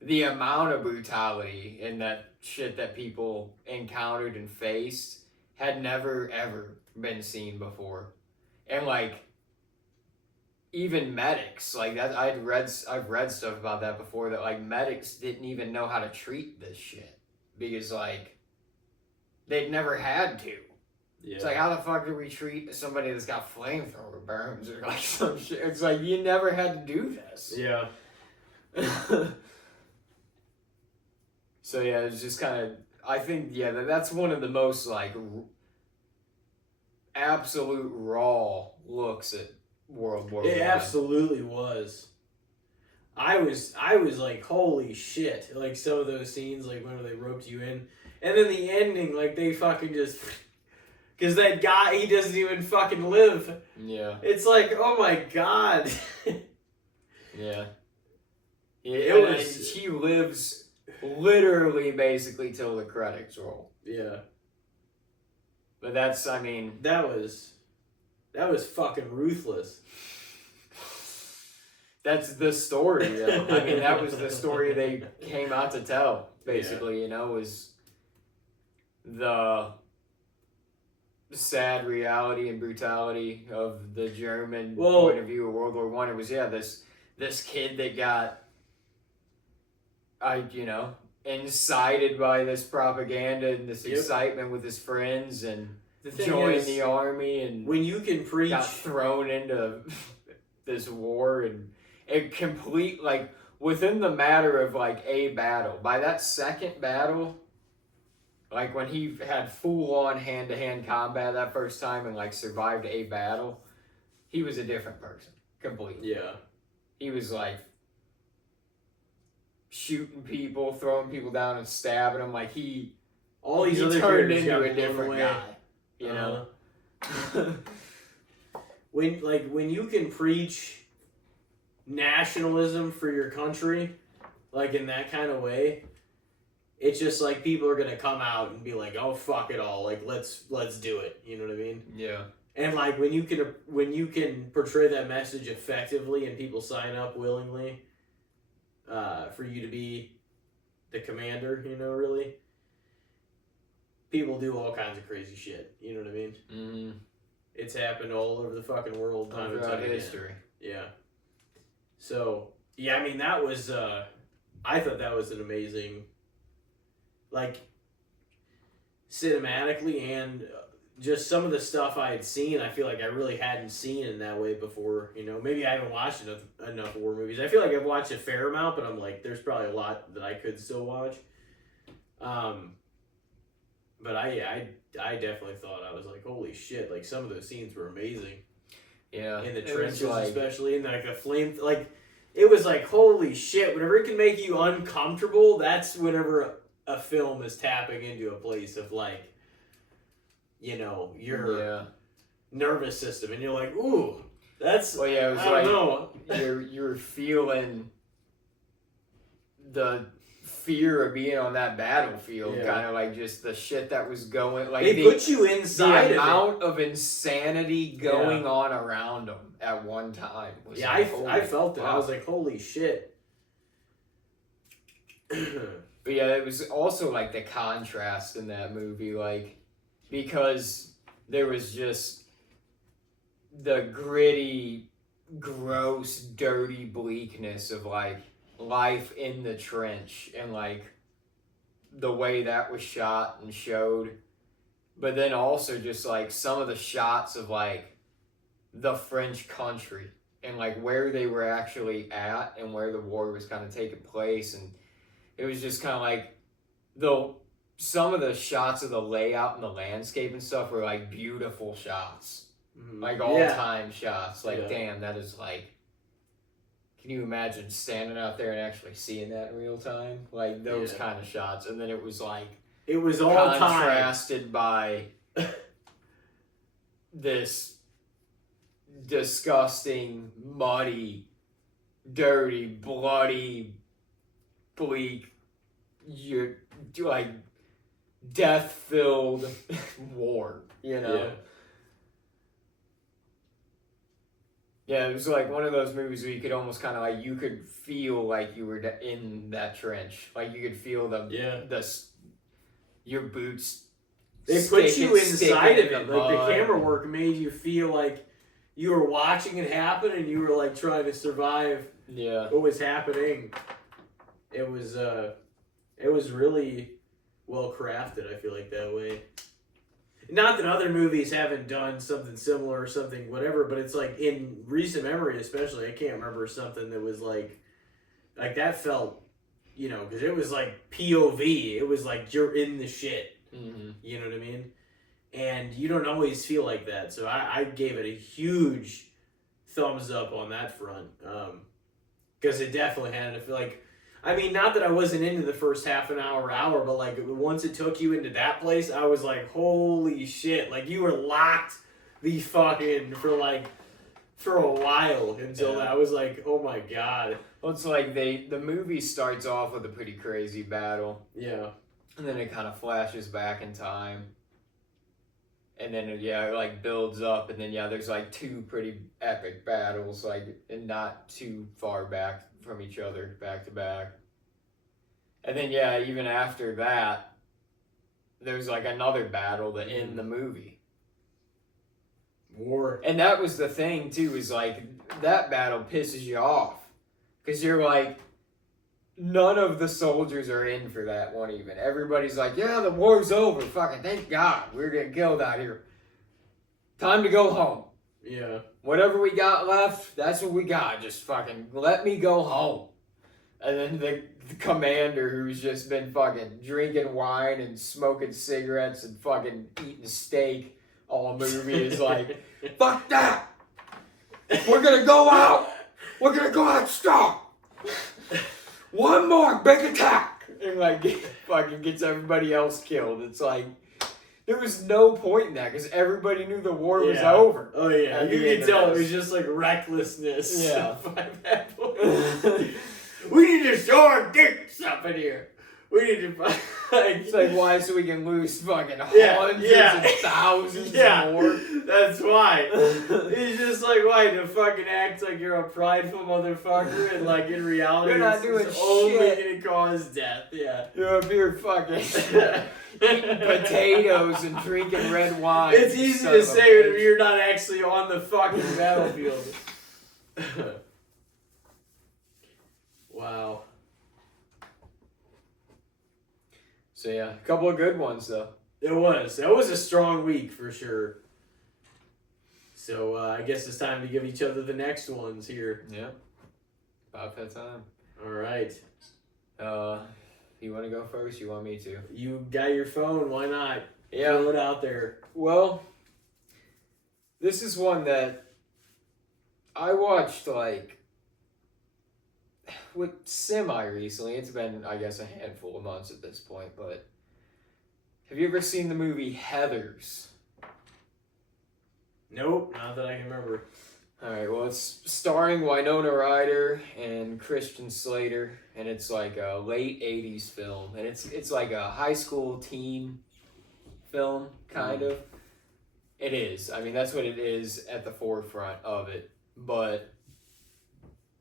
the amount of brutality and that shit that people encountered and faced had never, ever been seen before. And, like, even medics, like, that, I've read stuff about that before, that, like, medics didn't even know how to treat this shit because, like, they'd never had to. Yeah. It's like, how the fuck do we treat somebody that's got flamethrower burns or, like, some shit? It's like, you never had to do this. Yeah. So yeah, it's just kind of, I think, yeah, that's one of the most, like, absolute raw looks at World War It I. absolutely was. I was like, holy shit, like, some of those scenes, like, when they roped you in, and then the ending, like, they fucking just, because that guy, he doesn't even fucking live. Yeah. It's like, oh my god. Yeah. He lives literally basically till the credits roll. Yeah. But that's, I mean, that was fucking ruthless. That's the story, though. I mean, that was the story they came out to tell, basically, was the sad reality and brutality of the German point of view of World War One. It was, this kid that got, incited by this propaganda and this excitement with his friends and joined the army, and when you can preach, got thrown into this war, and it complete, like, within the matter of, like, a battle. By that second battle, like, when he had full-on hand-to-hand combat that first time and, like, survived a battle, he was a different person, completely. Yeah. He was, like, shooting people, throwing people down and stabbing them, like, all these other turned into a different guy, you know? When you can preach nationalism for your country, like, in that kind of way, it's just like people are gonna come out and be like, oh, fuck it all, like, let's do it, you know what I mean? Yeah. And, like, when you can portray that message effectively and people sign up willingly for you to be the commander, really, people do all kinds of crazy shit, you know what I mean? Mm-hmm. It's happened all over the fucking world, time and time again. History. Yeah. So, yeah, I mean, that was, I thought that was an amazing, like, cinematically, and just some of the stuff I had seen, I feel like I really hadn't seen in that way before, Maybe I haven't watched enough war movies. I feel like I've watched a fair amount, but I'm like, there's probably a lot that I could still watch. But I definitely thought, I was like, holy shit, like, some of those scenes were amazing. Yeah. In the trenches, especially, and, like, the flame, like, it was like, holy shit, whenever it can make you uncomfortable, that's whenever a film is tapping into a place of like, your nervous system, and you're like, ooh, that's, Well, yeah, it was I don't know. You're feeling the fear of being on that battlefield, kind of like just the shit that was going, like they put you inside the of amount of insanity going on around them at one time. Was I felt it. I was like, holy shit. But yeah, it was also like the contrast in that movie, like, because there was just the gritty, gross, dirty bleakness of like life in the trench and like the way that was shot and showed, but then also just like some of the shots of like the French country and like where they were actually at and where the war was kind of taking place. And it was just kind of like some of the shots of the layout and the landscape and stuff were like beautiful shots, like all-time shots. Like, damn, that is like, can you imagine standing out there and actually seeing that in real time? Like those kind of shots. And then it was like, it was all contrasted by this disgusting, muddy, dirty, bloody, bleak, like death-filled war, Yeah, it was like one of those movies where you could almost kind of like, you could feel like you were in that trench. Like you could feel your boots. They put you inside of it. Like the camera work made you feel like you were watching it happen and you were like trying to survive what was happening. It was really well crafted, I feel like, that way. Not that other movies haven't done something similar or something, whatever, but it's like in recent memory, especially, I can't remember something that was like that felt, because it was like POV. It was like you're in the shit. Mm-hmm. You know what I mean? And you don't always feel like that. So I gave it a huge thumbs up on that front. Because it definitely had, I feel like, I mean, not that I wasn't into the first half an hour, but like once it took you into that place, I was like, holy shit. Like you were locked the fucking for a while until I was like, oh my god. Well, it's like the movie starts off with a pretty crazy battle. Yeah. And then it kind of flashes back in time. And then, it like builds up. And then, there's like two pretty epic battles, like, and not too far back from each other, back to back. And then, even after that, there's like another battle that in the movie. War. And that was the thing, too, is like, that battle pisses you off. Because you're like, none of the soldiers are in for that one even. Everybody's like, the war's over. Fucking thank God. We're getting killed out here. Time to go home. Yeah. Whatever we got left, that's what we got. Just fucking let me go home. And then the commander, who's just been fucking drinking wine and smoking cigarettes and fucking eating steak all movie, is like, fuck that. We're gonna go out. We're gonna go out strong. One more big attack. And like fucking gets everybody else killed. It's like, there was no point in that because everybody knew the war was over. Oh yeah, you can tell it was just like recklessness. Yeah. By that point. We need to show our dicks up in here. We need to it's like, why? So we can lose fucking hundreds and thousands more. That's why. He's just like, why, to fucking act like you're a prideful motherfucker, and like in reality, you're not doing it's shit. Only gonna cause death. Yeah. You're up here fucking eating potatoes and drinking red wine. It's easy to say when you're not actually on the fucking battlefield. Wow. So a couple of good ones though. It was. That was a strong week for sure. So I guess it's time to give each other the next ones here. Yeah. About that time. All right. You want to go first? You want me to? You got your phone. Why not? Yeah. Throw it out there. Well, this is one that I watched like with semi-recently, it's been, I guess, a handful of months at this point, but have you ever seen the movie Heathers? Nope, not that I can remember. Alright, well, it's starring Winona Ryder and Christian Slater, and it's like a late 80s film, and it's like a high school teen film, kind of. It is. I mean, that's what it is at the forefront of it, but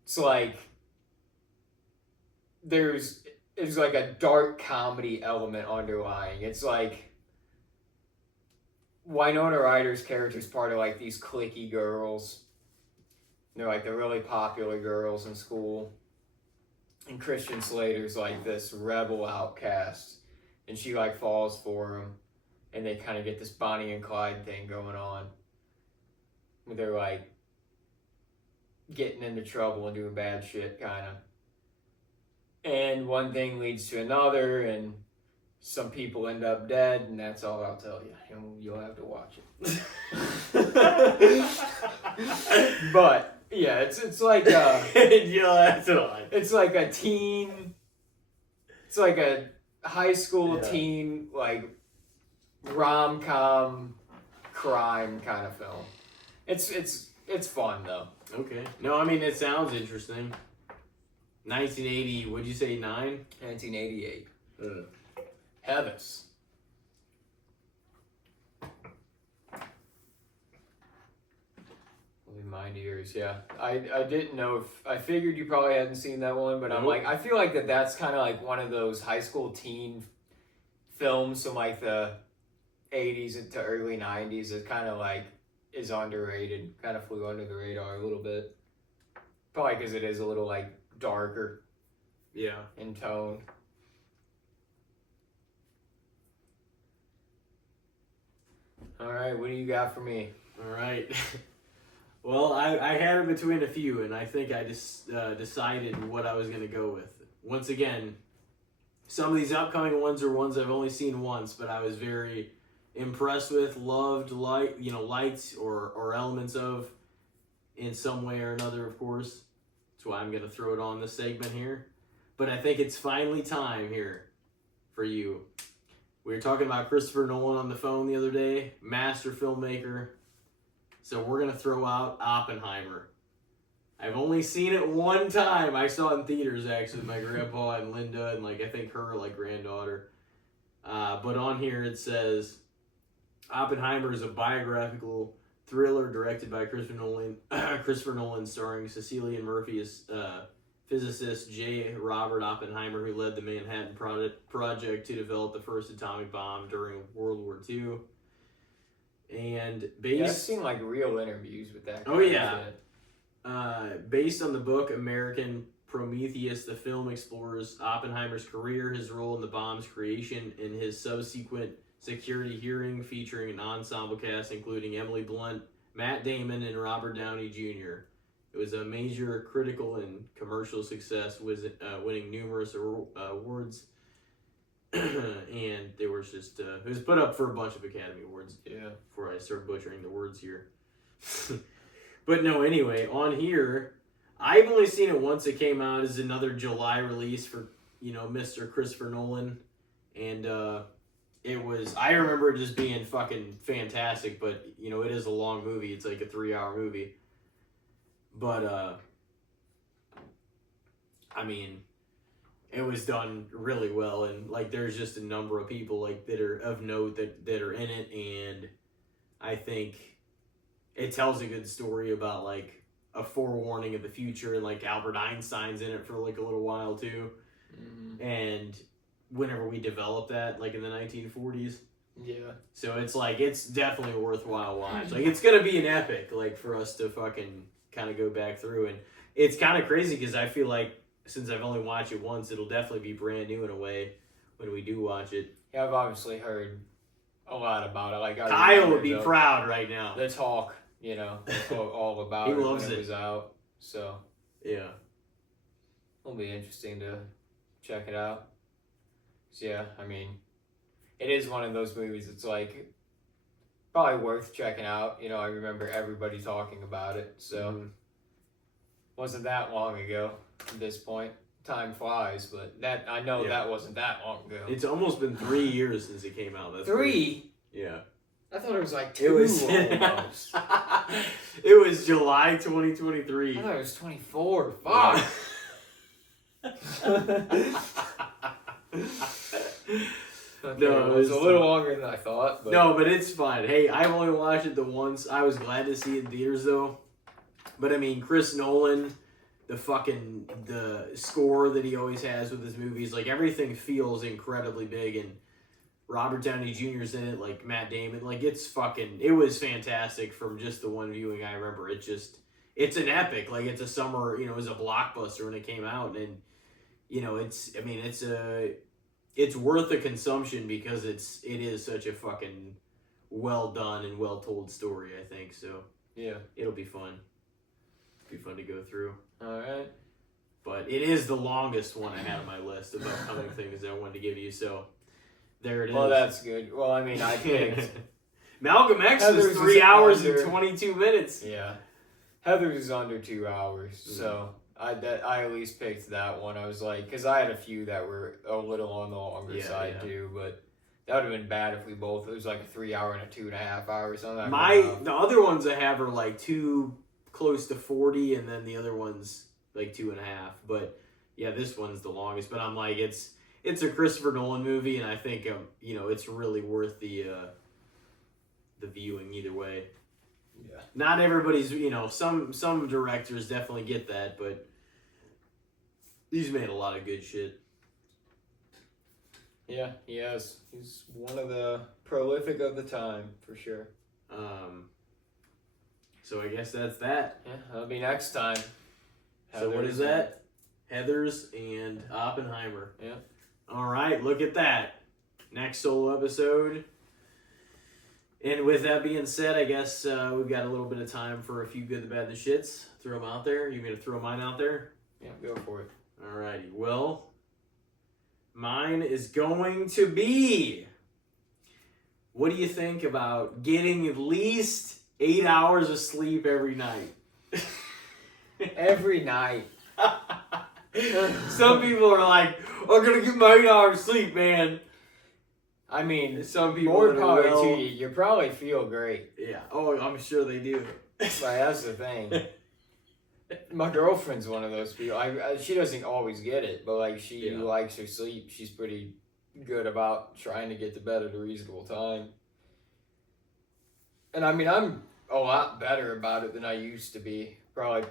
it's like there's like a dark comedy element underlying. It's like Winona Ryder's character is part of like these cliquey girls. They're like the really popular girls in school. And Christian Slater's like this rebel outcast. And she like falls for him. And they kind of get this Bonnie and Clyde thing going on. Where they're like getting into trouble and doing bad shit, kind of. And one thing leads to another, and some people end up dead, and that's all I'll tell you. You'll have to watch it. But yeah, it's like You'll have to watch. It's like a teen. It's like a high school teen like rom-com crime kind of film. It's fun though. Okay. No, I mean it sounds interesting. 1980. Would you say 9? 1988. Heathers. Mind yours, yeah. I didn't know if I figured you probably hadn't seen that one, but I'm like I feel like that's kind of like one of those high school teen films from like the 80s into early 90s. It kind of like is underrated, kind of flew under the radar a little bit, probably because it is a little like darker, in tone. All right, what do you got for me? All right. Well, I had it between a few, and I think I just decided what I was going to go with. Once again, some of these upcoming ones are ones I've only seen once, but I was very impressed with, loved, liked, or elements of in some way or another, of course. That's why I'm going to throw it on this segment here. But I think it's finally time here for you. We were talking about Christopher Nolan on the phone the other day, master filmmaker. So we're going to throw out Oppenheimer. I've only seen it one time. I saw it in theaters, actually, with my grandpa and Linda and, I think her, granddaughter. But on here it says, Oppenheimer is a biographical thriller directed by Christopher Nolan, starring Cillian Murphy as physicist J. Robert Oppenheimer, who led the Manhattan Project to develop the first atomic bomb during World War II. And I've seen real interviews with that guy. Oh yeah. Based on the book American Prometheus, the film explores Oppenheimer's career, his role in the bomb's creation, and his subsequent security hearing, featuring an ensemble cast including Emily Blunt, Matt Damon, and Robert Downey Jr. It was a major critical and commercial success, winning numerous awards. And there was just it was put up for a bunch of Academy Awards. Yeah. Before I start butchering the words here. But no, anyway, on here, I've only seen it once. It came out as another July release for Mr. Christopher Nolan, and I remember it just being fucking fantastic. But it is a long movie. It's like a 3-hour movie. But I mean, it was done really well, and there's just a number of people that are of note that are in it, and I think it tells a good story about a forewarning of the future, and Albert Einstein's in it for a little while too. Mm-hmm. And whenever we developed that in the 1940s. Yeah. So it's definitely a worthwhile watch. It's gonna be an epic for us to fucking kind of go back through, and it's kind of crazy because I feel like since I've only watched it once, it'll definitely be brand new in a way when we do watch it. Yeah, I've obviously heard a lot about it. Kyle would be proud right now. The talk, all about he it loves when it. It was out. So yeah, it'll be interesting to check it out. So yeah, I mean, it is one of those movies that's probably worth checking out. I remember everybody talking about it. So wasn't that long ago. at this point. Time flies, but I know that wasn't that long ago. It's almost been 3 years since it came out. That's 3? crazy. Yeah. I thought it was like 2 It was almost. It was July 2023. I thought it was 24. Fuck. Okay, No, it was a little longer than I thought. But... No, but it's fine. Hey, I've only watched it the once. I was glad to see it in theaters though. But I mean, Chris Nolan, the score that he always has with his movies, like everything feels incredibly big, and Robert Downey Jr.'s in it, like Matt Damon, like it was fantastic from just the one viewing I remember. It's an epic, like it's a summer, it was a blockbuster when it came out, and it's worth the consumption because it is such a fucking well done and well told story, I think. So yeah, it'll be fun. Be fun to go through. All right. But it is the longest one I had on my list of upcoming things I wanted to give you. So there it is. Well, that's good. Well, I mean, I picked Malcolm X was Heather's 3 hours under... and 22 minutes. Yeah, Heather's is under 2 hours, so I at least picked that one. I was like, because I had a few that were a little on the longer side too, but that would have been bad if it was like a 3 hour and a 2.5 hours. The other ones I have are like close to 40, and then the other one's like 2.5. But yeah, this one's the longest. But I'm like, it's a Christopher Nolan movie, and I think it's really worth the viewing either way. Yeah. Not everybody's, some directors definitely get that, but he's made a lot of good shit. Yeah, he has. He's one of the prolific of the time, for sure. So I guess that's that. Yeah, that'll be next time. So what is that? Heathers and Oppenheimer. Yeah. All right, look at that. Next solo episode. And with that being said, I guess we've got a little bit of time for a few good, the bad, and the shits. Throw them out there. You want me to throw mine out there? Yeah, go for it. All righty. Well, mine is going to be, what do you think about getting at least 8 hours of sleep every night? Every night. Some people are like, I'm going to get my 8 hours of sleep, man. I mean, some people more power to you. You probably feel great. Yeah. Oh, I'm sure they do. Like, that's the thing. My girlfriend's one of those people. She doesn't always get it, but like she likes her sleep. She's pretty good about trying to get to bed at a reasonable time. And I mean, I'm a lot better about it than I used to be. Probably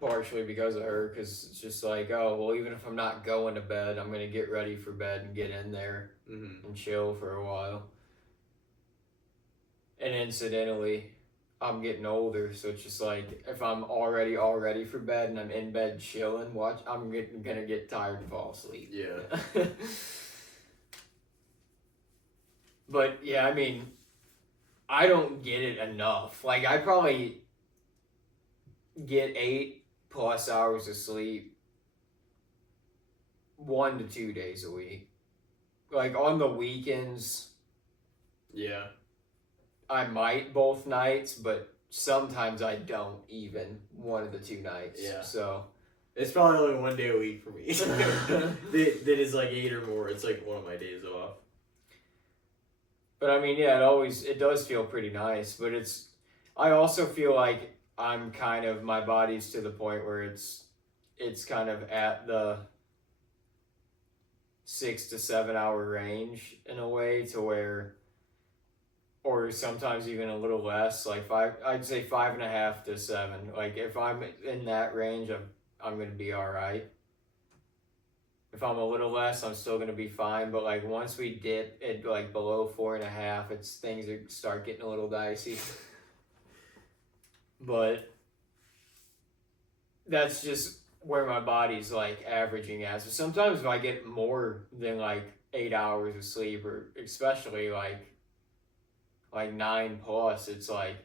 partially because of her, because it's just like, oh, well, even if I'm not going to bed, I'm going to get ready for bed and get in there and chill for a while. And incidentally, I'm getting older, so it's just like, if I'm already all ready for bed and I'm in bed chilling, I'm going to get tired and fall asleep. Yeah. But, yeah, I mean, I don't get it enough. Like, I probably get 8+ hours of sleep 1 to 2 days a week. Like, on the weekends, yeah, I might both nights, but sometimes I don't even 1 of the 2 nights. Yeah. So it's probably only 1 day a week for me. that is like 8 or more. It's like one of my days off. But I mean, yeah, it does feel pretty nice. But I also feel like I'm kind of, my body's to the point where it's kind of at the 6 to 7 hour range in a way, to where, or sometimes even a little less, like I'd say 5.5 to 7. Like if I'm in that range, I'm gonna be all right. If I'm a little less, I'm still gonna be fine. But like once we dip it like below 4.5, things start getting a little dicey. But that's just where my body's like averaging at. So sometimes if I get more than like 8 hours of sleep, or especially like 9+, it's like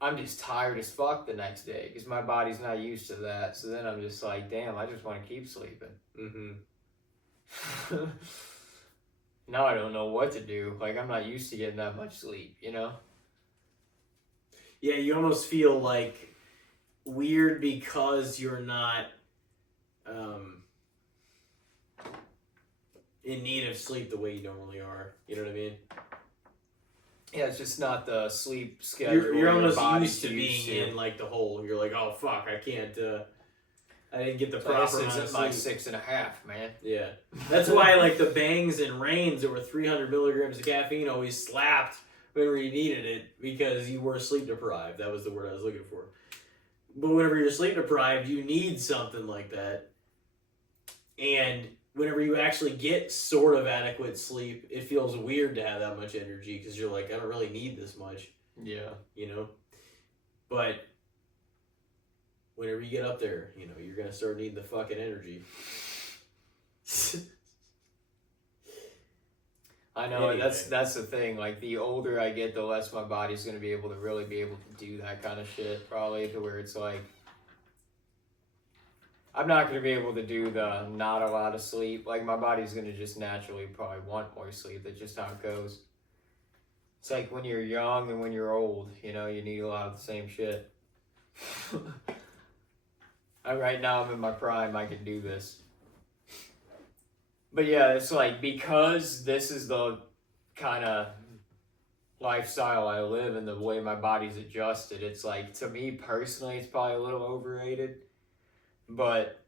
I'm just tired as fuck the next day because my body's not used to that. So then I'm just like, damn, I just want to keep sleeping. Now I don't know what to do. Like, I'm not used to getting that much sleep, you know? Yeah, you almost feel like weird because you're not in need of sleep the way you normally are. You know what I mean? Yeah, it's just not the sleep schedule. You're almost body's used to being in like the hole. You're like, oh fuck, I can't. I didn't get the proper amount of my sleep. 6.5, man. Yeah, that's why like the bangs and rains that were 300 milligrams of caffeine always slapped whenever you needed it because you were sleep deprived. That was the word I was looking for. But whenever you're sleep deprived, you need something like that. And whenever you actually get sort of adequate sleep, it feels weird to have that much energy because you're like, I don't really need this much. Yeah. You know? But whenever you get up there, you know, you're going to start needing the fucking energy. I know, Anyway. that's the thing. Like, the older I get, the less my body's going to be able to do that kind of shit, probably, to where it's like, I'm not going to be able to do the not a lot of sleep. Like, my body's going to just naturally probably want more sleep. That's just how it goes. It's like when you're young and when you're old, you know, you need a lot of the same shit. Right now, I'm in my prime, I can do this. But yeah, it's like, because this is the kind of lifestyle I live and the way my body's adjusted, it's like, to me personally, it's probably a little overrated. But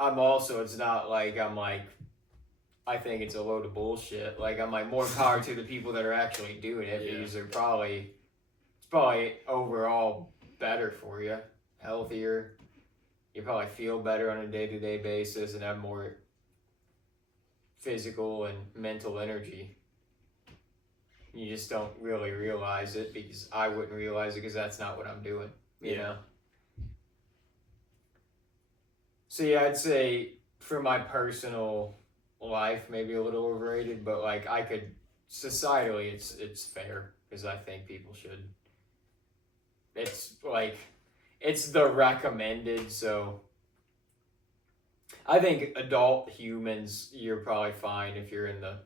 it's not like I'm like, I think it's a load of bullshit. Like, I'm like, more power to the people that are actually doing it, because it's probably overall better for you, healthier. You probably feel better on a day-to-day basis and have more physical and mental energy. You just don't really realize it, because I wouldn't realize it because that's not what I'm doing, you know? So yeah, I'd say for my personal life, maybe a little overrated, but like societally it's fair, because I think people should. It's like, it's the recommended, so I think adult humans, you're probably fine if you're in the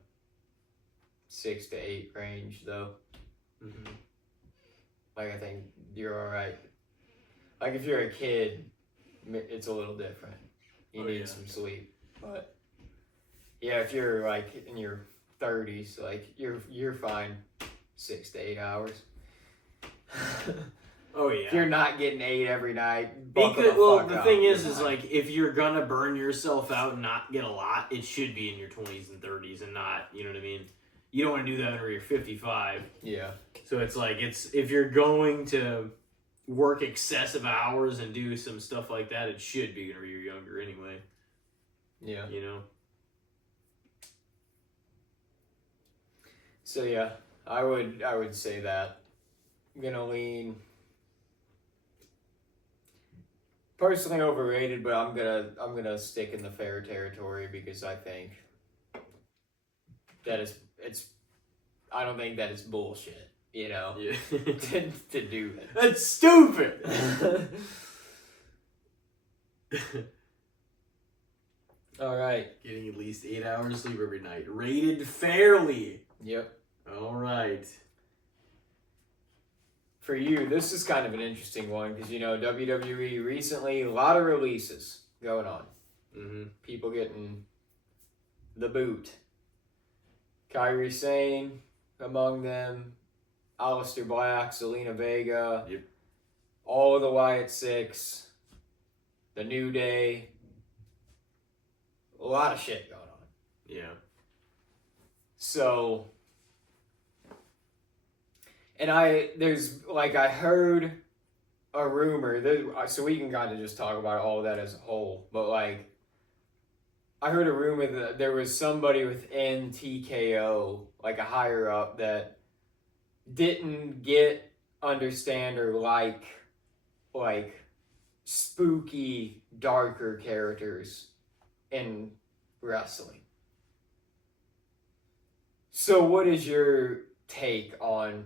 6 to 8 range, though. Mm-hmm. Like, I think you're all right. Like, if you're a kid, it's a little different. You need some sleep, but yeah, if you're like in your 30s, like you're fine, 6 to 8 hours. Oh yeah. If you're not getting 8 every night, the thing is like, if you're gonna burn yourself out and not get a lot, it should be in your 20s and 30s, and not, you know what I mean? You don't want to do that whenever you're 55. Yeah. So it's like, if you're going to work excessive hours and do some stuff like that, it should be whenever you're younger anyway. Yeah. You know? So yeah, I would say that. I'm gonna lean personally overrated, but I'm gonna stick in the fair territory, because I think that I don't think that it's bullshit, you know, to do it. That's stupid. All right. Getting at least 8 hours of sleep every night. Rated fairly. Yep. All right. For you, this is kind of an interesting one, because, you know, WWE recently, a lot of releases going on. Mm-hmm. People getting the boot. Kairi Sane among them. Aleister Black, Zelina Vega. Yep. All of the Wyatt Six. The New Day. A lot of shit going on. Yeah. So, and I heard a rumor, so we can kind of just talk about all of that as a whole, but like, I heard a rumor that there was somebody within TKO, like a higher up, that didn't understand or like spooky, darker characters in wrestling. So what is your take on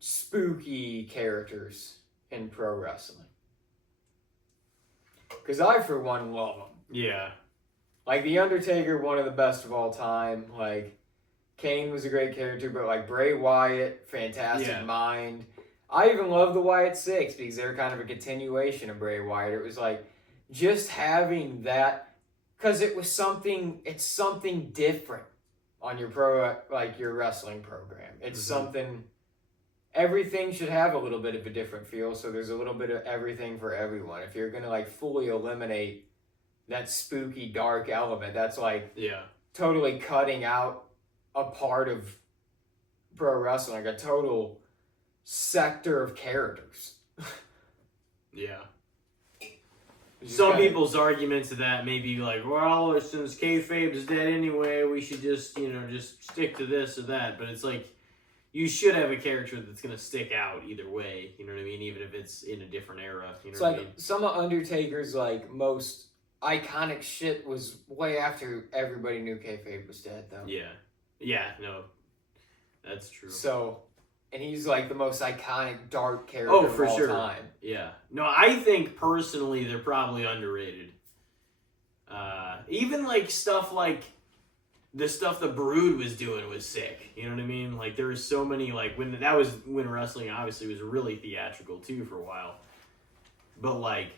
spooky characters in pro wrestling? Because I, for one, love them. Yeah. Like, The Undertaker, one of the best of all time. Like, Kane was a great character, but like Bray Wyatt, fantastic mind. I even love the Wyatt Six, because they're kind of a continuation of Bray Wyatt. It was like, just having that, because it's something different on your your wrestling program. It's something, everything should have a little bit of a different feel, so there's a little bit of everything for everyone. If you're gonna like fully eliminate that spooky dark element, that's like totally cutting out a part of pro wrestling, like a total sector of characters. Yeah. Some people's arguments to that may be like, well, since kayfabe is dead anyway, we should just, just stick to this or that. But it's like, you should have a character that's going to stick out either way. You know what I mean? Even if it's in a different era. You know it's what like I mean? Some of Undertaker's like most iconic shit was way after everybody knew kayfabe was dead, though. Yeah. Yeah, no. That's true. So, and he's like the most iconic dark character of all time. Yeah. No, I think personally they're probably underrated. Even like stuff like the stuff the Brood was doing was sick. You know what I mean? Like there was so many like when wrestling obviously was really theatrical too for a while. But like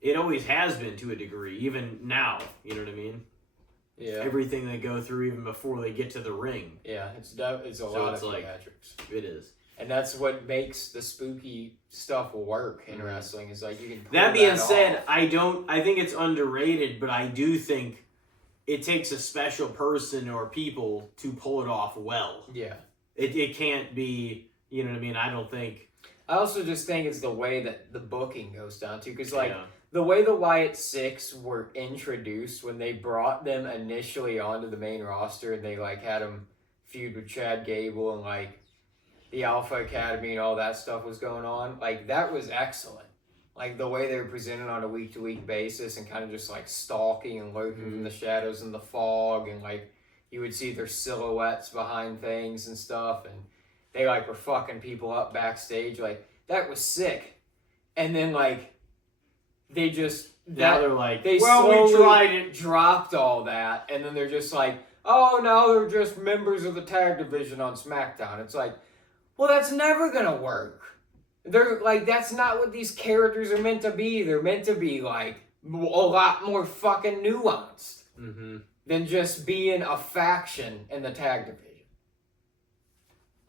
it always has been to a degree, even now. You know what I mean? Yeah. Everything they go through even before they get to the ring. Yeah, it's a lot of theatrics. It is. And that's what makes the spooky stuff work in wrestling. Is like you can. That being said, I think it's underrated, but I do think it takes a special person or people to pull it off well. Yeah. It can't be, you know what I mean? I don't think. I also just think it's the way that the booking goes down too, because the way the Wyatt Six were introduced when they brought them initially onto the main roster, and they like had them feud with Chad Gable and like the Alpha Academy and all that stuff was going on. Like that was excellent. Like the way they were presented on a week-to-week basis and kind of just like stalking and lurking from the shadows and the fog, and like you would see their silhouettes behind things and stuff, and they like were fucking people up backstage. Like that was sick. And then like they just they're like, we tried it, dropped all that, and then they're just like, oh, now they're just members of the tag division on SmackDown. It's like, well, that's never gonna work. They're like, that's not what these characters are meant to be. They're meant to be like a lot more fucking nuanced than just being a faction in the tag division.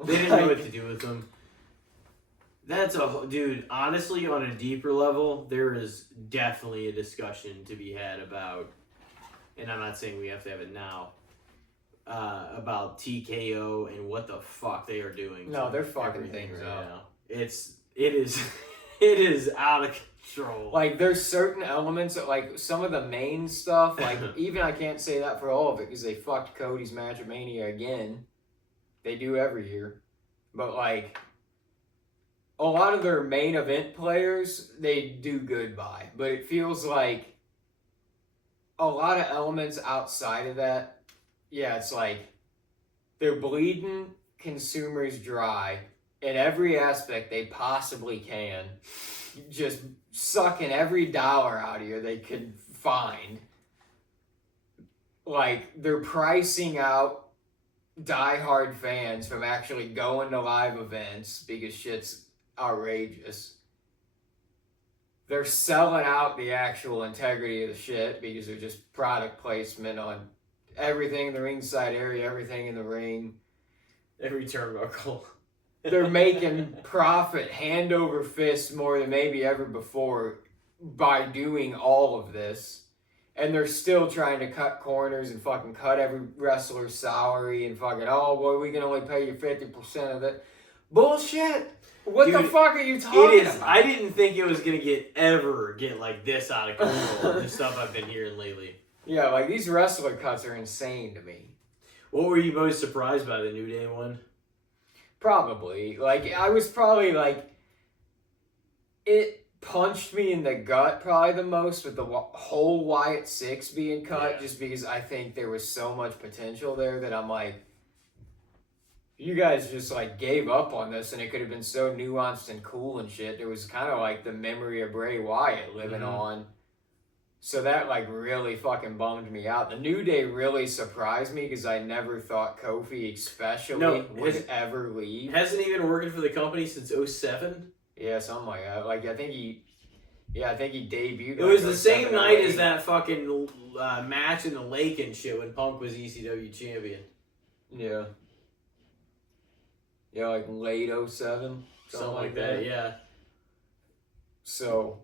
They didn't know what to do with them. Dude, honestly, on a deeper level, there is definitely a discussion to be had about, and I'm not saying we have to have it now, about TKO and what the fuck they are doing. No, they're fucking things up. Now. It is out of control. Like, there's certain elements, like, some of the main stuff, like, even I can't say that for all of it, because they fucked Cody's match at Mania again. They do every year. But, like, a lot of their main event players, they do good by. But it feels like a lot of elements outside of that, yeah, it's like they're bleeding consumers dry in every aspect they possibly can, just sucking every dollar out of you they could find. Like, they're pricing out diehard fans from actually going to live events because shit's outrageous. They're selling out the actual integrity of the shit because they're just product placement on everything in the ringside area, everything in the ring. Every turnbuckle. They're making profit hand over fist more than maybe ever before by doing all of this. And they're still trying to cut corners and fucking cut every wrestler's salary and fucking, oh, boy, we can only pay you 50% of it. Bullshit! What the fuck are you talking about? I didn't think it was going to ever get like this out of control, the stuff I've been hearing lately. Yeah, like these wrestler cuts are insane to me. What were you most surprised by the New Day one? Probably. Like, I was probably like, it punched me in the gut probably the most with the whole Wyatt Six being cut, just because I think there was so much potential there that I'm like, you guys just like gave up on this and it could have been so nuanced and cool and shit. There was kind of like the memory of Bray Wyatt living on. So that like really fucking bummed me out. The New Day really surprised me because I never thought Kofi especially would ever leave. Hasn't he been working for the company since 2007? Yeah, something like that. Like I think Yeah, I think he debuted. It was the same night as that fucking match in the lake and shit when Punk was ECW champion. Yeah. Yeah, like late 07. Something like that, yeah. So,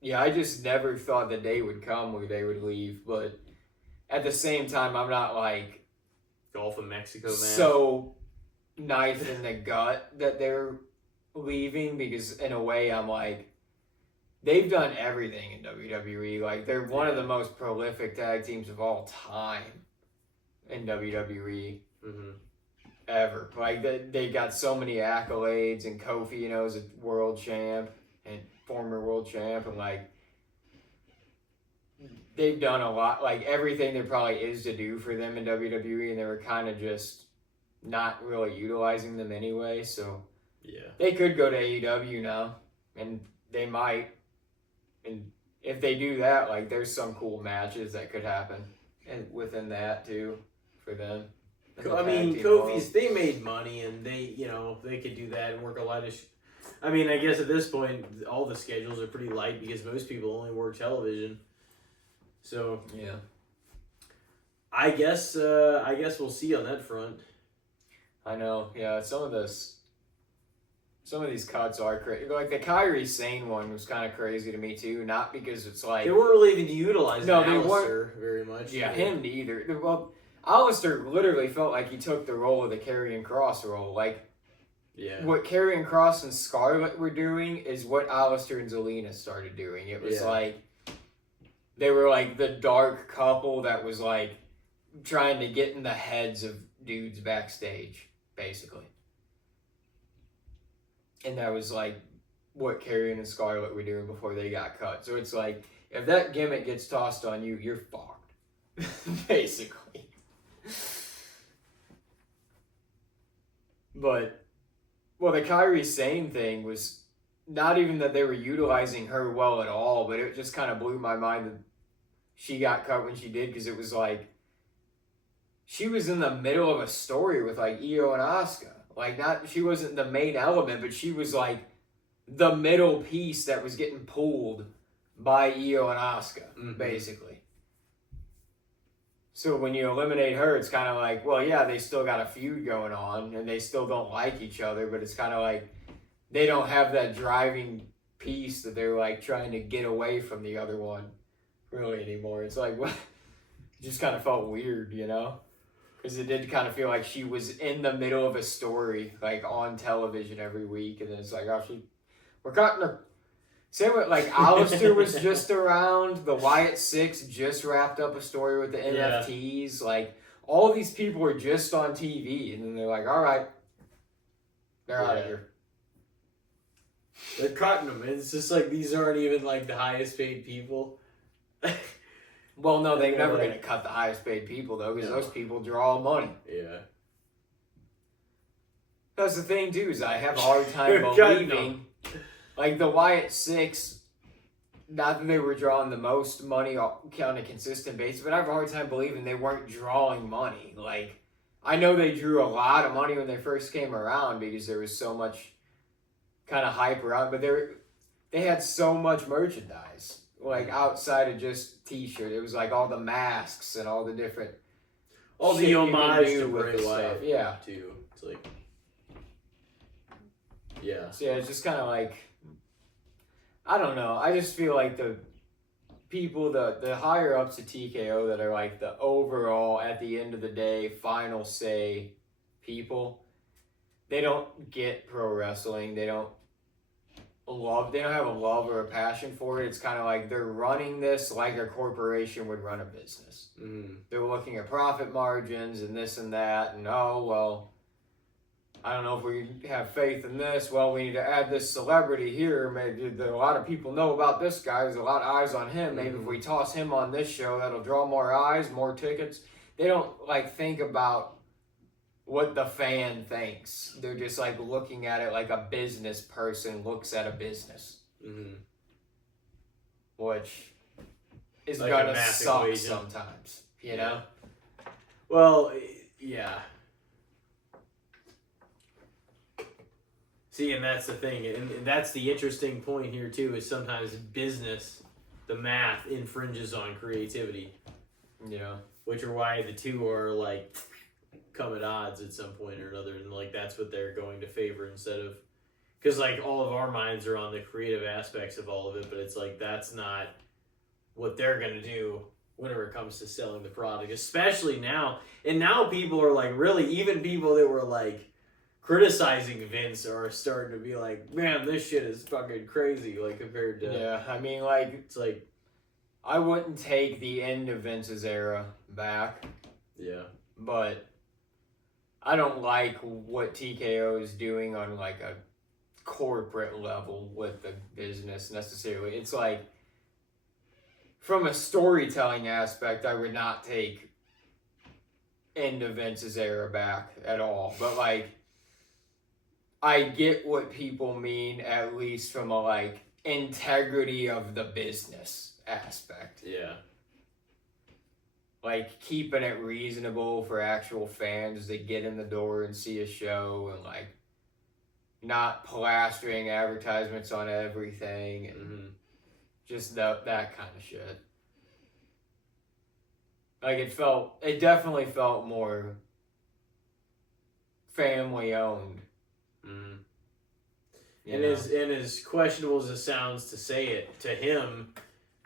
yeah, I just never thought the day would come where they would leave, but at the same time, I'm not like Gulf of Mexico match. So knife in the gut that they're leaving, because in a way I'm like, they've done everything in WWE. Like, they're one of the most prolific tag teams of all time in WWE. Mm-hmm. Ever. Like, they got so many accolades, and Kofi, you know, is a world champ and former world champ, and like, they've done a lot, like everything there probably is to do for them in WWE, and they were kind of just not really utilizing them anyway. So yeah, they could go to AEW now, and they might. And if they do that, like, there's some cool matches that could happen, and within that too, for them. I mean, Kofi's, they made money, and they, you know, they could do that and work a lot of I mean, I guess at this point, all the schedules are pretty light because most people only work television. So, yeah. I guess we'll see on that front. I know, yeah, some of these cuts are crazy. Like, the Kairi Sane one was kind of crazy to me, too. Not because it's like... They weren't really even utilizing they Alistair weren't very much. Yeah, him neither. Well, Alistair literally felt like he took the role of the Karrion Kross role. Like, yeah, what Karrion Kross and Scarlett were doing is what Alistair and Zelina started doing. It was like, they were like the dark couple that was like trying to get in the heads of dudes backstage, basically. And that was like what Karrion and Scarlett were doing before they got cut. So it's like, if that gimmick gets tossed on you, you're fucked. Basically. But, well, the Kairi Sane thing was not even that they were utilizing her well at all, but it just kind of blew my mind that she got cut when she did, because it was like, she was in the middle of a story with like Io and Asuka. Like, she wasn't the main element, but she was like the middle piece that was getting pulled by Io and Asuka, basically. So when you eliminate her, it's kind of like, well, yeah, they still got a feud going on, and they still don't like each other, but it's kind of like they don't have that driving piece that they're like trying to get away from the other one really anymore. It's like, what? It just kind of felt weird, you know? Because it did kind of feel like she was in the middle of a story, like on television every week, and then it's like, oh, we're cutting her. Same with, like, Alistair was just around. The Wyatt Six just wrapped up a story with the NFTs. Yeah. Like, all of these people were just on TV, and then they're like, all right, they're out of here. They're cutting them. It's just like, these aren't even, like, the highest paid people. Well, no, they're never going to cut the highest paid people, though, because those people draw money. Yeah. That's the thing, too, is I have a hard time believing... Like, the Wyatt Six, not that they were drawing the most money on a consistent basis, but I have a hard time believing they weren't drawing money. Like, I know they drew a lot of money when they first came around because there was so much kind of hype around, but they had so much merchandise, like, outside of just T-shirt. It was like all the masks and all the different... All the homage to Bray Wyatt. Yeah. Too. It's like... Yeah. So, yeah, it's just kind of like... I don't know. I just feel like the people, the higher ups at TKO that are like the overall, at the end of the day, final say people, they don't get pro wrestling. They don't have a love or a passion for it. It's kind of like they're running this like a corporation would run a business. Mm. They're looking at profit margins and this and that, and oh, well, I don't know if we have faith in this. Well, we need to add this celebrity here. Maybe a lot of people know about this guy. There's a lot of eyes on him. Maybe if we toss him on this show, that'll draw more eyes, more tickets. They don't like think about what the fan thinks. They're just like looking at it like a business person looks at a business. Mm-hmm. Which is like gonna suck agent. Sometimes, you know? Well, yeah. See, and that's the thing, and that's the interesting point here too. Is sometimes business, the math infringes on creativity. Yeah. Which are why the two are like come at odds at some point or another, and like that's what they're going to favor instead of, because like all of our minds are on the creative aspects of all of it, but it's like that's not what they're gonna do whenever it comes to selling the product, especially now. And now people are like, really, even people that were like criticizing Vince are starting to be like, man, this shit is fucking crazy, like compared to, Yeah, I mean, like, it's like, I wouldn't take the end of Vince's era back, yeah, but I don't like what TKO is doing on like a corporate level with the business necessarily. It's like, from a storytelling aspect, I would not take end of Vince's era back at all. But like, I get what people mean, at least from a like integrity of the business aspect. yeah. Like keeping it reasonable for actual fans to get in the door and see a show, and like not plastering advertisements on everything, and just that kind of shit. Like it definitely felt more family owned. And as questionable as it sounds to say it, to him,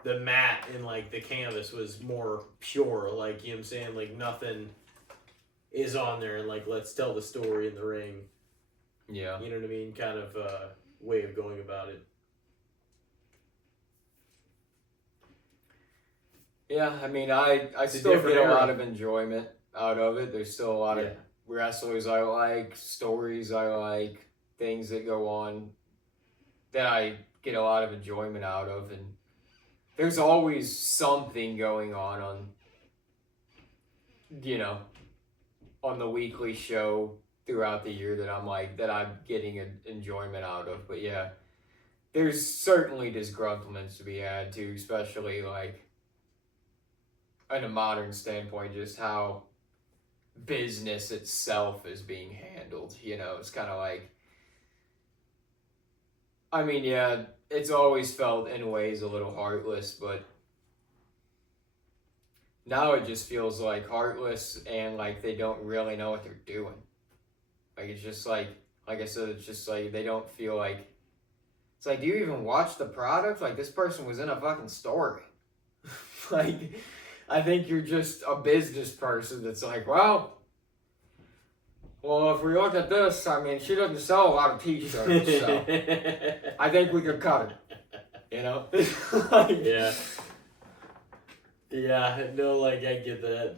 the mat and like the canvas was more pure. Like, you know what I'm saying? Like nothing is on there. Like, let's tell the story in the ring. Yeah. You know what I mean? Kind of way of going about it. Yeah, I mean, I still get a lot of enjoyment out of it. There's still a lot of wrestlers I like, stories I like, things that go on that I get a lot of enjoyment out of, and there's always something going on you know, on the weekly show throughout the year that I'm getting an enjoyment out of. But yeah, there's certainly disgruntlements to be had too, especially like in a modern standpoint, just how business itself is being handled. You know, it's kind of like, I mean, yeah, it's always felt in ways a little heartless, but now it just feels like heartless and like they don't really know what they're doing. Like, it's just like I said, it's just like they don't feel like, it's like, do you even watch the product? Like, this person was in a fucking story. Like, I think you're just a business person that's like, well, if we look at this, I mean, she doesn't sell a lot of t-shirts, so I think we could cut it. You know? Like, yeah. Yeah, no, like, I get that.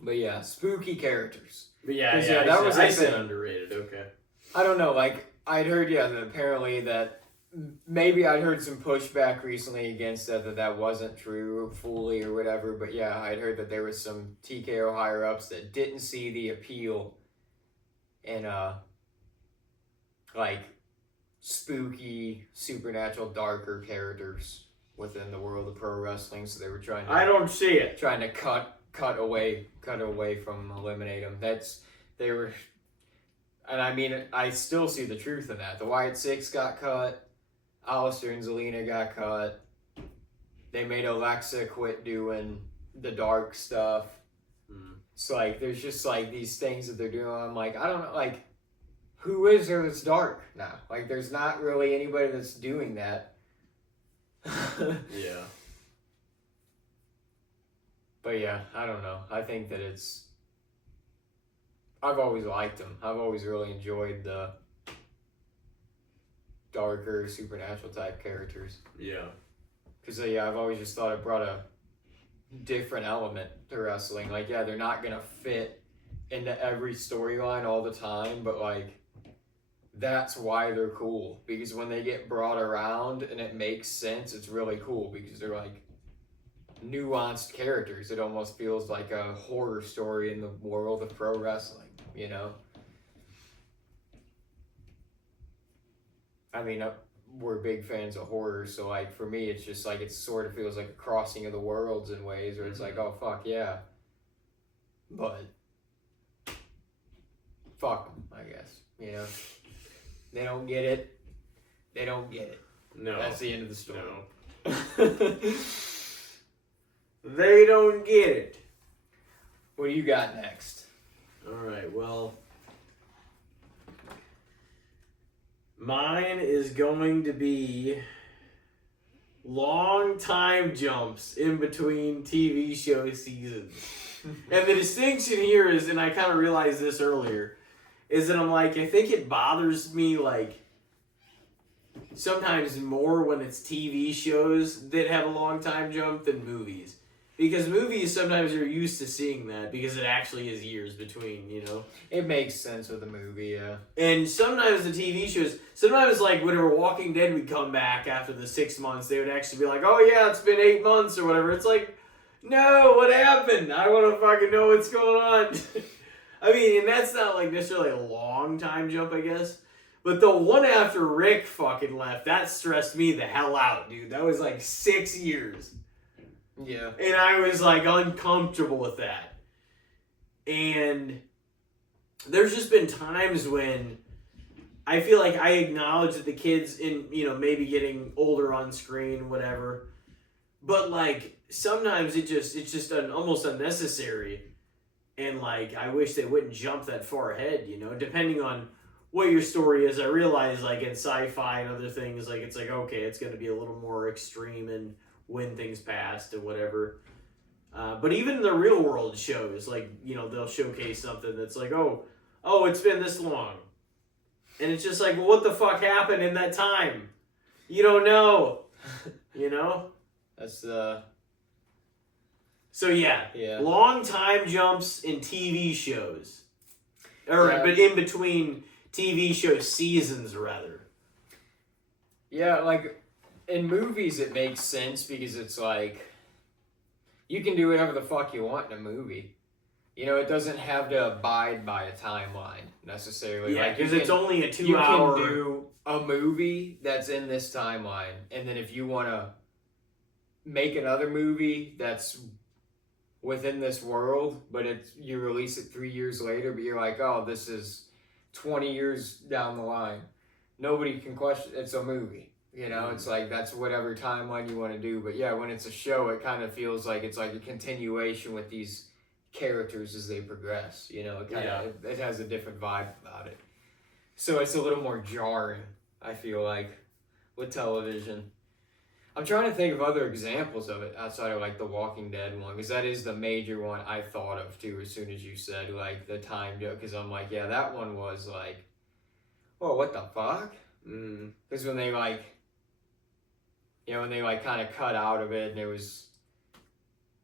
But yeah, spooky characters. But yeah, that was I said underrated, okay. I don't know, like, I'd heard, that apparently that maybe I'd heard some pushback recently against that wasn't true fully or whatever, but yeah, I'd heard that there was some TKO higher-ups that didn't see the appeal in, like, spooky, supernatural, darker characters within the world of pro wrestling, so they were trying to... I don't see it. Trying to cut away from eliminate them. They were... And I mean, I still see the truth in that. The Wyatt Six got cut. Alistair and Zelina got cut. They made Alexa quit doing the dark stuff. It's like, there's just like these things that they're doing. I'm like, I don't know, like, who is there that's dark now? Like, there's not really anybody that's doing that. Yeah. But yeah, I don't know. I think that I've always liked them. I've always really enjoyed the darker, supernatural type characters. Yeah. Because, I've always just thought it brought a different element to wrestling. Like, yeah, they're not going to fit into every storyline all the time, but, like, that's why they're cool. Because when they get brought around and it makes sense, it's really cool because they're, like, nuanced characters. It almost feels like a horror story in the world of pro wrestling, you know? I mean, we're big fans of horror, so, like, for me, it's just, like, it sort of feels like a crossing of the worlds in ways where it's like, oh, fuck, yeah. But fuck them, I guess. You know, they don't get it. They don't get it. No. That's the end of the story. No. They don't get it. What do you got next? Alright, well, mine is going to be long time jumps in between TV show seasons. And the distinction here is, and I kind of realized this earlier, is that I'm like, I think it bothers me, like, sometimes more when it's TV shows that have a long time jump than movies. Because movies, sometimes you're used to seeing that because it actually is years between, you know? It makes sense with a movie, yeah. And sometimes the TV shows, sometimes like whenever Walking Dead would come back after the 6 months, they would actually be like, oh yeah, it's been 8 months or whatever. It's like, no, what happened? I want to fucking know what's going on. I mean, and that's not like necessarily a long time jump, I guess. But the one after Rick fucking left, that stressed me the hell out, dude. That was like 6 years. Yeah. And I was like uncomfortable with that. And there's just been times when I feel like I acknowledge that the kids in, you know, maybe getting older on screen, whatever. But like sometimes it's just almost unnecessary. And like I wish they wouldn't jump that far ahead, you know, depending on what your story is. I realize like in sci-fi and other things, like it's like, okay, it's going to be a little more extreme and when things passed and whatever. But even the real world shows, like, you know, they'll showcase something that's like, oh, it's been this long. And it's just like, well, what the fuck happened in that time? You don't know. You know? That's, So yeah. Long time jumps in TV shows. But in between TV show seasons, rather. Yeah, like, in movies, it makes sense because it's like, you can do whatever the fuck you want in a movie. You know, it doesn't have to abide by a timeline, necessarily. Yeah, like, because it's only a 2 hour... You can do a movie that's in this timeline, and then if you want to make another movie that's within this world, but you release it 3 years later, but you're like, oh, this is 20 years down the line. Nobody can question, it's a movie. You know, it's like, that's whatever timeline you want to do. But yeah, when it's a show, it kind of feels like it's like a continuation with these characters as they progress. You know, it has a different vibe about it. So it's a little more jarring, I feel like, with television. I'm trying to think of other examples of it outside of like the Walking Dead one, because that is the major one I thought of too as soon as you said like the time joke. Because I'm like, yeah, that one was like, well, what the fuck? Because when they like, you know, when they like kind of cut out of it, and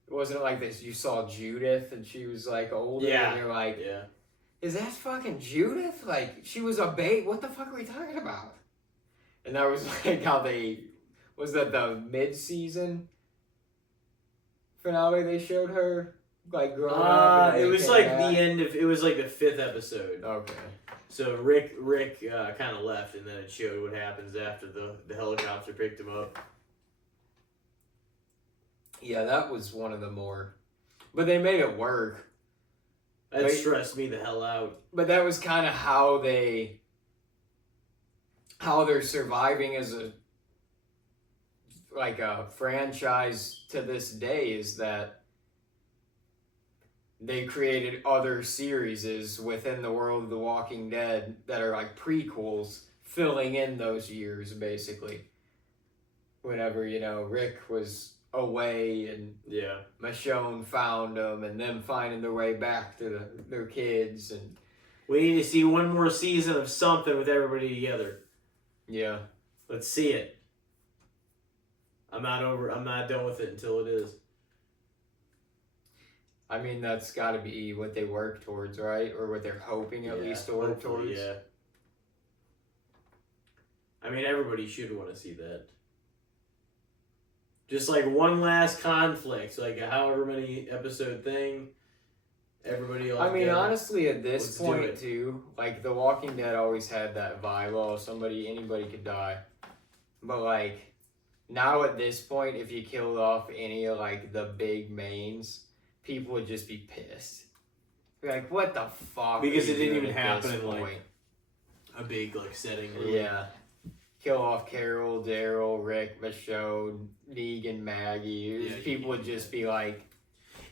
wasn't it like this? You saw Judith, and she was like older, and you're like, is that fucking Judith? Like, she was a babe. What the fuck are we talking about? And that was like how was that the mid-season finale they showed her like growing up? It was like the end of. It was like the 5th episode. Okay. So Rick kind of left, and then it showed what happens after the helicopter picked him up. Yeah, that was one of the more... But they made it work. That stressed me the hell out. But that was kind of how they're surviving as a franchise to this day, is that they created other series within the world of The Walking Dead that are like prequels filling in those years, basically. Whenever, you know, Rick was away and Michonne found them, and them finding their way back to their kids, and we need to see one more season of something with everybody together. Yeah. Let's see it. I'm not done with it until it is. I mean, that's got to be what they work towards, right? Or what they're hoping at least to work towards. Yeah. I mean, everybody should want to see that. Just like one last conflict, like a however many episode thing. Everybody else. I mean, honestly, at this point too, like The Walking Dead always had that vibe. Oh, anybody could die. But like now at this point, if you killed off any of like the big mains, people would just be pissed. Like, what the fuck? Because are you it didn't doing even at happen this in, like, point? a big, like, setting. Really. Yeah. Kill off Carol, Daryl, Rick, Michonne, Negan, Maggie. Yeah, People would just be like,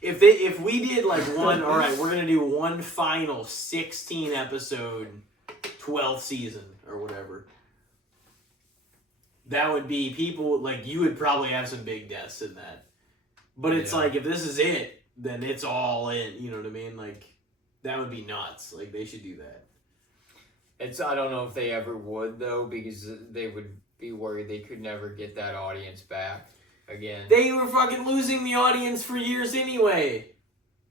if we did like one, all right, we're gonna do one final 16 episode 12th season or whatever. That would be people like you would probably have some big deaths in that. But it's like if this is it, then it's all in. You know what I mean? Like that would be nuts. Like they should do that. I don't know if they ever would though, because they would be worried they could never get that audience back again. They were fucking losing the audience for years anyway.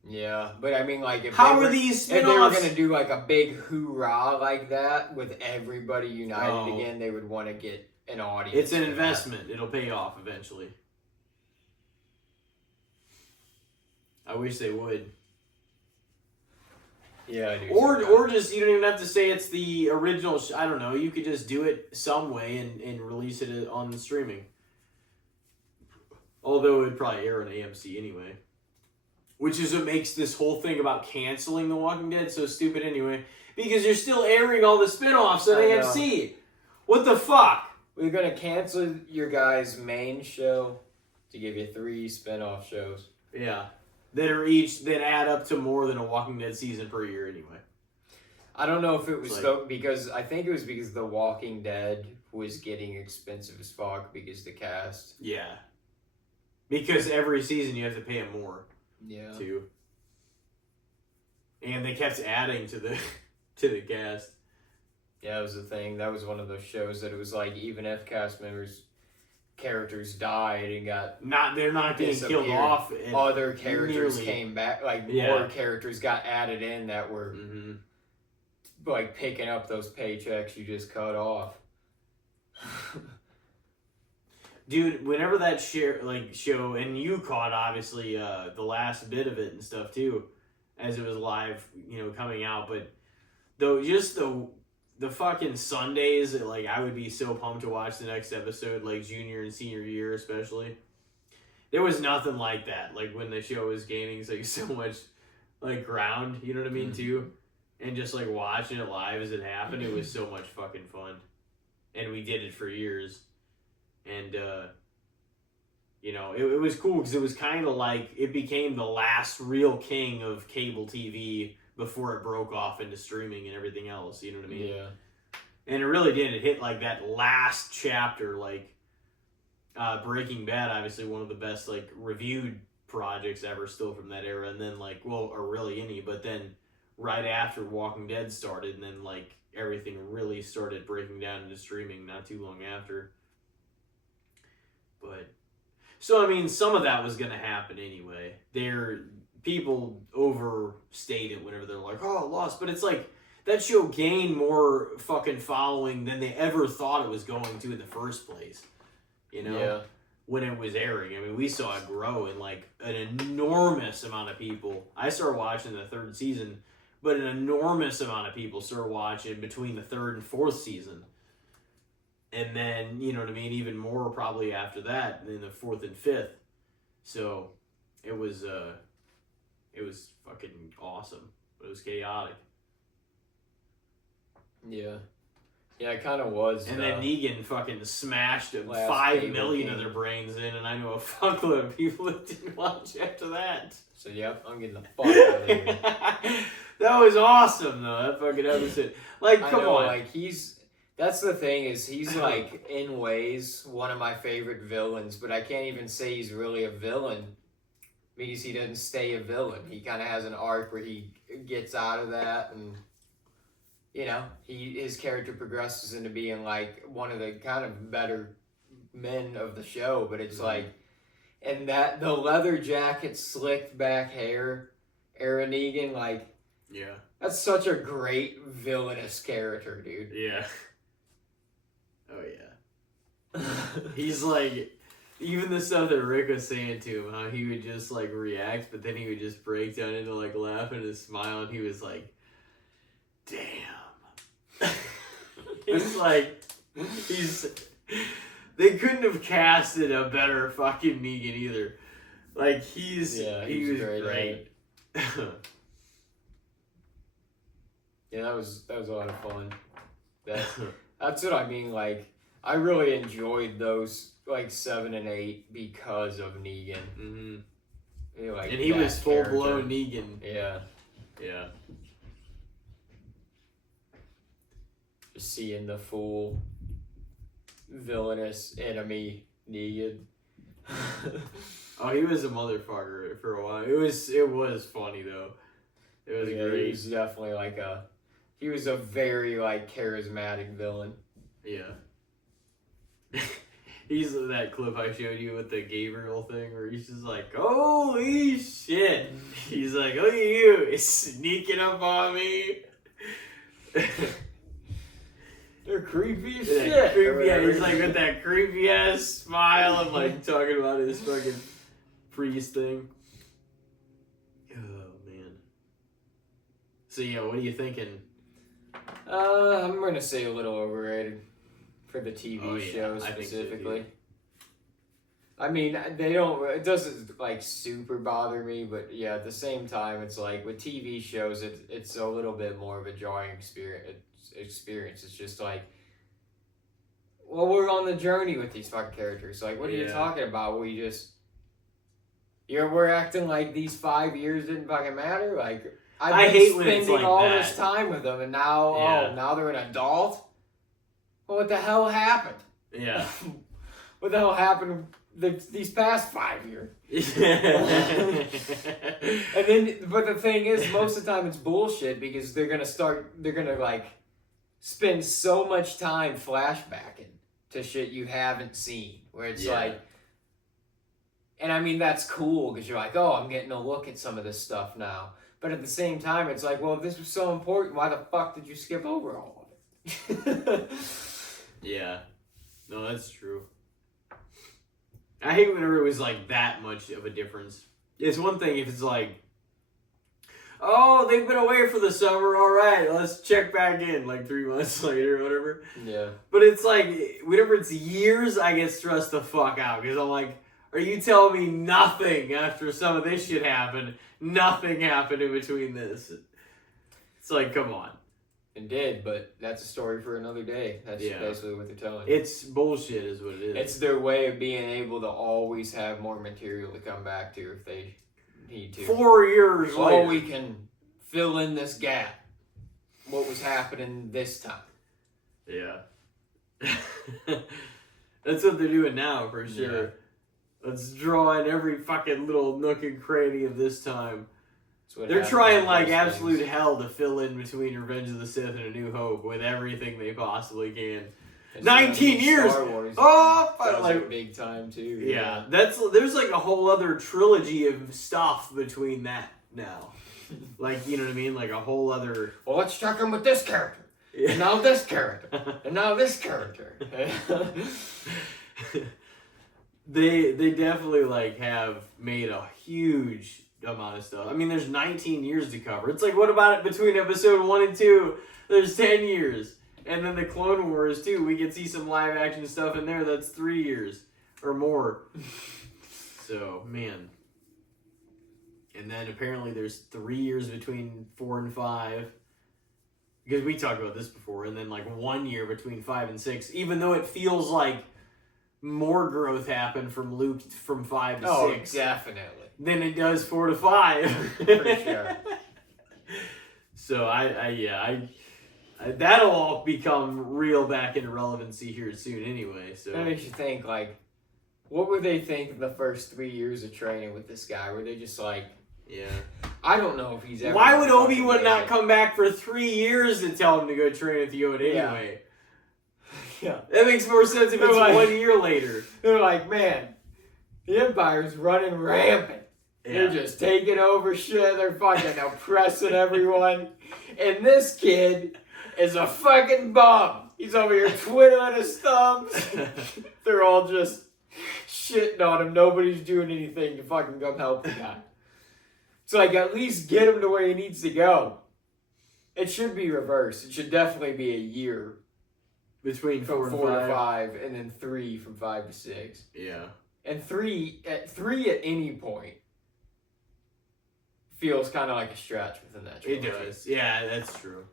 Yeah, but I mean, like, if these spin-offs? If they were gonna do like a big hoorah like that with everybody united again, they would want to get an audience. It's an investment. It'll pay off eventually. I wish they would. Yeah, I do. Or just, you don't even have to say it's the original. I don't know. You could just do it some way and release it on the streaming. Although it would probably air on AMC anyway. Which is what makes this whole thing about canceling The Walking Dead so stupid anyway. Because you're still airing all the spin-offs on AMC. What the fuck? We're going to cancel your guys' main show to give you 3 spin-off shows. Yeah. That add up to more than a Walking Dead season per year anyway. I don't know if it was because I think it was because The Walking Dead was getting expensive as fuck because the cast. Yeah. Because every season you have to pay them more. Yeah. Too. And they kept adding to the cast. Yeah, that was the thing. That was one of those shows that it was like even if cast members characters died and they're not getting killed off. Other characters came back, more characters got added in that were like picking up those paychecks you just cut off. Dude, whenever that show, and you caught obviously the last bit of it and stuff too, as it was live, coming out. But though, just the fucking Sundays, like I would be so pumped to watch the next episode, like junior and senior year especially. There was nothing like that. Like when the show was gaining like so much like ground, you know what I mean too, and just like watching it live as it happened, it was so much fucking fun, and we did it for years. And, it was cool because it was kind of like it became the last real king of cable TV before it broke off into streaming and everything else. You know what I mean? Yeah. And it really did. It hit like that last chapter, like Breaking Bad, obviously one of the best like reviewed projects ever still from that era. And then or really any, but then right after Walking Dead started and then like everything really started breaking down into streaming not too long after. But, so I mean, some of that was going to happen anyway. People overstate it whenever they're like, oh, lost. But it's like, that show gained more fucking following than they ever thought it was going to in the first place. Yeah. When it was airing. I mean, we saw it grow in like an enormous amount of people. I started watching the 3rd season, but an enormous amount of people started watching between the 3rd and 4th season. And then, you know what I mean, even more probably after that, in the 4th and 5th. So, it was fucking awesome. But it was chaotic. Yeah. Yeah, it kind of was. And then Negan fucking smashed 5 million of their brains in, and I know a fuckload of people that didn't watch after that. So, yep, I'm getting the fuck out of here. That was awesome, though, that fucking episode. Like, come on. Like, that's the thing is he's like in ways one of my favorite villains, but I can't even say he's really a villain because he doesn't stay a villain. He kind of has an arc where he gets out of that, and his character progresses into being like one of the kind of better men of the show. But it's like, and that the leather jacket, slicked back hair, Aaron Negan, like, yeah, that's such a great villainous character, dude. Yeah. Oh, yeah. He's like, even the stuff that Rick was saying to him, how he would just like react, but then he would just break down into like laughing and smile, and he was like, damn. It's like, they couldn't have casted a better fucking Negan either. Like, he was great. Yeah, that was a lot of fun. That's what I mean. Like, I really enjoyed those like 7 and 8 because of Negan. Mm-hmm. Like, and he was full blown Negan. Yeah. Yeah. Just seeing the full villainous enemy Negan. Oh, he was a motherfucker for a while. It was funny though. It was great. He was definitely he was a very like charismatic villain. Yeah. He's that clip I showed you with the Gabriel thing where he's just like, holy shit. He's like, look at you, it's sneaking up on me. They're creepy as That shit. creepy, yeah, he's like with that creepy ass smile and like talking about his fucking priest thing. Oh man. So yeah, what are you thinking? I'm gonna say a little overrated for the TV show specifically. I mean, it doesn't like super bother me, but yeah, at the same time, it's like with TV shows, it's a little bit more of a jarring experience. It's just like, well, we're on the journey with these fucking characters. Like, what are you talking about? We're acting like these 5 years didn't fucking matter. Like, I hate spending all this time with them, and now, now they're an adult. Well, what the hell happened? Yeah. What the hell happened these past 5 years? And then, but the thing is, most of the time it's bullshit because they're gonna like spend so much time flashbacking to shit you haven't seen. Where it's like, and I mean that's cool because you're like, oh, I'm getting a look at some of this stuff now. But at the same time, it's like, well, if this was so important, why the fuck did you skip over all of it? Yeah. No, that's true. I hate whenever it was like that much of a difference. It's one thing if it's like, oh, they've been away for the summer, alright, let's check back in like 3 months later or whatever. Yeah. But it's like, whenever it's years, I get stressed the fuck out because I'm like, are you telling me nothing after some of this shit happened? Nothing happened in between this. It's like, come on. It did, but that's a story for another day. That's basically what they're telling you. It's bullshit is what it is. It's their way of being able to always have more material to come back to if they need to. 4 years later. Oh, we can fill in this gap. What was happening this time. Yeah. That's what they're doing now, for sure. Yeah. Let's draw in every fucking little nook and cranny of this time. They're trying like absolute hell to fill in between Revenge of the Sith and A New Hope with everything they possibly can. 19 years! Star Wars, oh! that like, big time too. Yeah, there's like a whole other trilogy of stuff between that now. Like, you know what I mean? Like a whole other... Well, let's check in with this character. And now this character. And now this character. They definitely like have made a huge amount of stuff. I mean, there's 19 years to cover. It's like, what about it between episode 1 and 2? There's 10 years. And then the Clone Wars, too. We can see some live action stuff in there that's 3 years or more. So, man. And then apparently there's 3 years between 4 and 5. Because we talked about this before. And then like 1 year between 5 and 6. Even though it feels like more growth happened from Luke from 5 to 6. Oh, definitely. Than it does 4 to 5. For sure. So I that'll all become real back into relevancy here soon anyway. So that makes you think, like, what would they think of the first 3 years of training with this guy? Were they just like, yeah, I don't know if he's ever. Why would Obi-Wan not come back for 3 years to tell him to go train with Yoda anyway? Yeah. That makes more sense if it's like, 1 year later. They're like, man, the Empire's running rampant. Yeah. They're just taking over shit. They're fucking oppressing everyone. And this kid is a fucking bum. He's over here twiddling his thumbs. They're all just shitting on him. Nobody's doing anything to fucking come help the guy. So, like, at least get him to where he needs to go. It should be reversed. It should definitely be a year. Between 4 to 5, and then 3 from 5 to 6. Yeah. And 3 at any point feels kind of like a stretch within that trilogy. It does. Yeah, that's true.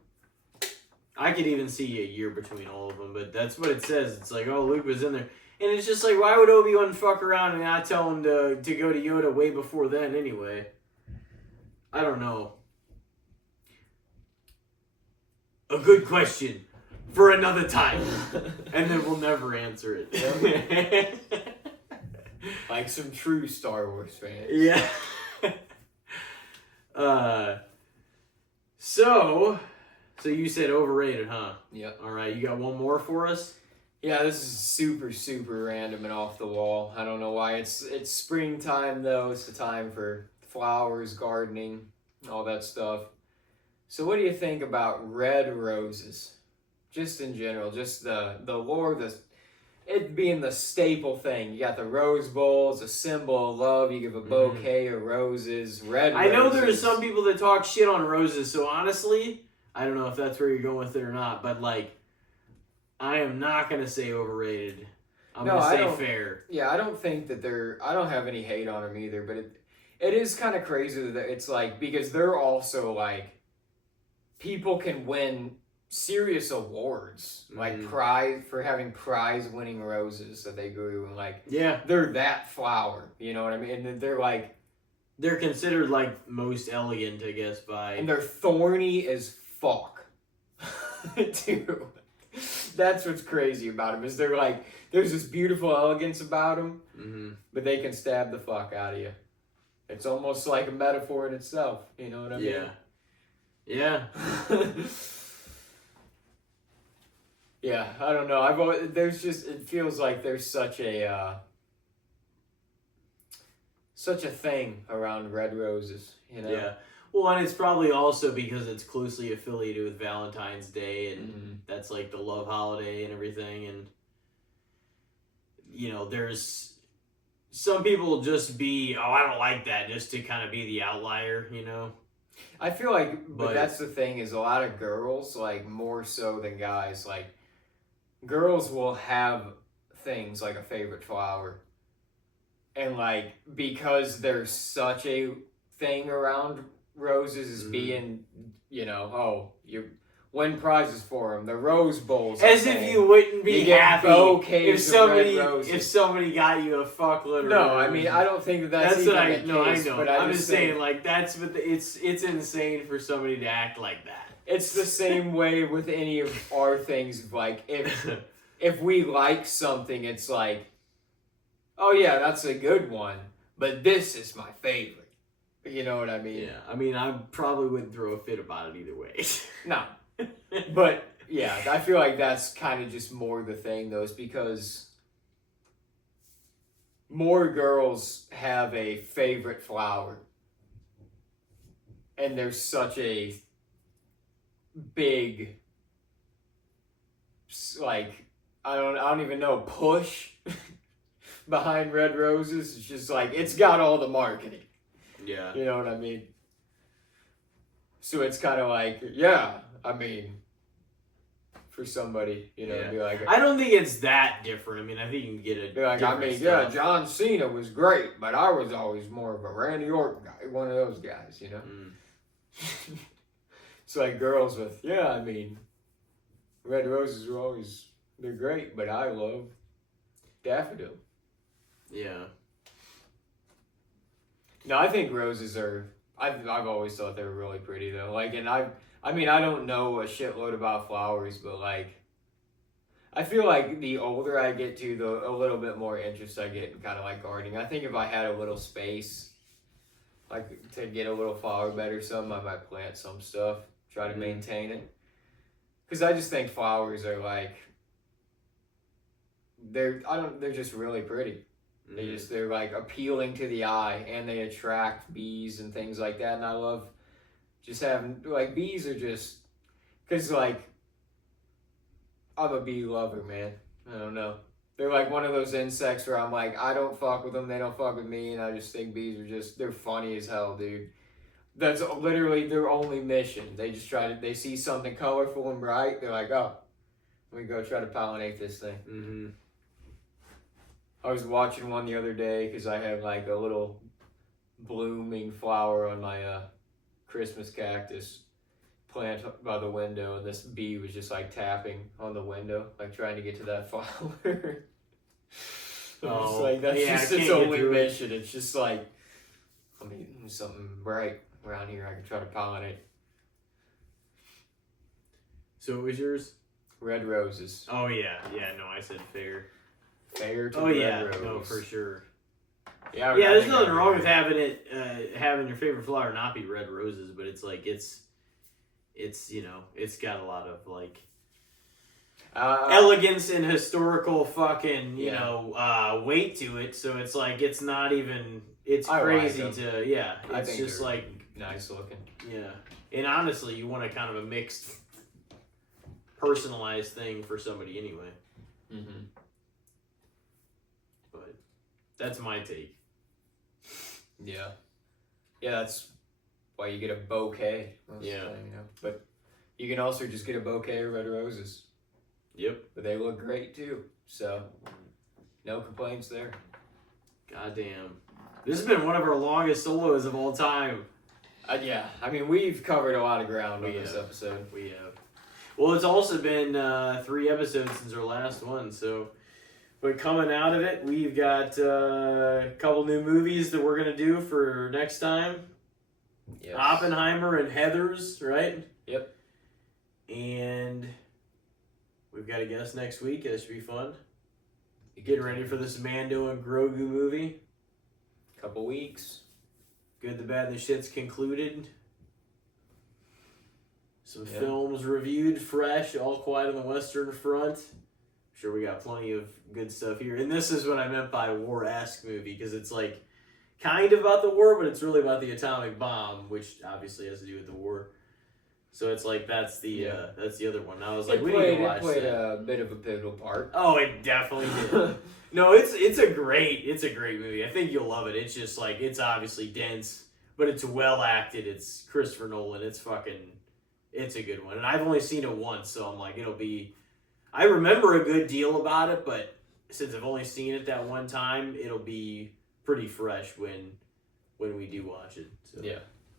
I could even see a year between all of them, but that's what it says. It's like, oh, Luke was in there. And it's just like, why would Obi-Wan fuck around and not tell him to go to Yoda way before then anyway? I don't know. A good question for another time. And then we'll never answer it. Like some true Star Wars fans. Yeah. So you said overrated, huh? Yep. All right, you got one more for us? Yeah, this is super, super random and off the wall. I don't know why. It's springtime, though. It's the time for flowers, gardening, all that stuff. So what do you think about red roses? Just in general, just the lore, it being the staple thing. You got the rose bowl as a symbol of love. You give a bouquet of roses, red roses. I know there's some people that talk shit on roses, so honestly, I don't know if that's where you're going with it or not, but like, I am not going to say overrated. I'm going to say fair. Yeah, I don't think that I don't have any hate on them either, but it is kind of crazy that it's like, because they're also like, people can win serious awards, like prize for having prize-winning roses that they grew, and like, yeah, they're that flower, you know what I mean? And they're considered like most elegant, I guess, and they're thorny as fuck, too. That's what's crazy about them, is they're like, there's this beautiful elegance about them, but they can stab the fuck out of you. It's almost like a metaphor in itself, you know what I mean? Yeah. Yeah, I don't know. It feels like there's such a thing around red roses, you know? Yeah. Well, and it's probably also because it's closely affiliated with Valentine's Day, and that's like the love holiday and everything. And, you know, there's some people just be, oh, I don't like that, just to kind of be the outlier, you know? I feel like, but that's the thing, is a lot of girls, like, more so than guys, like, girls will have things like a favorite flower. And, like, because there's such a thing around roses as being, you know, oh, you win prizes for them. The Rose Bowls. As if you wouldn't be happy if somebody got you a fuckload of No, I mean, I don't think that's even the case. I know. But I'm just saying, like, that's what it's insane for somebody to act like that. It's the same way with any of our things. Like, if we like something, it's like, oh yeah, that's a good one, but this is my favorite. You know what I mean? Yeah, I mean, I probably wouldn't throw a fit about it either way. No. But, yeah, I feel like that's kind of just more the thing, though, is because more girls have a favorite flower. And there's such a big, like, I don't even know, push behind red roses. It's just like, it's got all the marketing. Yeah. You know what I mean? So it's kind of like, yeah, I mean, for somebody, you know, be like, I don't think it's that different. I mean, I think you can get a like, I mean, yeah, John Cena was great, but I was always more of a Randy Orton guy, one of those guys, you know? It's like girls with, yeah, I mean, red roses are always, they're great, but I love daffodil. Yeah. No, I think roses are, I've always thought they were really pretty, though. Like, and I mean, I don't know a shitload about flowers, but, like, I feel like the older I get to, a little bit more interest I get in kind of, like, gardening. I think if I had a little space, like, to get a little flower bed or something, I might plant some stuff, try to maintain it. Because I just think flowers are, like, they're just really pretty. They're like appealing to the eye, and they attract bees and things like that. And I love just having, like, bees are just, cause like, I'm a bee lover, man. I don't know. They're like one of those insects where I'm like, I don't fuck with them, they don't fuck with me, and I just think bees are they're funny as hell, dude. That's literally their only mission. They just they see something colorful and bright, they're like, oh, let me go try to pollinate this thing. I was watching one the other day because I have like a little blooming flower on my Christmas cactus, plant by the window, and this bee was just like tapping on the window, like trying to get to that flower. I'm just like, that's just its only mission. It's just like, I mean, something bright around here I can try to pollinate. So what was yours? Red roses. Oh yeah, no, I said fair. Fair to red rose. No, for sure. Yeah, there's nothing wrong with having your favorite flower not be red roses, but it's like it's it's got a lot of like elegance and historical fucking weight to it. So it's like it's not even crazy to It's just like nice looking. Yeah, and honestly, you want a kind of a mixed, personalized thing for somebody anyway. Mm-hmm. But that's my take. Yeah, that's why you get a bouquet. But you can also just get a bouquet of red roses. Yep. But they look great too. So no complaints there. Goddamn. This has been one of our longest solos of all time. Yeah, I mean, we've covered a lot of ground on this episode. We have. Well, it's also been 3 episodes since our last one, so... But coming out of it, we've got a couple new movies that we're going to do for next time. Yes. Oppenheimer and Heathers, right? Yep. And we've got a guest next week. That should be fun. Getting ready for this Mando and Grogu movie. Couple weeks. Good, the Bad, and the Shit's concluded. Some films reviewed, fresh, All Quiet on the Western Front. Sure, we got plenty of good stuff here. And this is what I meant by war-esque movie, because it's like kind of about the war, but it's really about the atomic bomb, which obviously has to do with the war. So it's like that's the other one. I was like, we need to watch that. It played a bit of a pivotal part. Oh, it definitely did. No, it's a great movie. I think you'll love it. It's just like it's obviously dense, but it's well acted. It's Christopher Nolan. It's a good one. And I've only seen it once, so I'm like, it'll be. I remember a good deal about it, but since I've only seen it that one time, it'll be pretty fresh when we do watch it. So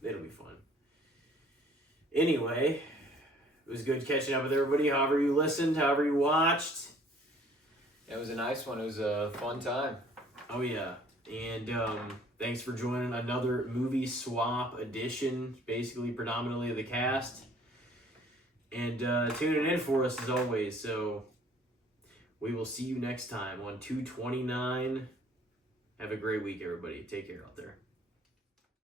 it'll be fun. Anyway, it was good catching up with everybody. However you listened, however you watched. It was a nice one. It was a fun time. Oh yeah, and thanks for joining another movie swap edition, basically predominantly of the cast. And tuning in for us as always. So we will see you next time on 229. Have a great week, everybody. Take care out there.